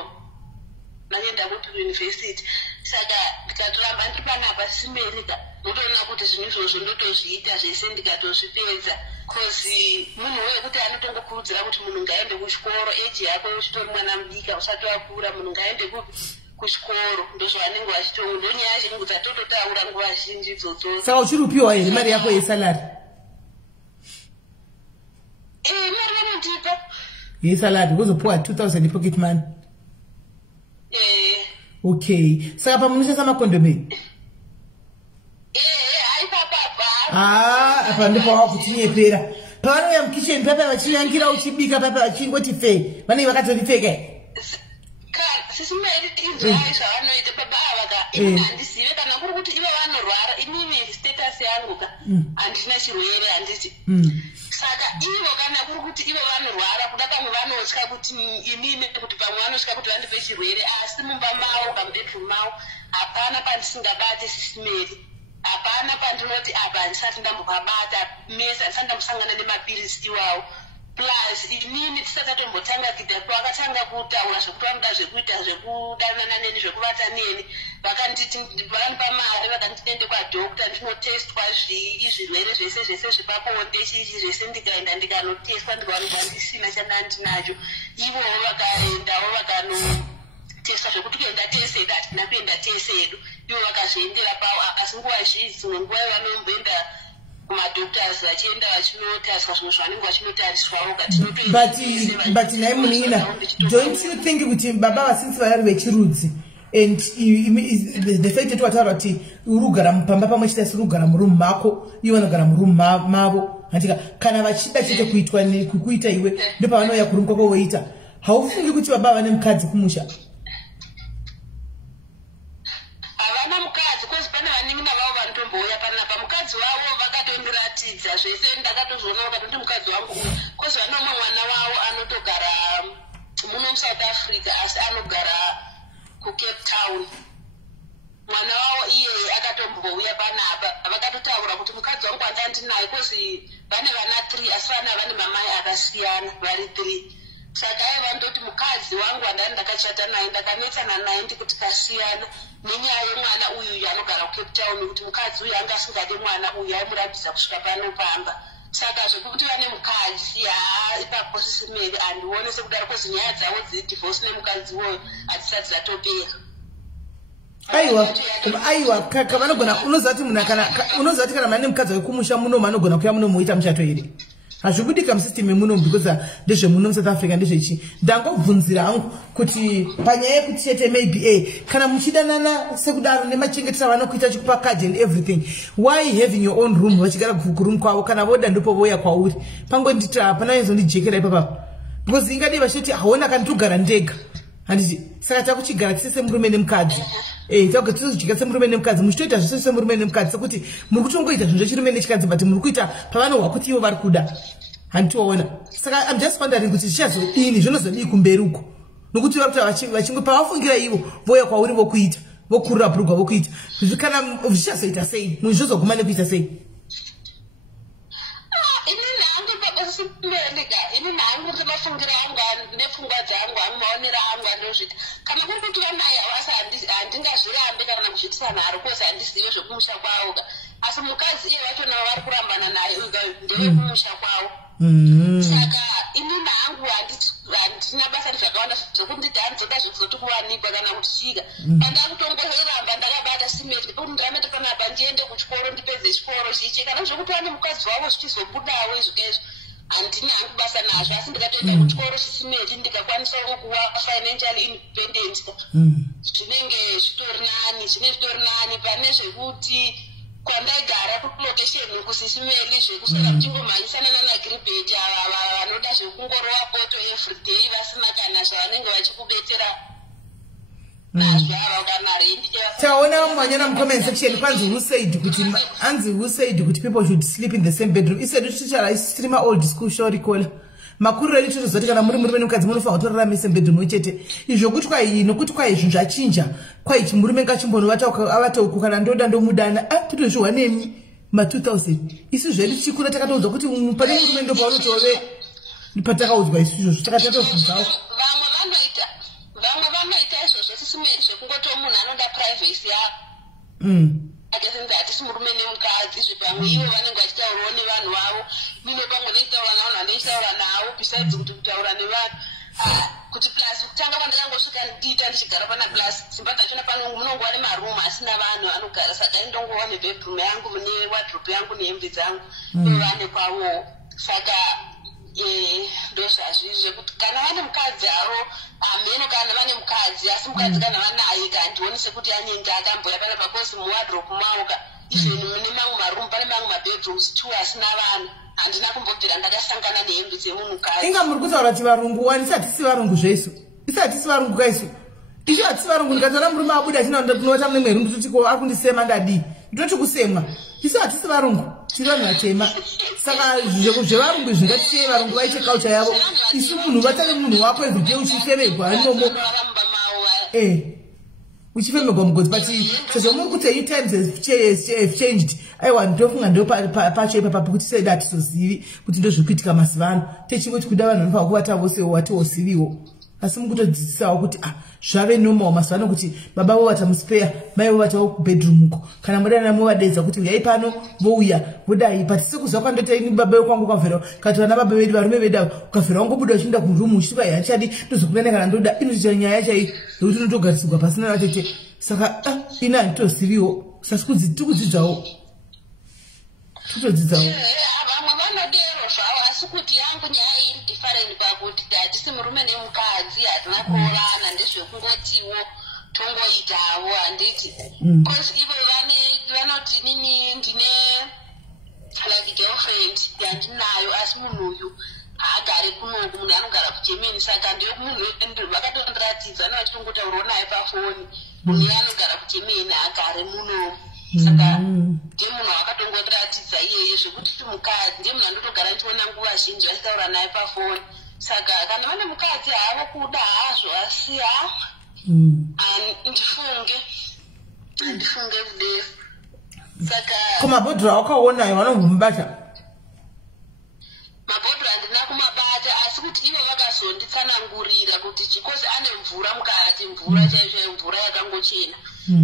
ndakuenda kuuniversity saka ndikatoramba ndiri panapa simerika unotoona kuti zvinhu izvozvo ndotozviita zvese ndikatozvipedza kozi munhu wekuti anotongokurudzira kuti munhu ngaende kuchikoro eji yako uchitori mwana mudika usati wakura munhu ngaende kuchikoro ndozvavanenge vachitongo ndonyaya zhingu dzatototaura nguva zhinji idzodzo. Saka uchiri kupiwa here mari yako yesalari? Mari vanondipa yesalari wozopiwa 2000 pocket money. Okay, saka pamunoshandisa makondomu apa ndipo wakuchinyepera pavanouya mukicheni papa vachinyangira uchibika papa vachingoti fe vanenge vakatoripfeka sisimairi inzwai zvavanoita baba ava handizive kana kuri kuti ivo vanorwara inini status yangu ka handina chirwere handiti saka ivo kana kuri kuti ivo vanorwara kuda pamwe vanotya kuti inini kuti pamwe vanotya kuti vandipe chirwere asi mumba mavo pamubedroom mavo hapana pandisingabate sisimeri hapana pandinoti apa handisati ndambokabata mesa handisati ndambosangana nemapirisi iwawo plus inini tisati tatombotanga kuita pakatanga kutaura zvekuti vanoda zvekuita zvekudanana neni zvekuvata neni vakanditi vakanipa mari vakanditi ndiende kwadhokta ndinotestwa zvirwere zvese zvepabonde chii zvese ndikaenda ndikanotestwa ndikaonekwa ndisina chandandinacho ivowo vakaendawo vakanotesta zvekuti kuenda tese edu hatina kuenda tese edu ivo vakazviendera pavo asi nguva zhinji dzimwe nguva vanomboenda kumadoctors vachienda vachinotariswa zvimwe zvavanenge vachinotariswawo but nai munina don't you think kuti baba vasinzi vari vechirudzi and the fact that wataura kuti uri kugara mupamba pamwe chete asi uri kugara murumu mako ivo vanogara murumu mavo handika kana vachida chete kuitwa kukuita iwe ndopavanouya kurumu kwako voita haufungi kuti baba vane mukadzi kumusha? havana mukadzi kozi pane vaningi navavo vanotombouya panapa mukadzi wavo vakatondiratidza zvese ndakatozviona vakati ndi mukadzi wangu uyu kozi vane umwe mwana wavo anotogara muno muSouth Africa asi anogara kuCape Town mwana wavo iyeye akatombouya panapa vakatotaura kuti mukadzi wangu andandinaye kozi vane vana 3 asi vane mamai akasiyana vari 3 saka aiva ndoti mukadzi wangu andani ndakachata naye ndakanetsana naye ndikuti kasiyana nenyaya yemwana uyu anogara kuCape Town kuti mukadzi uyu anga asingade mwana uyu aimuratidza kusvika panopamba saka zvekuti vane mukadzi ipapo sisimeri handione sekudaro kozi nyaya dzavo dzedivorce nemukadzi uwoyo hadzisati dzatopera. aiwa kavanogona unozati unozati kana mane mukadzi wekumusha muno manogona kuya muno muita muchato here hazvibudika musystem yemuno because ndezvemuno muSouth Africa ndezvechi ndangobvunzira hangu kuti panyaya yekuti chete maybe kana muchidanana sekudaro nemachengetero vanokuita chikupa card and everything why having your own room vachigara kuroom kwavo kana voda ndipo voya kwauri pangonditi hapana yezondijekera ipapa because ingadei vachiti haona kana togara ndega handiti saka takuchigara tise semurume nemukadzi takuga tizochigara semurume nemukadzi muchitoita zvese semurume nemukadzi sekuti muri kutongoita zvinhu zvechirume nechikadzi but muri kuita pavanohwa kuti ivo vari kuda handitoona saka I'm just wondering kuti zvichazodini zvinozodii kumberi uko nokuti vakuti vachinge pavafungira ivo voya kwauri vokuita vokurura bhurugwa vokuita kana zvichazoita sei munhu zvozoguma nekuita sei? ini nangu ndimafungira angu nepfungwa dzangu maonero angu andozvita kana kuri kuti vanaye havasi handingazvirambe kana kuzvitisa nharo kozi handizive zvekumusha kwavo asi mukadzi iye vacho navo vari kurambana naye ndevekumusha kwavo saka ini nangu handina basa nezvakawanda zvokuti nditi handidzoda zvekuzoti kuwanikwa kana kuti chika pandakutongoiramba ndakabata simeti kuti ndiramete panapa ndiende kuchikoro ndipedze chikoro chichi kana zvekuti vane mukadzi wavo zvichizobudawo izvokezvo handina hangu basa nazvo asi ndikatoenda kuchikoro chisimeti ndikakwanisawo kuva financially independent zvinenge zvitori nani pane zvekuti kwandaigara kulocation kuSIS MELLY zvekusvika kuchingomhanyisana nanagribheti ava vanoda zvekungorowa poto everyday vasina kana zvavanenge vachikubetsera nazvo ava kana rendi. Taona manyana mcomment section kwanzi who said kuti people should sleep in the same bedroom. He said teacher streamer old school show recall. Makuru redu tozoti kana muri murume nemukadzi munofanira kutorara mise bedroom chete. Izvo kuti kwa nokuti kwa izvo zvachinja. Kwa ichi murume ngachimbonovata avata kana ndoda ndomudana totozviwa nemi ma 2000. Isu zvedu chikura takatoudzwa kuti pane murume ndo paunotove patakaudzwa izvo takatatofunzawo. Vamwe vanoita izvozvo SIS MELLY zvekungoto munhu anoda privacy ya atisi murume nemukadzi zvepamwe ivo vanenge vachitaurawo nevanhu vavo mine pamwe ndeitaura navanhu vandeitaura navo besides kuti kutaura nevanhu kuti plus kutanga pandakangosvika ndiita ndichigara pana plus dzimba dzachona pano munongova nemarumu asina vanhu vanogara saka indongova nebedroom yangu newardrobe yangu nehembe dzangu ivo vane kwavo saka ndozvazvizvi zvekuti kana vane mukadzi havo ameno kana vane mukadzi asi mukadzi kana vanaye kandionise kuti anenge akamboya pana pakosi muwardrobe mauka even mune mamwe marumu pane mamwe mabedrooms 2 asina vanhu handina kumbobvira ndakasangana nehembe dzemunhukadzi. Inga muri kutaura kuti varungu wani isati si varungu zvaisu isati si varungu kaisu isu hatisi varungu ndikatora murume abuda achinaenda kunota mune mweru ndototi ari kundisema ndadii ndoti kusemwa isu hatisi varungu tiri vanhu vatema saka zvevarungu zvingatisiye varungu vaite culture yavo isu munhu vatane munhu wako everyday uchifemegwa anomo uchifemegwa mugodi pati sezvo muri kuti times have changed aiwa ndofunga ndo pacho ipapapo kuti seda hatizozivi kuti ndozvikuitika mazuva ano techingoti kuda vanhu vanofanira kuvata vose watiwoziviwo asi mukutodzidzisawo kuti zvave normal mazuva ano kuti baba vovata muspeya mai vovatawo kubedroom uko kana mudana movadedza kuti uyai pano vouya vodai patisi kuzva kwandotaini baba vekwangu ukavhera kati vana baba vedu varume vedu ukavhera wangobuda uchienda kurumu uchiti kwai hachadi ndozokunane kana ndoda inoita nyaya chai yekuti unotogarisirwa pasina vatete saka ina handitoziviwo sasi tikudzidzawo totodzidzawo vamwe vanodero zvavo asi kuti yangu nyaya iri different pakuti hatisi murume nemukadzi hatina kuorana ndezvekungotiwo tongoitawo handiti because ivo vanoti nini ndine like girlfriend yandinayo asi munhu uyu haagari kunoku munhu anogara kuGermany saka ndemunhu vakatondiratidza navachitongotaurawo naye pafoni munhu anogara kuGermany agare muno saka ndemunhu wakatongotiratidza iyeye zvekuti mukadzi ndemunhu andotogara ndichiona nguva zhinji vachitaura naye pafoni saka kana vane mukadzi havo kuda hazvo asi ndifunge kudero saka kumabhodhoro awakaonayo vanombomubata mabhodhoro handina kumabata asi kuti ivo vakazonditsanangurira kuti chikosi ane mvura mukati mvura chaizvo mvura yakangochena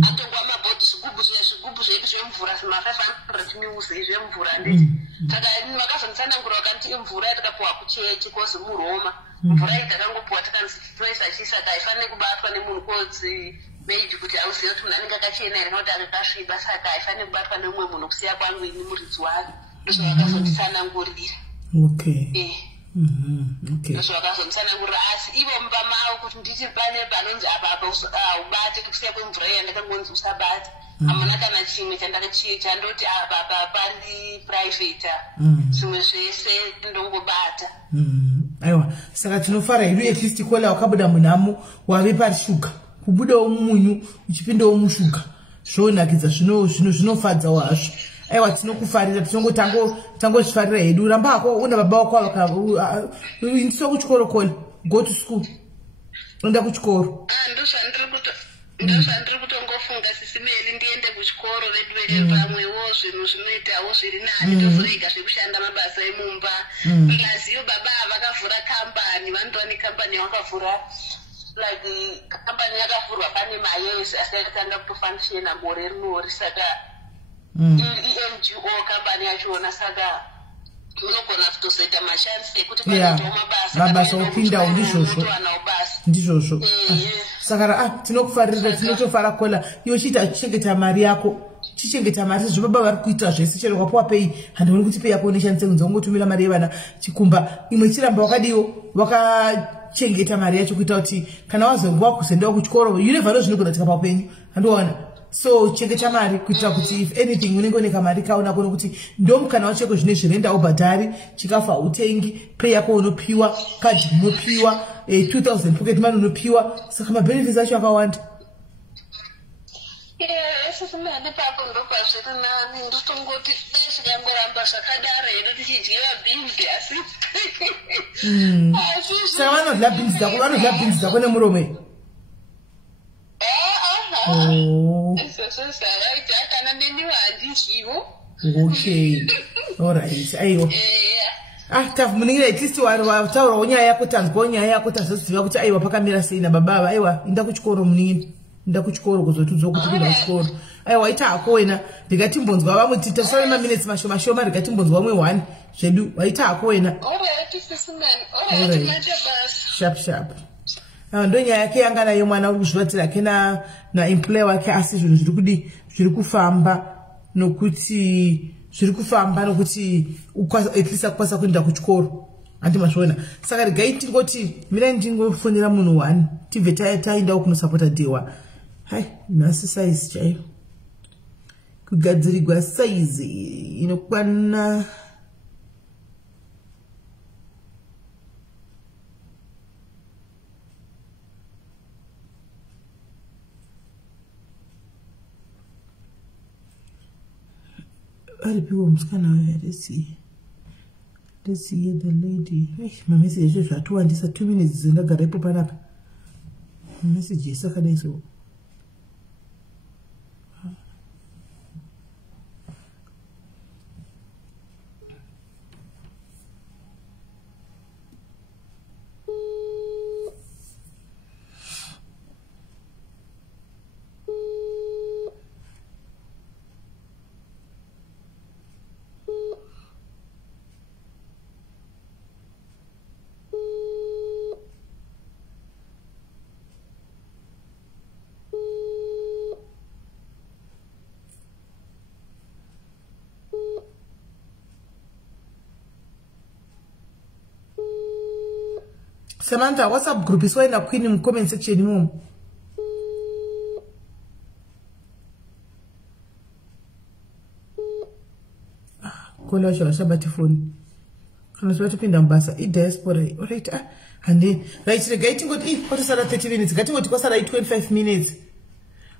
atongwa mabhodhi zvigubhu zvedu zvemvura zvema500 miuzi zvemvura ndeti saka vakazonditsanangurira vakanditi mvura yatakapuwa kuchechi kozi muroma mvura iyi takangopuwa takanzi toisa saka haifaniri kubatwa nemunhu kodzi maybe kuti auzive kuti munhu anenge akachena here kana kuti akakasviba saka haifaniri kubatwa nemumwe munhu kusiya kwangu ini muridzi wake ndozvavakazonditsanangurira ndozvavakazonditsanangurira asi ivo mumba mavo kuti nditi pane panonzi apapa ubate kusiya kwemvura iya ndakangonzi usabate hamuna kana chimwe chandoti apapa pari private zvimwe zvese ndongobata aiwa saka tinofara hedu at least kola wakabuda munhamo wave pari shuga kubudawo mumunyu uchipindawo mushuga zvonakidza zvinofadzawo hazvo aiwa tinokufarira tangozvifarira hedu ramba hako una baba wako indiso kuchikoro kole go to school enda kuchikoro ndozvandiri kutongofunga SIS MELLY ndiende kuchikoro vedu pamwewo zvinhu zvinoitawo zviri nani tozorega zvekushanda mabasa emumba plus iyo baba vakavhura kambani vanotova nekambani yakavhura like kambani yakavhurwa pane mayezi asi yakatanga kutofunctiona gore rinori saka NGO kambani yachona saka unogona kutozoita mashansi ekuti panoitawo mabasa opindawo ndizvozvo saka tinokufarira tinotofara kola iwe chiita chichengeta mari yako chichengeta mari sezvo baba vari kuita zvese chero kwapuwa pei handioni kuti pei yako unishandise kunze ungotumira mari yevana chikumba imwe chiramba wakadiwo wakachengeta mari yacho kuita kuti kana wazongowa kusendawo kuchikoro you never know zvinogona kuitika paupenyu andoona so chengeta mari kuitira kuti if anything unenge une kamari kaona kuno kuti ndomukana wacheko zvine zvirenda ubhadhari chikafa utengi pay yako unopiwa kadhi unopiwa 2000 pocket money unopiwa saka mabenefits acho akawanda semene papo ndopazviri nani ndotongoti dai zvakadaro hedu tichidyiwa bhinzi asi saka vanodya bhinzi dzako nemuromo kana neniwa handidyiwo okay alright aiwa tamuningira at least wataurawo nyaya yako tanzwawo nyaya yako tazoziva kuti aiwa pakamira sei nababa aiwa inda kuchikoro muningi inda kuchikoro kuzotudzwa kuti kuenda kuchikoro aiwa ita hako wena ndikatimbonzwa vamwe titasara maminutes mashoma ndikatimbonzwa vamwe 1 zvedu waita hako wena sharp ndo nyaya yake yanga nayo mwana uri kuzvivatira ke naemployer wake asi zvinhu zviri kufamba nokuti at least akukwanisa kuenda kuchikoro handi mazviona saka regai tingoti mirai ndingofonera munhu 1 tibve taendawo kunosapota dewa hai nhasi size chaiyo kugadzirirwa size inokwana aripiwo musikana wayo let's see the lady mamessage zvatuwandisa 2 minutes dzindagarapo panapa message yesakadai so Samantha, WhatsApp group is when a queen in comment section mom. Kola cho sabati phone. Kana swati pinda mbasa I diaspora. Alright and then right getting got what is 30 minutes. Getting what cost 25 minutes.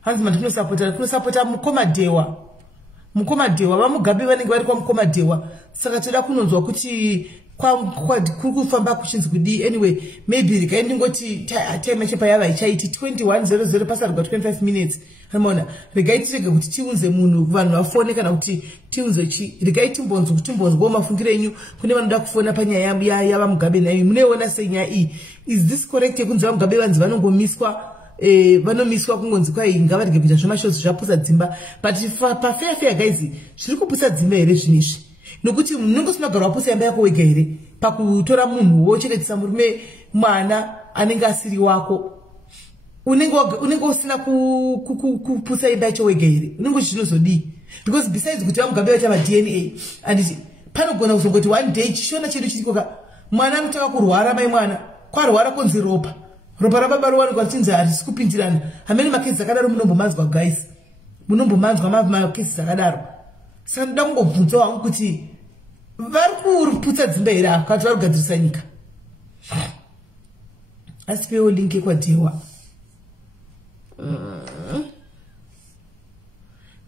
Hands man kunosapota mukoma dewa. Vamugabe vanenge vari kwa mukoma dewa. Saka toda kunonzwa kuti kufamba kuchinzi kudi anyway maybe rikaendingoti time chepa yava ichaiti 21:00 pasarwa 25 minutes hamona rikaitirega kuti tiunze munhu vanhu vafone kana kuti tiunze chi rikaitimbonzo kuti mbonzwa mafungire enyu kune vanoda kufona panyaya yava mugabe nayo muneona sei nyaya iyi is this correct yekunzi vamugabe vanzi vanongomiswa vanomiswa kungonzi kwai ngavarege kuita zvemashozi zvapusa dzimba but fair guys zviri kupusa dzimba here zvinizvi nokuti munenge usina kugara wapusa yamba yako wega here pakutora munhu wochengetesa murume mwana anenge asiri wako unenge usina kupusa imba yacho wega here unenge uchinozodii because besides kuti vamugabe vaita DNA anditi panogona kuzongoti one day chishona chedu chirikoka mwana anotaka kurwara mai mwana kwarwara konzi ropa rababa ruwanikwa tichinzi harisi kupindirana hamene makesi akadaro munombomanzwa guys munombomanzwa makesi akadaro saka ndoda kungobvunza wangu kuti vari kuputsa dzimba here apa kati vari kugadzirisa nyika asipewo link yekwadewa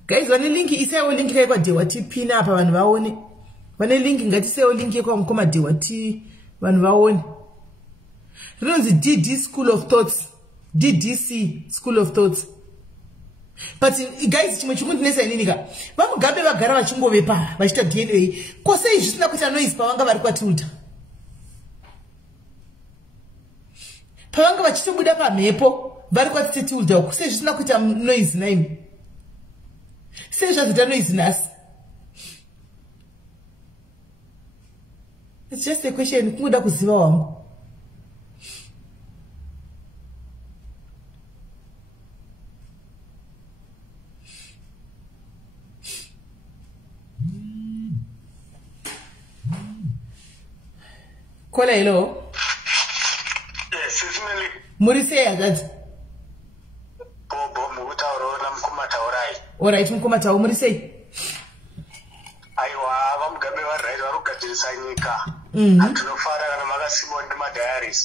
guys vane link isaiwo link yekwadewa tipina apa vanhu vaone vane link ngatisaiwo link yekwamukomadewa vanhu vaone rinonzi DD School of Thoughts DDC School of Thoughts but guys chimwe chimundinesa ininika vamugabe vagara vachingovepa vachita DNA kwasei zvisina kuita noise pavanga vari kwatiuta pavanga vachitobuda pamhepo vari kwatitetiuta kusei zvisina kuita noise naimi sei zvazoita noise nhasi it's just a question kungoda kuziva wangu Kola hello. Muri sei hanzvadzi? Bobo mukutaura na mukumataurai. Alright, mukumatau muri sei? Aiwa, vamugabe vaRaid varikugadzirisa nyika. Tinofara kana makasimwa nemadhayaris.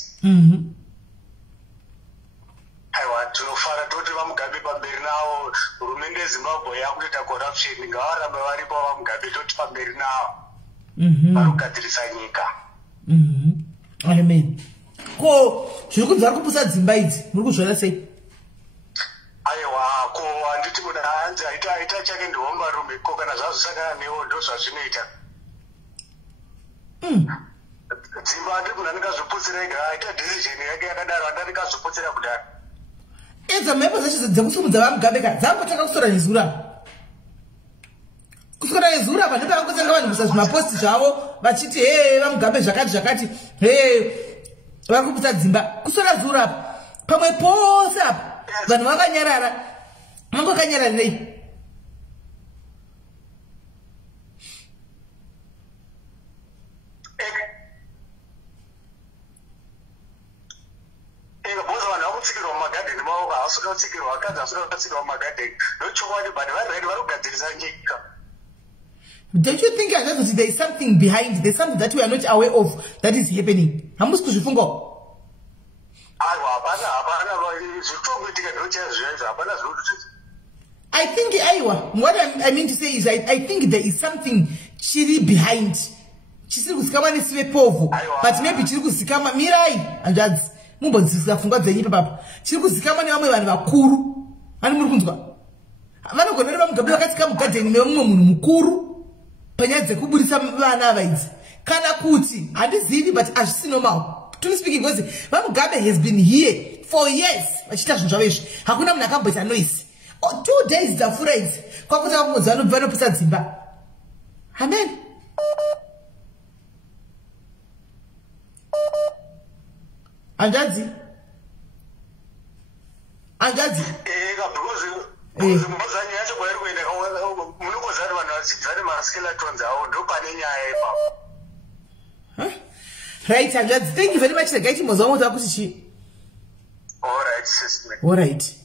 Aiwa, tinofara toti vamugabe pamberi navo hurumende yeZimbabwe yakuita corruption ngavarambe varipo vamugabe toti pamberi navo. Varikugadzirisa nyika. Amen. Ko zviri kunzi vari kupusa dzimba idzi muri kuzviona sei? Aiwa, ko handiti kuti hanzi aita chake ndihomba rume ko kana zvazvisakana newo ndo zvazvinoita. Dzimba handi munhu andingazviputsira ega aita decision yake yakadaro handandikazviputsira kudaro. Edza mhepo dzacho dzekusumudza vamugabe ka dzangotanga kusora nezura. Kusora nezura apa ndipo vakutanga vanhu kuisa zvimaposti zvavo vachiti hey vamugabe zvakati hey vari kupusa dzimba kusora zura apa pamwe pose apa vanhu vakanyarara mangokanyararirei. Don't you think there is something behind? There's something that we are not aware of that is happening. Hamus kuzvifunga. I think what I mean to say is I think there is something chiri behind. Chisiri kusikama nesive povo. But maybe chiri kusikama mirai and that's mumbonzisa funga dzenyi papa. Chiri kusikama nevamwe vanhu vakuru. Ani muri kunzwa? Vanogona vamugabe vakatsika mugadheni nemumwe munhu mukuru. Panyaya dzekuburisa vana vaidzi. Kana kuti handizivi but hazvisi normal. Truly speaking, because Vamugabe has been here for years. Hakuna munhu akamboita noise. 2 days dzafura idzi. Kwakuti vakumudza vanobva vanopisa dzimba. Amen. Anjadzi. Right, Anjadzi. Thank you very much. The guy Alright, sister. Alright.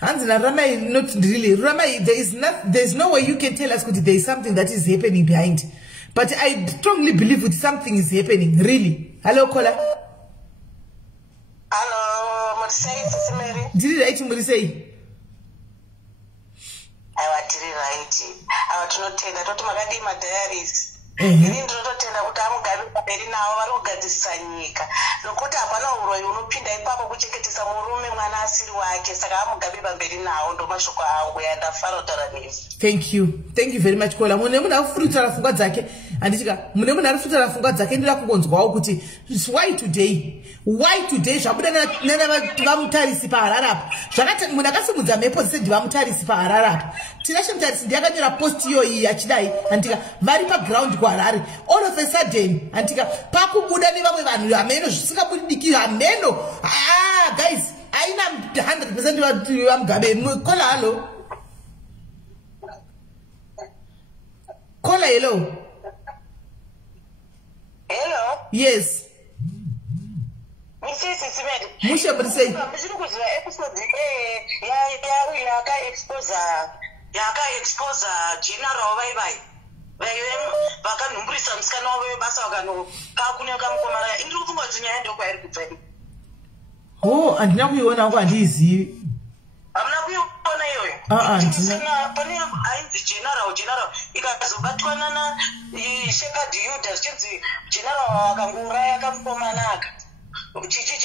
Hanzina Ramai, not really. Ramai, there is no way you can tell us that there is something that is happening behind. But I strongly believe that something is happening. Really. Hello, Kola. Hello, Murisei, SIS MELLY. Did you write to Murisei? I didn't write. I was not telling. I thought my diaries. Ndinotenda kuti Vamugabe pamberi navo vari kugadzirisa nyika nokuti hapana uroyi unopinda ipapo kuchengetesa murume mwana asiri wake saka Vamugabe pamberi navo ndomashoko angu yandafara kutaura nezi. Thank you very much Kola. Mune munhu arikufurutira pfungwa dzake handitika mune munhu arikufurutira pfungwa dzake ndira kungonzwawo kuti why today zvabuda navamutarisi paHarare apa zvakati munhu akasimudza mhepo dzese ndivamutarisi paHarare apa tinashe mutarisi ndiyakanyora post iyoyi achidai handika vari paground kuHarare all of a sudden handika pakubuda nevamwe vanhu hameno zvisingabudiki hameno guys aina 100% Vamugabe. Kola halo Kola hello. Yes. SIS MELLY. Musha Murisei. Ndiri kuziva episode yaka-expose general vai vakanhumburisa musikana wavo webasa vakanokakuneka mukomana indiri kufunga kuti nyaya ndokwairi kubva. Handina kuiona hangu handiizivi. Hamuna kuiona iyoyo? Pane ainzi general ikazobatwana nashepard Yuda zvichinzi general akangouraya kamukomana aka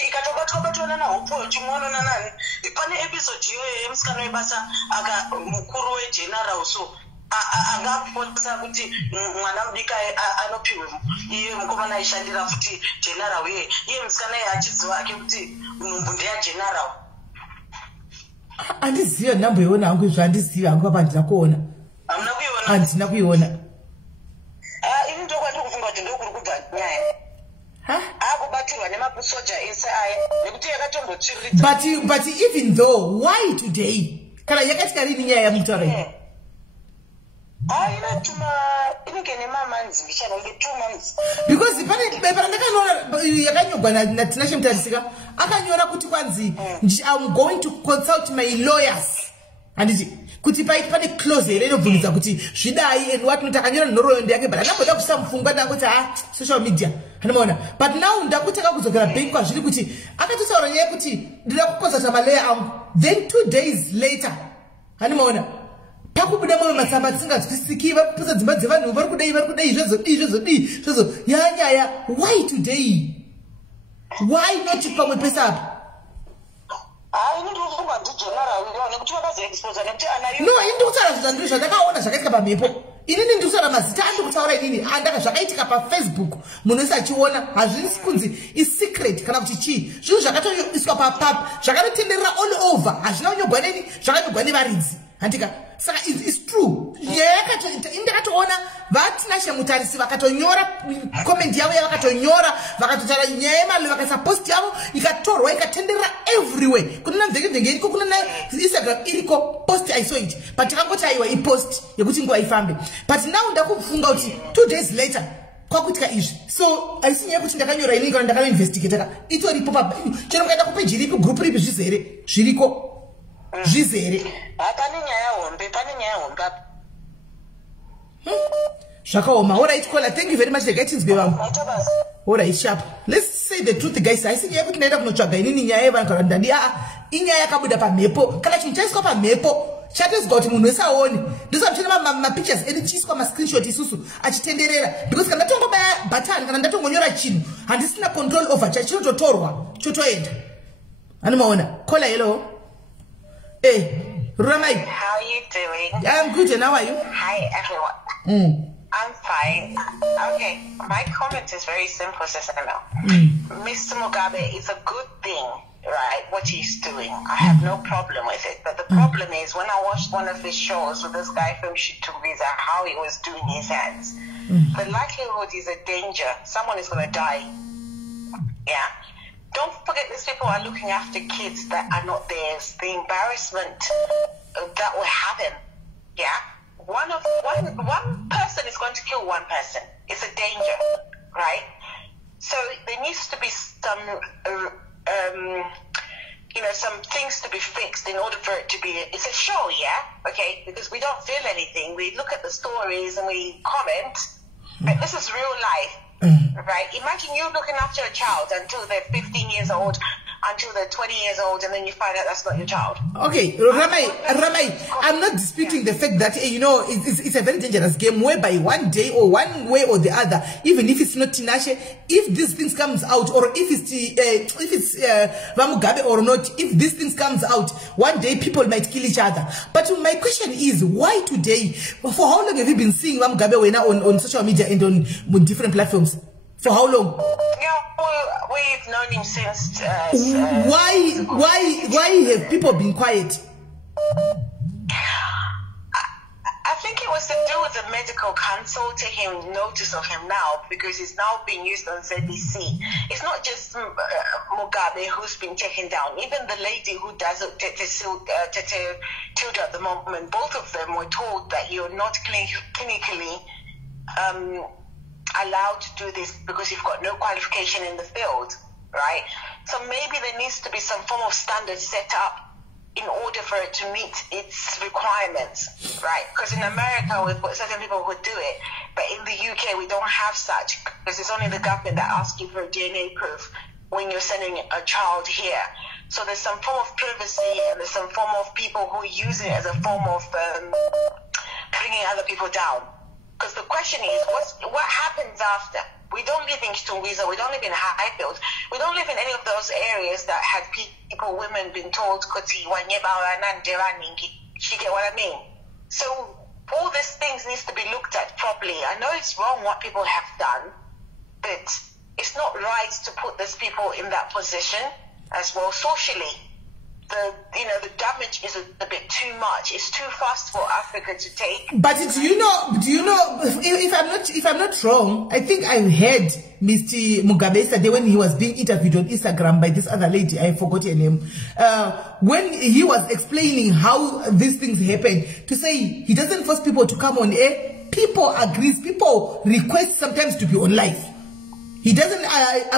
ikatobatwa nahopo chimwono nani pane episode iyoyo yemusikana webasa aka mukuru wegeneral so angaposa kuti mwana mudika anopiwe iye mukomana aishandira futi general iye musikana achiziva ake kuti nhumbu ndeyageneral. Handiziva ndamboiona hangu izvo handiziva hangu apa handina kuona. Hamuna kuiona? Handina kuiona. Ini ndokwandiri kufunga kuti ndokuri kubva nyaya. Akubatirwa nemasoja ese aya nekuti yakatombotsviridza. But even though why today? Kana yakatika rini nyaya yamutaura iyi? Because I'm going to consult my lawyers and kuti pane close here inobvunza kuti zvidai and what takanyora nhoroondo yake but anamboda kusamfunga ndakuti social media anomaona but now ndakutaka kuzogara bank kwazviri kuti akatotaura nyaya yekuti ndida kukonzata maleya angu then 2 days later anomaona pakubuda mamwe matsamba tisingazwisiki vaputsa dzimba dzevanhu vari kudai izvozvo yanyaya why today why not pamwe pesa apa no indikutaura zvandiri zvandakaona zvakaitika pamhepo inini ndikutaura mazita andikutaura inini zvakaitika pafacebook munhu wese achiona hazvisi kunzi isecret kana kuti chii zvinhu zvakatoiswa papapa zvakatotenderera all over hazvina kunyogwa neni zvakanyogwa nevaridzi handika saka it's true indakatoona vatinashe mutarisi vakatonyora comment yavo yavakatonyora vakatotaura nyaya yemali vakaisa post yavo ikatorwa ikatenderera everywhere kunana mvenge iriko kunana Instagram iriko post aisoiti but takangoti aiwa ipost yekuti nguva ifambe but now ndakufunga kuti 2 days later kwakuitika izvi so aisinyaya yekuti ndakanyora inini kana ndakanoinvestigata itoripo chero mukaenda kupeji ripi group ripi zvizere zviriko zvizere zvakaoma. Alright, caller, thank you very much. The guy is better. Alright, sharp. Let's say the truth, guys. I see you put naira kunotsvaga inini nyaya yevanhu kana ndandi inyaya yakabuda pamhepo kana chinhu chaiswa pamhepo chatezwa kuti munhu wese aone ndizomuchena mapictures edichiiswa mascreenshot isusu achitenderera because kana ndatongobaya button kana ndatongonyora chinhu handisina control over chinototorwa chotoenda anomaona. Caller, hello. Ramai. How are you doing? I'm good, and how are you? Hi, everyone. I'm fine. Okay, my comment is very simple, Sister Mel. Mr. Mugabe is a good thing, right, what he's doing. I have no problem with it. But the problem is, when I watched one of his shows with this guy from Shitubiza, how he was doing his hands, the likelihood is a danger. Someone is going to die. Yeah? Don't forget, these people are looking after kids that are not theirs. The embarrassment that will happen. Yeah? One person is going to kill one person. It's a danger, right? So there needs to be some, some things to be fixed in order for it to be. It's a show, yeah, okay? Because we don't feel anything. We look at the stories and we comment. But this is real life. Right? Imagine you looking after a child until they're 15 years old, until they're 20 years old, and then you find out that's not your child. Okay, Ramai, I'm not disputing the fact that, it's a very dangerous game whereby one day or one way or the other, even if it's not Tinashe, if these things comes out, or if it's Mugabe or not, if these things comes out, one day people might kill each other. But my question is, why today? For how long have you been seeing Mugabe on social media and on different platforms? For how long? We've known him since. Why have people been quiet? I think it was to do with the medical council taking notice of him now, because he's now being used on ZBC. It's not just Mugabe who's been taken down. Even the lady who does it, Tilda at the moment, both of them were told that you're not clinically allowed to do this because you've got no qualification in the field, right? So maybe there needs to be some form of standard set up in order for it to meet its requirements, right? Because in America, we've got certain people who do it, but in the UK, we don't have such, because it's only the government that asks you for DNA proof when you're sending a child here. So there's some form of privacy, and there's some form of people who use it as a form of bringing other people down. Because the question is, what happens after? We don't live in Kitungiza, we don't live in Highfield, we don't live in any of those areas that had people, women being told, Koti, she get what I mean? So all these things needs to be looked at properly. I know it's wrong what people have done, but it's not right to put these people in that position as well socially. the damage is a bit too much. It's too fast for Africa to take. But do you know? If I'm not wrong, I think I heard Mr. Mugabe yesterday when he was being interviewed on Instagram by this other lady. I forgot her name. When he was explaining how these things happen, to say he doesn't force people to come on air. People agree. People request sometimes to be on live. He doesn't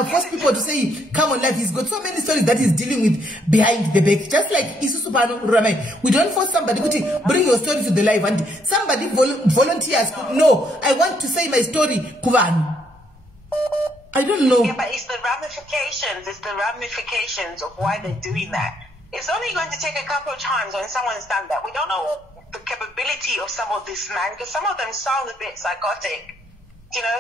force people to say, come on live. He's got so many stories that he's dealing with behind the back. Just like Isusupano Ramai. We don't force somebody to bring your story to the live. And somebody volunteers. No, I want to say my story. Kuvan. I don't know. Yeah, but it's the ramifications. It's the ramifications of why they're doing that. It's only going to take a couple of times when someone's done that. We don't know the capability of some of these men, because some of them sound a bit psychotic. You know,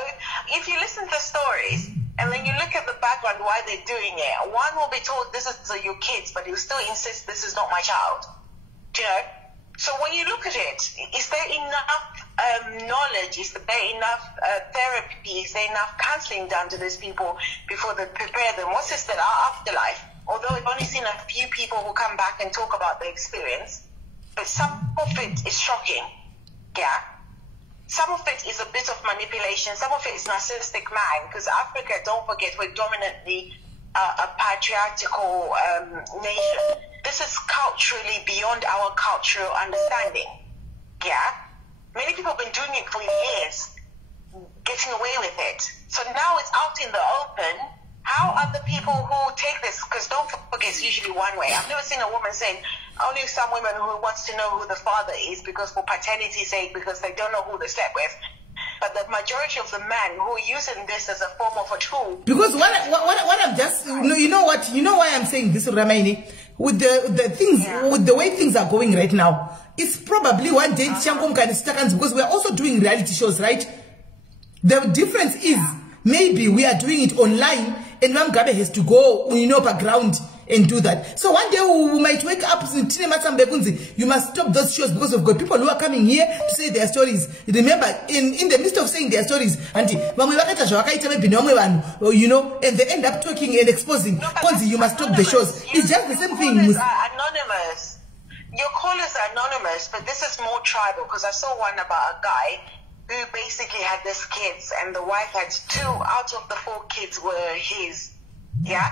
if you listen to the stories and then you look at the background why they're doing it, one will be told this is your kids, but he'll still insist this is not my child. You know? So when you look at it, is there enough knowledge? Is there enough therapy? Is there enough counseling done to these people before they prepare them? What's this, that our afterlife? Although I've only seen a few people who come back and talk about their experience, but some of it is shocking. Yeah. Some of it is a bit of manipulation. Some of it is narcissistic man, because Africa, don't forget, we're dominantly a patriarchal nation. This is culturally beyond our cultural understanding. Yeah? Many people have been doing it for years, getting away with it. So now it's out in the open. How are the people who take this? Because don't forget, it's usually one way. I've never seen a woman saying, only some women who wants to know who the father is because for paternity's sake, because they don't know who they slept with. But the majority of the men who are using this as a form of a tool. Because what I'm just, you know why I'm saying this, Ramaini? With the things, with the way things are going right now, it's probably one day because we are also doing reality shows, right? The difference is maybe we are doing it online and Mugabe has to go, background and do that. So one day we might wake up, you must stop those shows because we've got people who are coming here to say their stories. Remember, in the midst of saying their stories, and they end up talking and exposing. You must stop the shows. It's just the same thing. Anonymous. Your callers are anonymous, but this is more tribal, because I saw one about a guy who basically had these kids, and the wife had 2 out of the 4 kids were his. Yeah?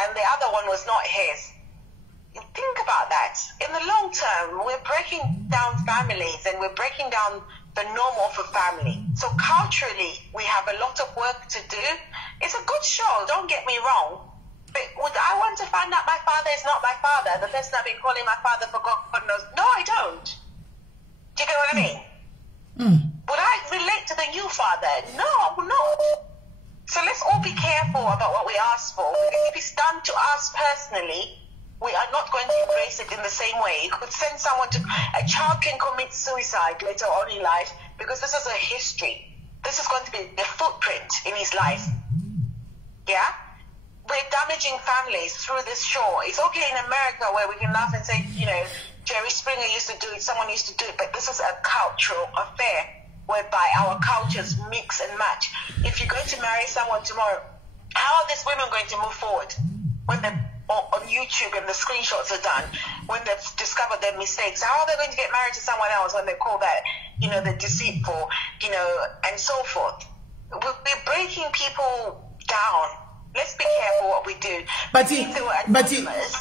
And the other one was not his. Think about that. In the long term, we're breaking down families and we're breaking down the norm of a family. So culturally, we have a lot of work to do. It's a good show, don't get me wrong. But would I want to find out my father is not my father? The person I've been calling my father for God knows. No, I don't. Do you get what I mean? Would I relate to the new father? No, no. So let's all be careful about what we ask for. If it's done to us personally, we are not going to embrace it in the same way. You could send someone to... A child can commit suicide later on in life because this is a history. This is going to be a footprint in his life. Yeah? We're damaging families through this show. It's okay in America where we can laugh and say, Jerry Springer used to do it, someone used to do it, but this is a cultural affair whereby our cultures mix and match. If you're going to marry someone tomorrow, how are these women going to move forward when they're on YouTube and the screenshots are done, when they've discovered their mistakes? How are they going to get married to someone else when they call that, they're deceitful, and so forth? We're breaking people down. Let's be careful what we do.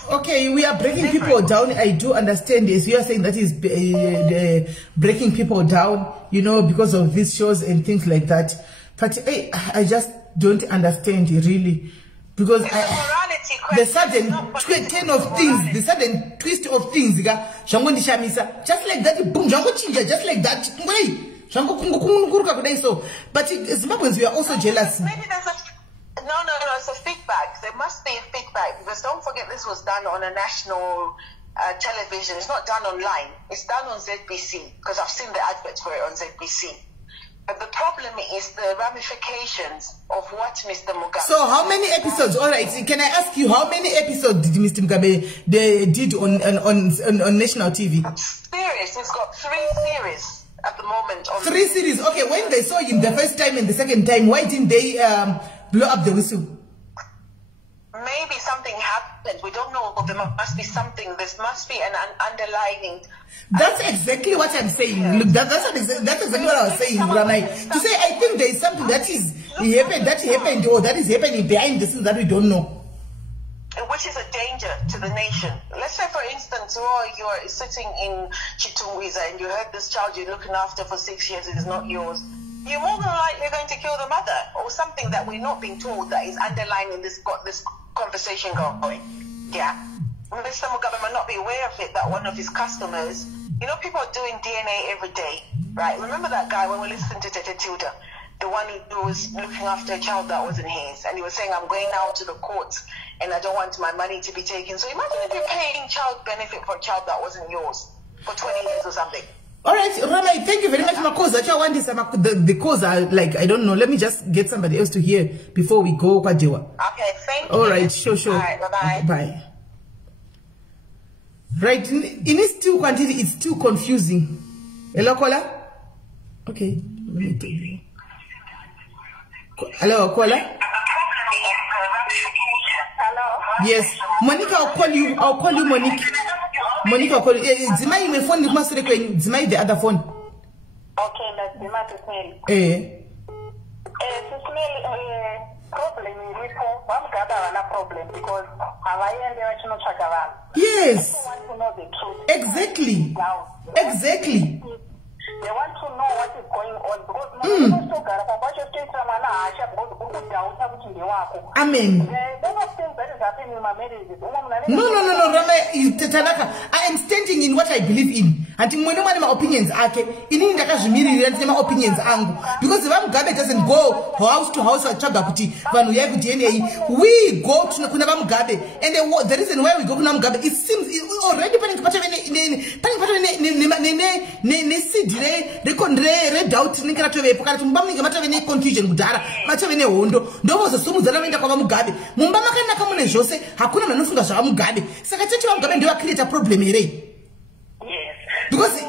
Okay, we are breaking people down. I do understand this. You are saying that is breaking people down, because of these shows and things like that. But I just don't understand really, because the sudden turn of things, the sudden twist of things, just like that, boom, just like that. So, but Zimbabweans, we are also jealous. Maybe there's No, it's a feedback. There must be a feedback, because don't forget this was done on a national television. It's not done online. It's done on ZBC, because I've seen the adverts for it on ZBC. But the problem is the ramifications of what Mr. Mugabe... So how many episodes? All right, can I ask you, how many episodes did Mr. Mugabe did on national TV? Series. He's got 3 series at the moment. 3 series. Okay, when they saw him the first time and the second time, why didn't they blow up the whistle? Maybe something happened happened. We don't know. There must be something. There must be an underlying. That's exactly what I'm saying. Yeah. Look, that's exactly what I was saying, Ramai. To say I think there is something that happened, or that is happening behind the scenes that we don't know. Which is a danger to the nation. Let's say, for instance, you are sitting in Chitungwiza and you heard this child you're looking after for 6 years, it is not yours. You're more than likely going to kill the mother, or something that we're not being told that is underlying this conversation going. Yeah. Mr. Mugabe might not be aware of it, that one of his customers, people are doing DNA every day, right? Remember that guy when we listened to Tete Tilda? The one who was looking after a child that wasn't his, and he was saying, I'm going out to the courts and I don't want my money to be taken. So imagine if you're paying child benefit for a child that wasn't yours for 20 years or something. All right, Ramai, thank you very much, Makosa. The cause are like, I don't know. Let me just get somebody else to hear before we go, Kwajewa. Okay, thank you. All right, sure. All right, bye-bye. Bye. Right, in its two quantity, it's too confusing. Hello, caller? Okay, let me tell you. Hello, caller? Hello? Yes. Monica, I'll call you, Monique. Monica, I'll call you. Zimai, my phone, Zimai, the other phone. Okay, let's be mad to smell. Problem in problem because yes. People want to know the truth. Exactly. Exactly. They want to know what is going on because Amen. No, Rama, Tanaka. I am standing in what I believe in. And my opinions are my opinions because if Mugabe doesn't go house to house we go to Mugabe, and the reason why we go to Mugabe, it seems already confusion create a problem here. Because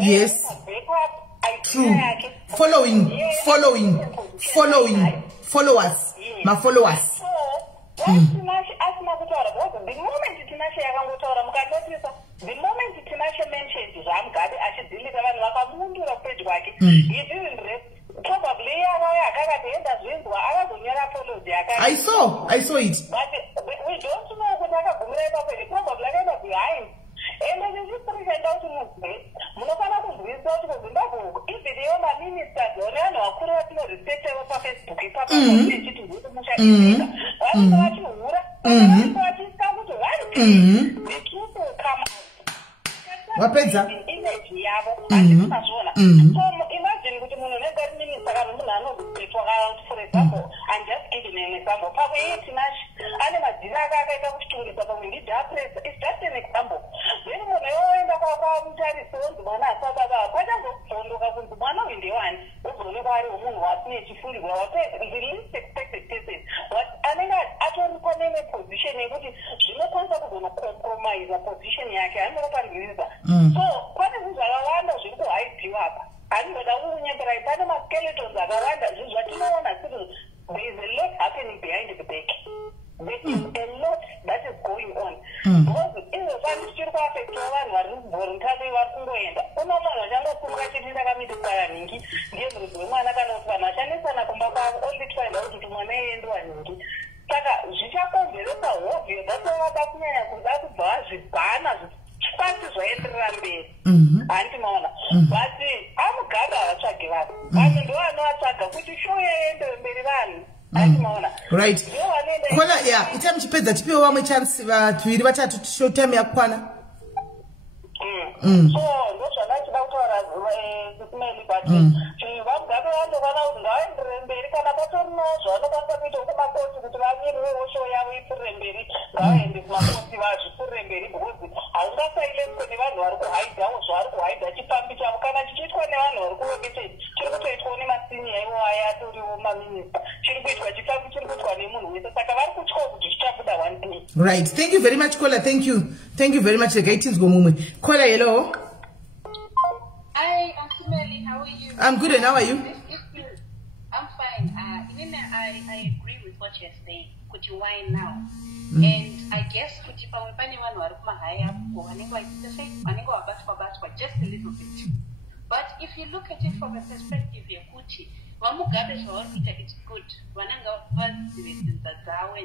yes, true. Followers, my followers. The moment Tinashe mentioned Mugabe, I should deliver he didn't probably I saw it. But we don't know what probably behind. And then you just present out to movement. If the ministers or no respect our Facebook, the truth will come out. Wapedza. Image yabo andisazona. So imagine ukuthi umuntu negari minister for example, and just giving an example. Papa Tinash ane madila akaita kuchitungisa pamwe ndidhapresa. It's just an example. Then munhu oenda kwa mutarisi wonzi mwana asababa kwatazokuzondoka kunzi mwana uyu ndewani uzoonekwa ari munhu wasine chifurirwa the least expected person anenge atoripo nene position yekuti zvinokwanisa kuzonokompromise position yake anoropandiriza. So pane zvinhu zvakawanda zviri kuhaipiwa apa handinoda kunyemberai pane maskeletons akawanda zvinhu zvatinoona kuti there is a lot happening behind the back. There is a lot that is going on. Because in the time, still affect vanhu vari voluntarily vari kumba kwavo onditwaida kuti mwana yendwa nhingi saka zvichakonzeresa hovyo dzasavada kunyanya kuda kubva vazvibhana zvikwati zvaenderera mberi handi maona but amugabe havatsvagi vanhu vanhu ndo vanovatsvaga kuti show yaendere mberi vanhu handi maona right kola ya ita muchipedza tipewo vamwe chance vaviri vatatu show time yakwana so ndozvanachida kutaura SISMELLY but vamugabe vanokwana kuti ngavaenderere mberi kana patorinawo zvavanokwanisa kuita kumakoti kuti vamirirewo show yavo ipfuurire mberi ngavaende kumakoti vazvipfuurire mberi because haungasailenswe nevanhu vari kuhaidhawo zvavari kuhaidha chifambi chavo kana chichiitwa nevanhu vari kuroketeji chiri kutoitwawo nemasiniya ivo aya atoriwo maminista chiri kuitwa chifambi chiri kuitwa nemunhu wese saka vari kutyawo kuti zvichabuda one day. Right, thank you very much Kola, thank you very much. Regaitinzwe mumwe Kola. Hello. Hi, SISMELLY, how are you? I'm good, and how are you? I'm fine. Even I agree with what you're saying. Could you why now? And I guess could you just a little bit. But if you look at it from a perspective of Kuti, it's good. And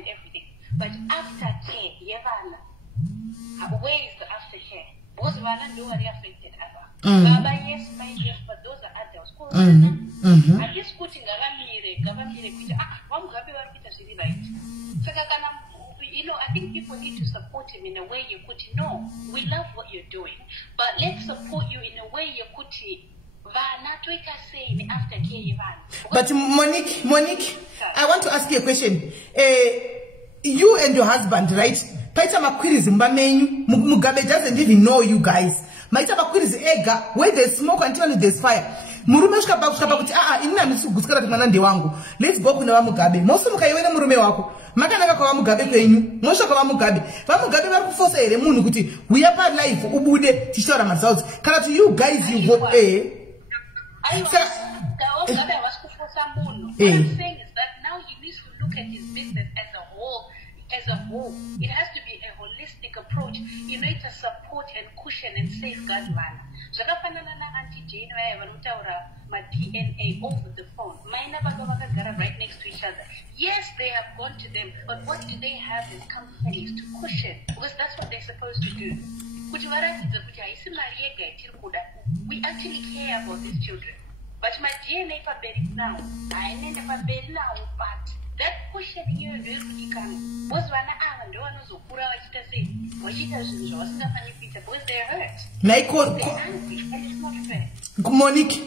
everything. But aftercare, where is the aftercare? Both Vana do are affected. Baba, yes, my dear, but those are adults. I just putting I think people need to support him in a way you could know. We love what you're doing, but let's support you in a way you could But Monique, I want to ask you a question. You and your husband, right? Paita makwirizi mbamenyu, Mugabe doesn't even know you guys. Maita makwirizi ega, where there's smoke until there's fire. Murume shkapa kuti inina misuguskara tumana ndi wangu. Let's go kuna wa Mugabe. Mosu mukaiwena murume wako. Makanaka kwa wa Mugabe kwenyu. Mosho kwa wa Mugabe. Wa Mugabe wa kufosa ere munu kuti we are part life ubude tishora mazauzi. Kana to you guys you go What I'm saying is that now he needs to look at his business as a whole. It has to be a holistic approach. You need to support and cushion and safeguard man. So Auntie Jane, my DNA over the phone. Right next to each other. Yes, they have gone to them, but what do they have as companies to cushion? Because that's what they're supposed to do. We actually care about these children. But my DNA for buried now. I never buried now, but that cushion here really can. Was one hour and one was Okura, say, what she does is because they're hurt. They're angry, and it's not fair. Monique.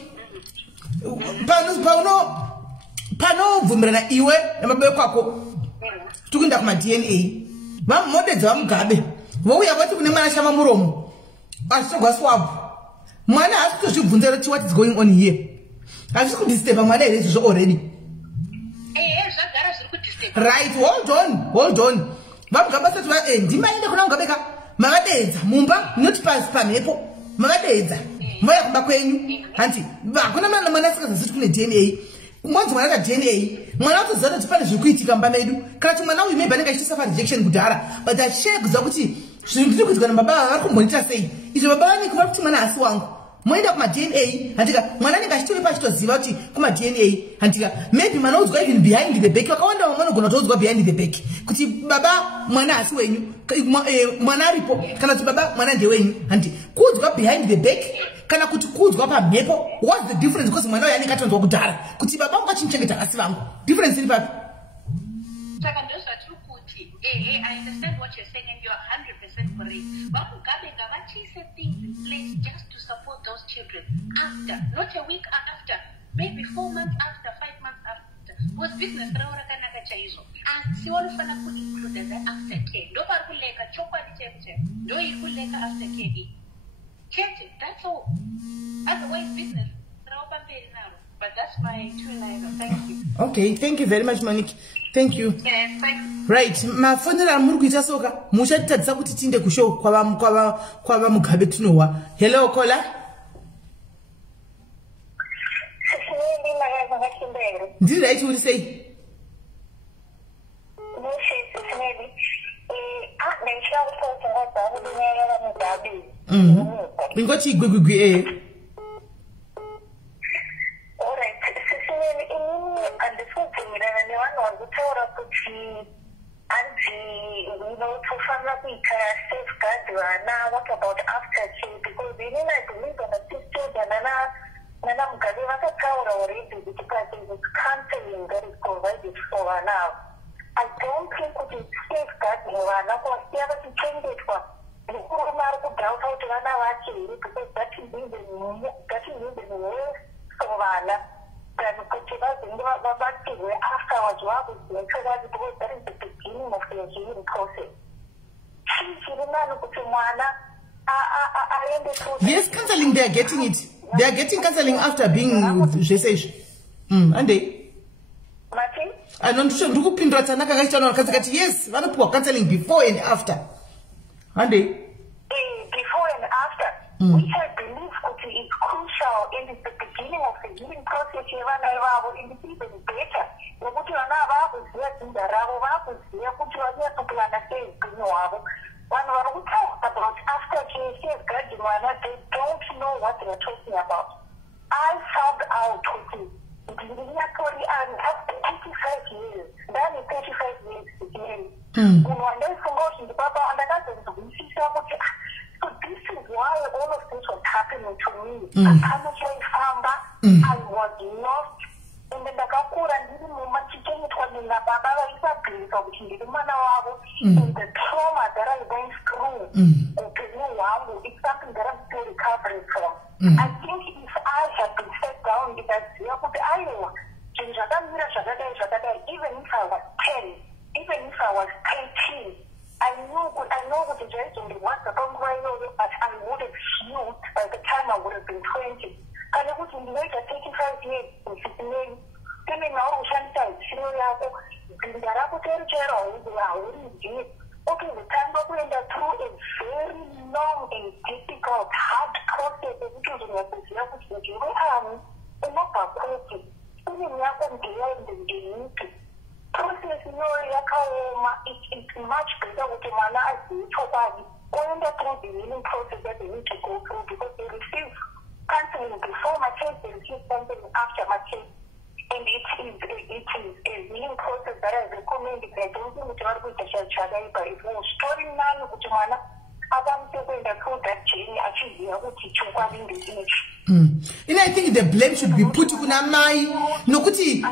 Pano vumrena iwe na mabe kwako tukinda kuma DNA va modedza va Mugabe vouya vati kune mwana shama muromo asogwa swab mwana asitozvibvunzira kuti what is going on here asisi kudisturb mwana here izvo already zvagara zviri kudisturb right. Hold on va Mugabe asati va ndimaende kuna Mugabe ka mavadedza mumba not pamhepo mavadedza moya kumba kwenyu hanti hakuna mwana asikazasiti kune DNA mwanzo mwana DNA mwana utozana kuti pane zviri kuitika mumba medu kana kuti mwana uyu maybe anenge achitosafa rejection kudhara but achikuziva kuti zvinhu ndiri kuitika nababa vari kumbonita sei izvo baba vanenge vari kuti mwana asi wangu moenda kuma DNA handika mwana anenge achitoipa achitoziva kuti kuma DNA handika maybe mwana udzwa even behind the back vakawanda vamwe vanogona kutoudzwa behind the back kuti baba mwana asi wenyu mwana aripo kana kuti baba mwana ndewenyu handi kuudzwa behind the back kana kuti kuudzwa pamhepo. What's the difference? Because mwana uyu anenge atonzwa kudhara kuti baba vangu vachinichengeta asi vangu difference iri papi? I understand what you're saying and you're 100% correct. But Mugabe set things in place just to support those children after, not a week after, maybe 4 months after, 5 months after. Was business and see what fana could include that aftercare. Do parkuleka chokwadi cheche. Do ikuleka aftercare. Cheche, that's all. Otherwise business. But that's my 2 lines. Thank you. Okay, thank you very much, Monique. Thank you. Yes, thank you. Right, mafonera muri kuita soka muchatitadzisa kuti tinde kushow kwava Mugabe tunowa. Hello Kola. Ndiri right uri sei? Ingoti gwigwigwi handisubvumirana nevanhu vari kutaura kuti tofanira kuita safeguard vana. What about aftercare? Because inini I believe on a sister nana mugabe vakataura already kuti there's counseling that is provided for vana. I don't think kuti safeguarding vana kwasiya vachichengetwa murume ari kudhauta kuti vana vache here, because that is even worse for vana than kuti vazenge vabatirwe afterwards vakuziva chokwadi, because that is the beginning of their healing process. Chiri nani kuti mwana aende through. Yes, counseling, they are getting it. They are getting counseling after being gestation. And they I don't know ndikupindura tsanaka kachitana vakadzi kati yes vanopiwa counseling before and after. And they before and after, which I believe is crucial and it's the beginning of the healing process yevana ivavo, and it's even better nokuti vana vakuziva dzinda ravo, vakuziva kuti vanyatsopulana sei upenyu hwavo. Vanhu vari kutaura about aftercare, safeguarding vana, they don't know what they are talking about. I found out kuti ndinyatori after 25 years, ndani 35 years again, munhu wandaifunga kuti ndipapa andakazonzwisisa kuti so this is why all of this was happening to me. Akana chaifamba, I was lost, ende ndakakura ndiri muma chichengetwa nababa vaisabhirika kuti ndiri mwana wavo, and the trauma that I went through upenyu hwangu, it's something that I'm still recovering from. I think if I had been set down ndikaziva kuti aiwa zvinhu zvakamira zvakadai, even if I was 10, even if I was 13, I know kuti zvaizondirwadza panguva iyoyo, but I would have healed by the time I would have been 20. Kana kuti ndinoita 35 years muchisinei, tene nauri kushandisa zvisiro yako, dzinda rako terichera haurizivi. Okay, kutanga kuenda through a very long and difficult, hard process ekuti uzonyakuziva kuti ndiwe ani, unobva kuti unyini yako ndeipi. Process iyoyo yakaoma. It's much better kuti mwana azive chokwadi, oenda through the healing process that they need to go through, because they receive counseling before maturity, they receive counseling after maturity. And it is a healing process that I recommend. I don't think it's very good to share, but it was story nani kuti mwana akwanise kuenda through that journey achiziva kuti chokwadi ndeichi. And I think the blame should be put kuna mai nokuti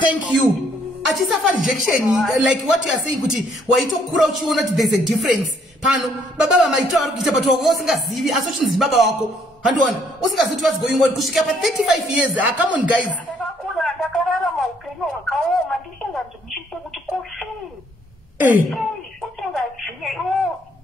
thank you achisafa rejection, like what you are saying kuti waitokura uchiona kuti there's a difference pano baba vamaita vari kuita but usingazivi asi uchinzi baba wako handiona usingazivi what's going on kusvika pa 35 years. Come on guys, ndakararama upenyu hwakaoma ndisinganzwisise kuti kufii usingazive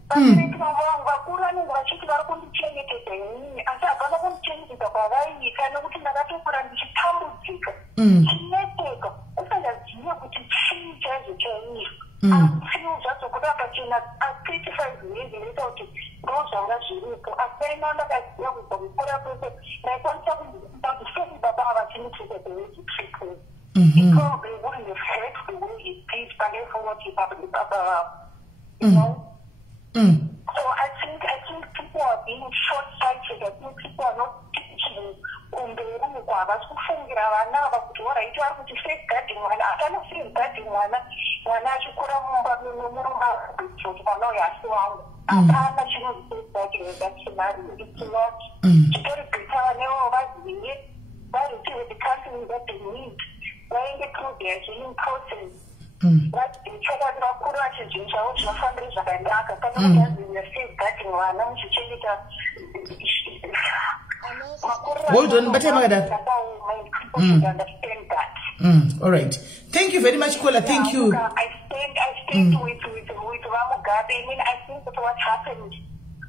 vabereki vangu vakuru vanenge vachiti vari kundichengetedza inini, asi hapana kundichengetedza kwavaiita nekuti ndakatokura ndichitambudzika chineteka usingazive kuti chii chaizvo chaizvo. Asiwo zvazokuda pachena 35 years inoita kuti ndo zvanga zviripo, asi aina ndakaziva kubva kukura kwese ndaikwanisa kuzivisa kuti sei baba havachinitreata the way he treated me. It probably wouldn't have hurt the way it did, but I forgot to baba vavo, you know. So I think people are being short-sighted. I think people are not teaching kumberukwa, havasi kufungira vana ava kuti alright vari kuti safeguarding mwana, hapana safeguarding mwana achikura mumba nomurume kuti mwana uyu asi wangu, hapana chinonzi safeguarding that's it's not. Chitori beta vanevo vazive, vareceive the counseling that they need, vaende through their healing process. Chokwadi vakuru vachizvinhu zvavo zvinofambira zvakanaka, kana kuti aziva safeguarding vana muchichengeta hold on, but understand that. All right, thank you very much, Kola. Thank you. I stand with Vamugabe. I mean, I think that what happened,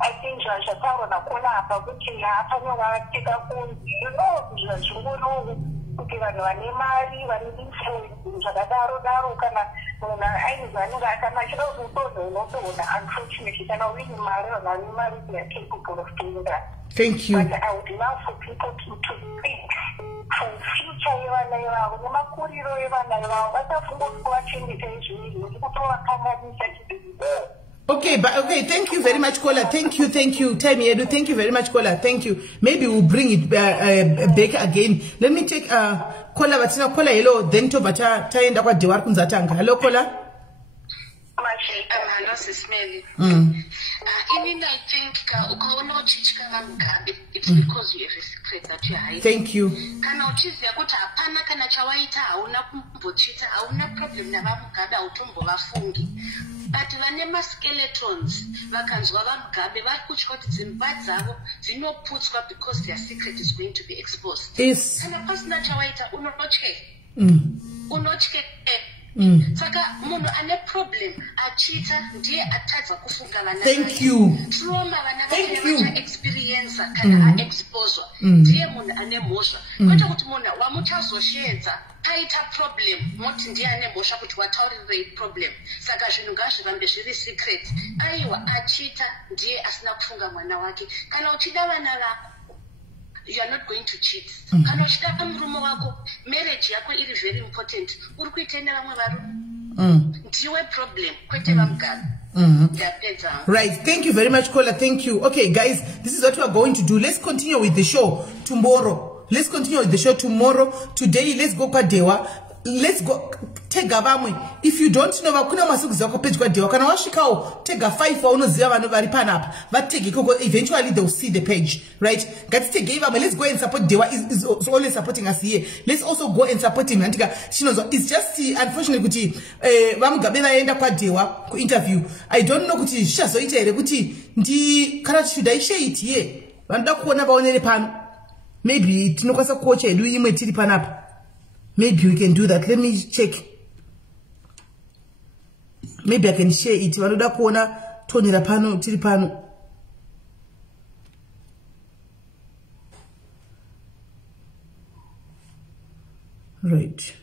I think zvataurwa naKola apa kuti hapana vakateka kunzi, zvingorovo kuti vanhu vane mari vane influence zvakadaro kana munhu aine zvanenge akanakira kuti utozo unotoona, unfortunately kana uine mari vanhu vane mari they are capable of doing that. Thank you. But I would love for people to think for future yevana ivavo nemakuriro evana ivavo, vasafunga kuti kuvachengeta izvizvi nekutovakanganisa chidii. Okay, but okay, thank you very much, Kola. Thank you. Time Edu. Thank you very much, Kola. Thank you. Maybe we'll bring it back again. Let me take Kola Batina Kola hello, then to Bata Taenda kwa Dewar Kunzatanga. Hello, Kola. Hello, SIS MELLY. Even I think it's because you have a secret that you hide. Thank you. Kana uchizi yakuti hapana kana chawaita hauna kumbochita hauna problem na vamugabe autombo vafungi. But vane ma-skeletons vakanzwa vamugabe vari kutya kuti dzimba dzavo dzinoputswa because their secret is going to be exposed. Yes. Kana pasina chawaita unotye. Saka munhu ane problem achita ndiye atadza kufunga vana. Thank you. Trauma vana vacha experience kana exposure ndiye munhu ane mhosva. Kwete kuti munhu wamuchazoshedza paita problem moti ndiye ane mhosva kuti wataurire problem. Saka zvinhu ngazvivambe zviri secret. Aiwa achita ndiye asina kufunga mwana wake. Kana uchida vana vako you are not going to cheat. Kana uchida murume wako marriage yako iri very important. Uri kuitenda vamwe varume. Ndiwe problem kwete vamugabe. Right. Thank you very much, Kola. Thank you. Okay, guys, this is what we are going to do. Let's continue with the show tomorrow. Today, let's go Padewa. Let's go. Tega vamwe. If you don't know vakuna masukuziwa kwa page kwa dewa kana washikao tega 5 waunoziva vano vari panapa vatege koko eventually they'll see the page, right? Gatitege vamwe. Let's go and support Dewa is always supporting us here. Let's also go and support him. Antika shinozo it's just unfortunately kuti vamugabe vaenda kwa Dewa ku interview. I don't know kuti shazoita here kuti ndi kana should I share it here. Vanoda kuona vaonere pano. Maybe tinokwanisa kuocha edu imwe tiri panapa. Maybe we can do that. Let me check. Maybe I can share it. Vanoda kuona tonera pano tiri pano. Right.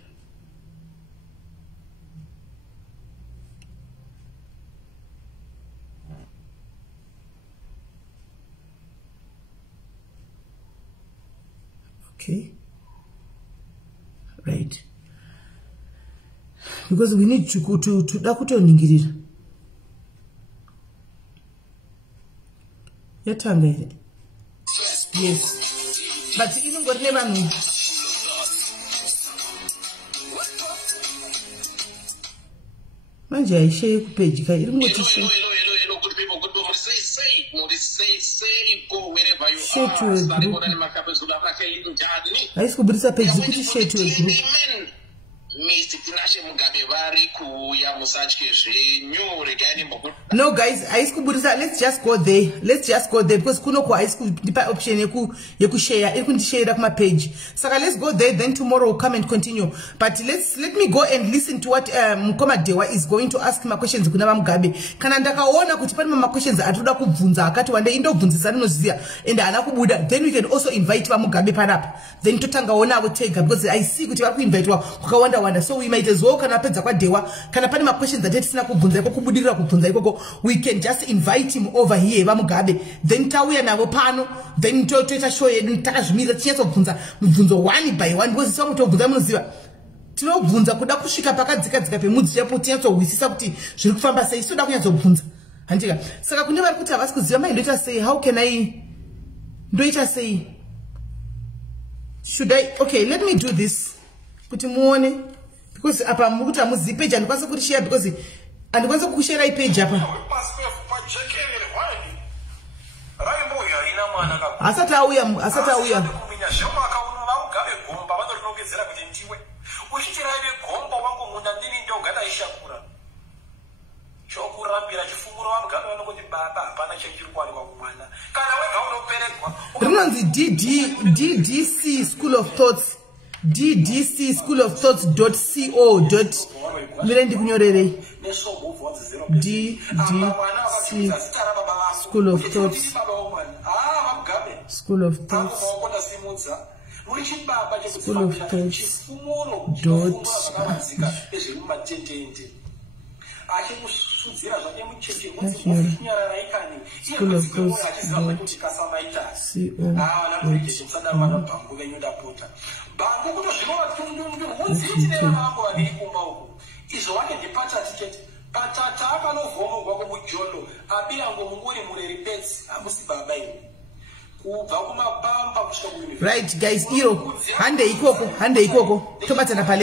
Okay. Right. Because we need to go to Dakuto Ningirira. Yatanga. Yes. But even got never me. Manje I share page ka even what to say. Good people, good people, say, no, say, go wherever you share are. To a group. I used to put this page to share to a group. No guys, let's just go there. Because kunoko I school option yeku share. You can share it my page. So let's go there. Then tomorrow we'll come and continue. But let me go and listen to what Mukoma Dewa is going to ask my questions. Kunaba Mugabe. Kanandaka ona kutipani my questions atuda kubvunza akati wande indo kubvunzisa nozia enda anakubuda. Then we can also invite Mugabe panapa. Then totanga ona will take because I see kuti vaku invite wa kukawanda wanda. So we might as well kana pedza kwa Dewa kana pani my questions that sina kubvunza iko kubudira kubvunza iko we can just invite him over here Mugabe. Then tauya navo pano then toita show yedu takazvimira tinyatso kubvunza mubvunzo one by one because some tobvunza munoziva tinobvunza kuda kusvika pakadzika pemudzi chapo tinyatso hwisisa kuti zviri kufamba sei soda kunyatso kubvunza handika saka kune vari kuti havasi kuziva ndoita sei how can I ndoita sei should I okay let me do this kuti muone because apa mukuti amuzivi page andikwanisa kuti share because andikwanisa kushare ipage apa asati auya rinonzi DDC School of Thoughts DDC School of Thoughts.co. Mirendi kunyorere DDC School of Thoughts School of Thoughts patata akanovhomogwa kumujondo abiyango munguri mureri pets hamusi baba ino kubva kumapamba kusvika right guys iro hande ikoko tobatana pale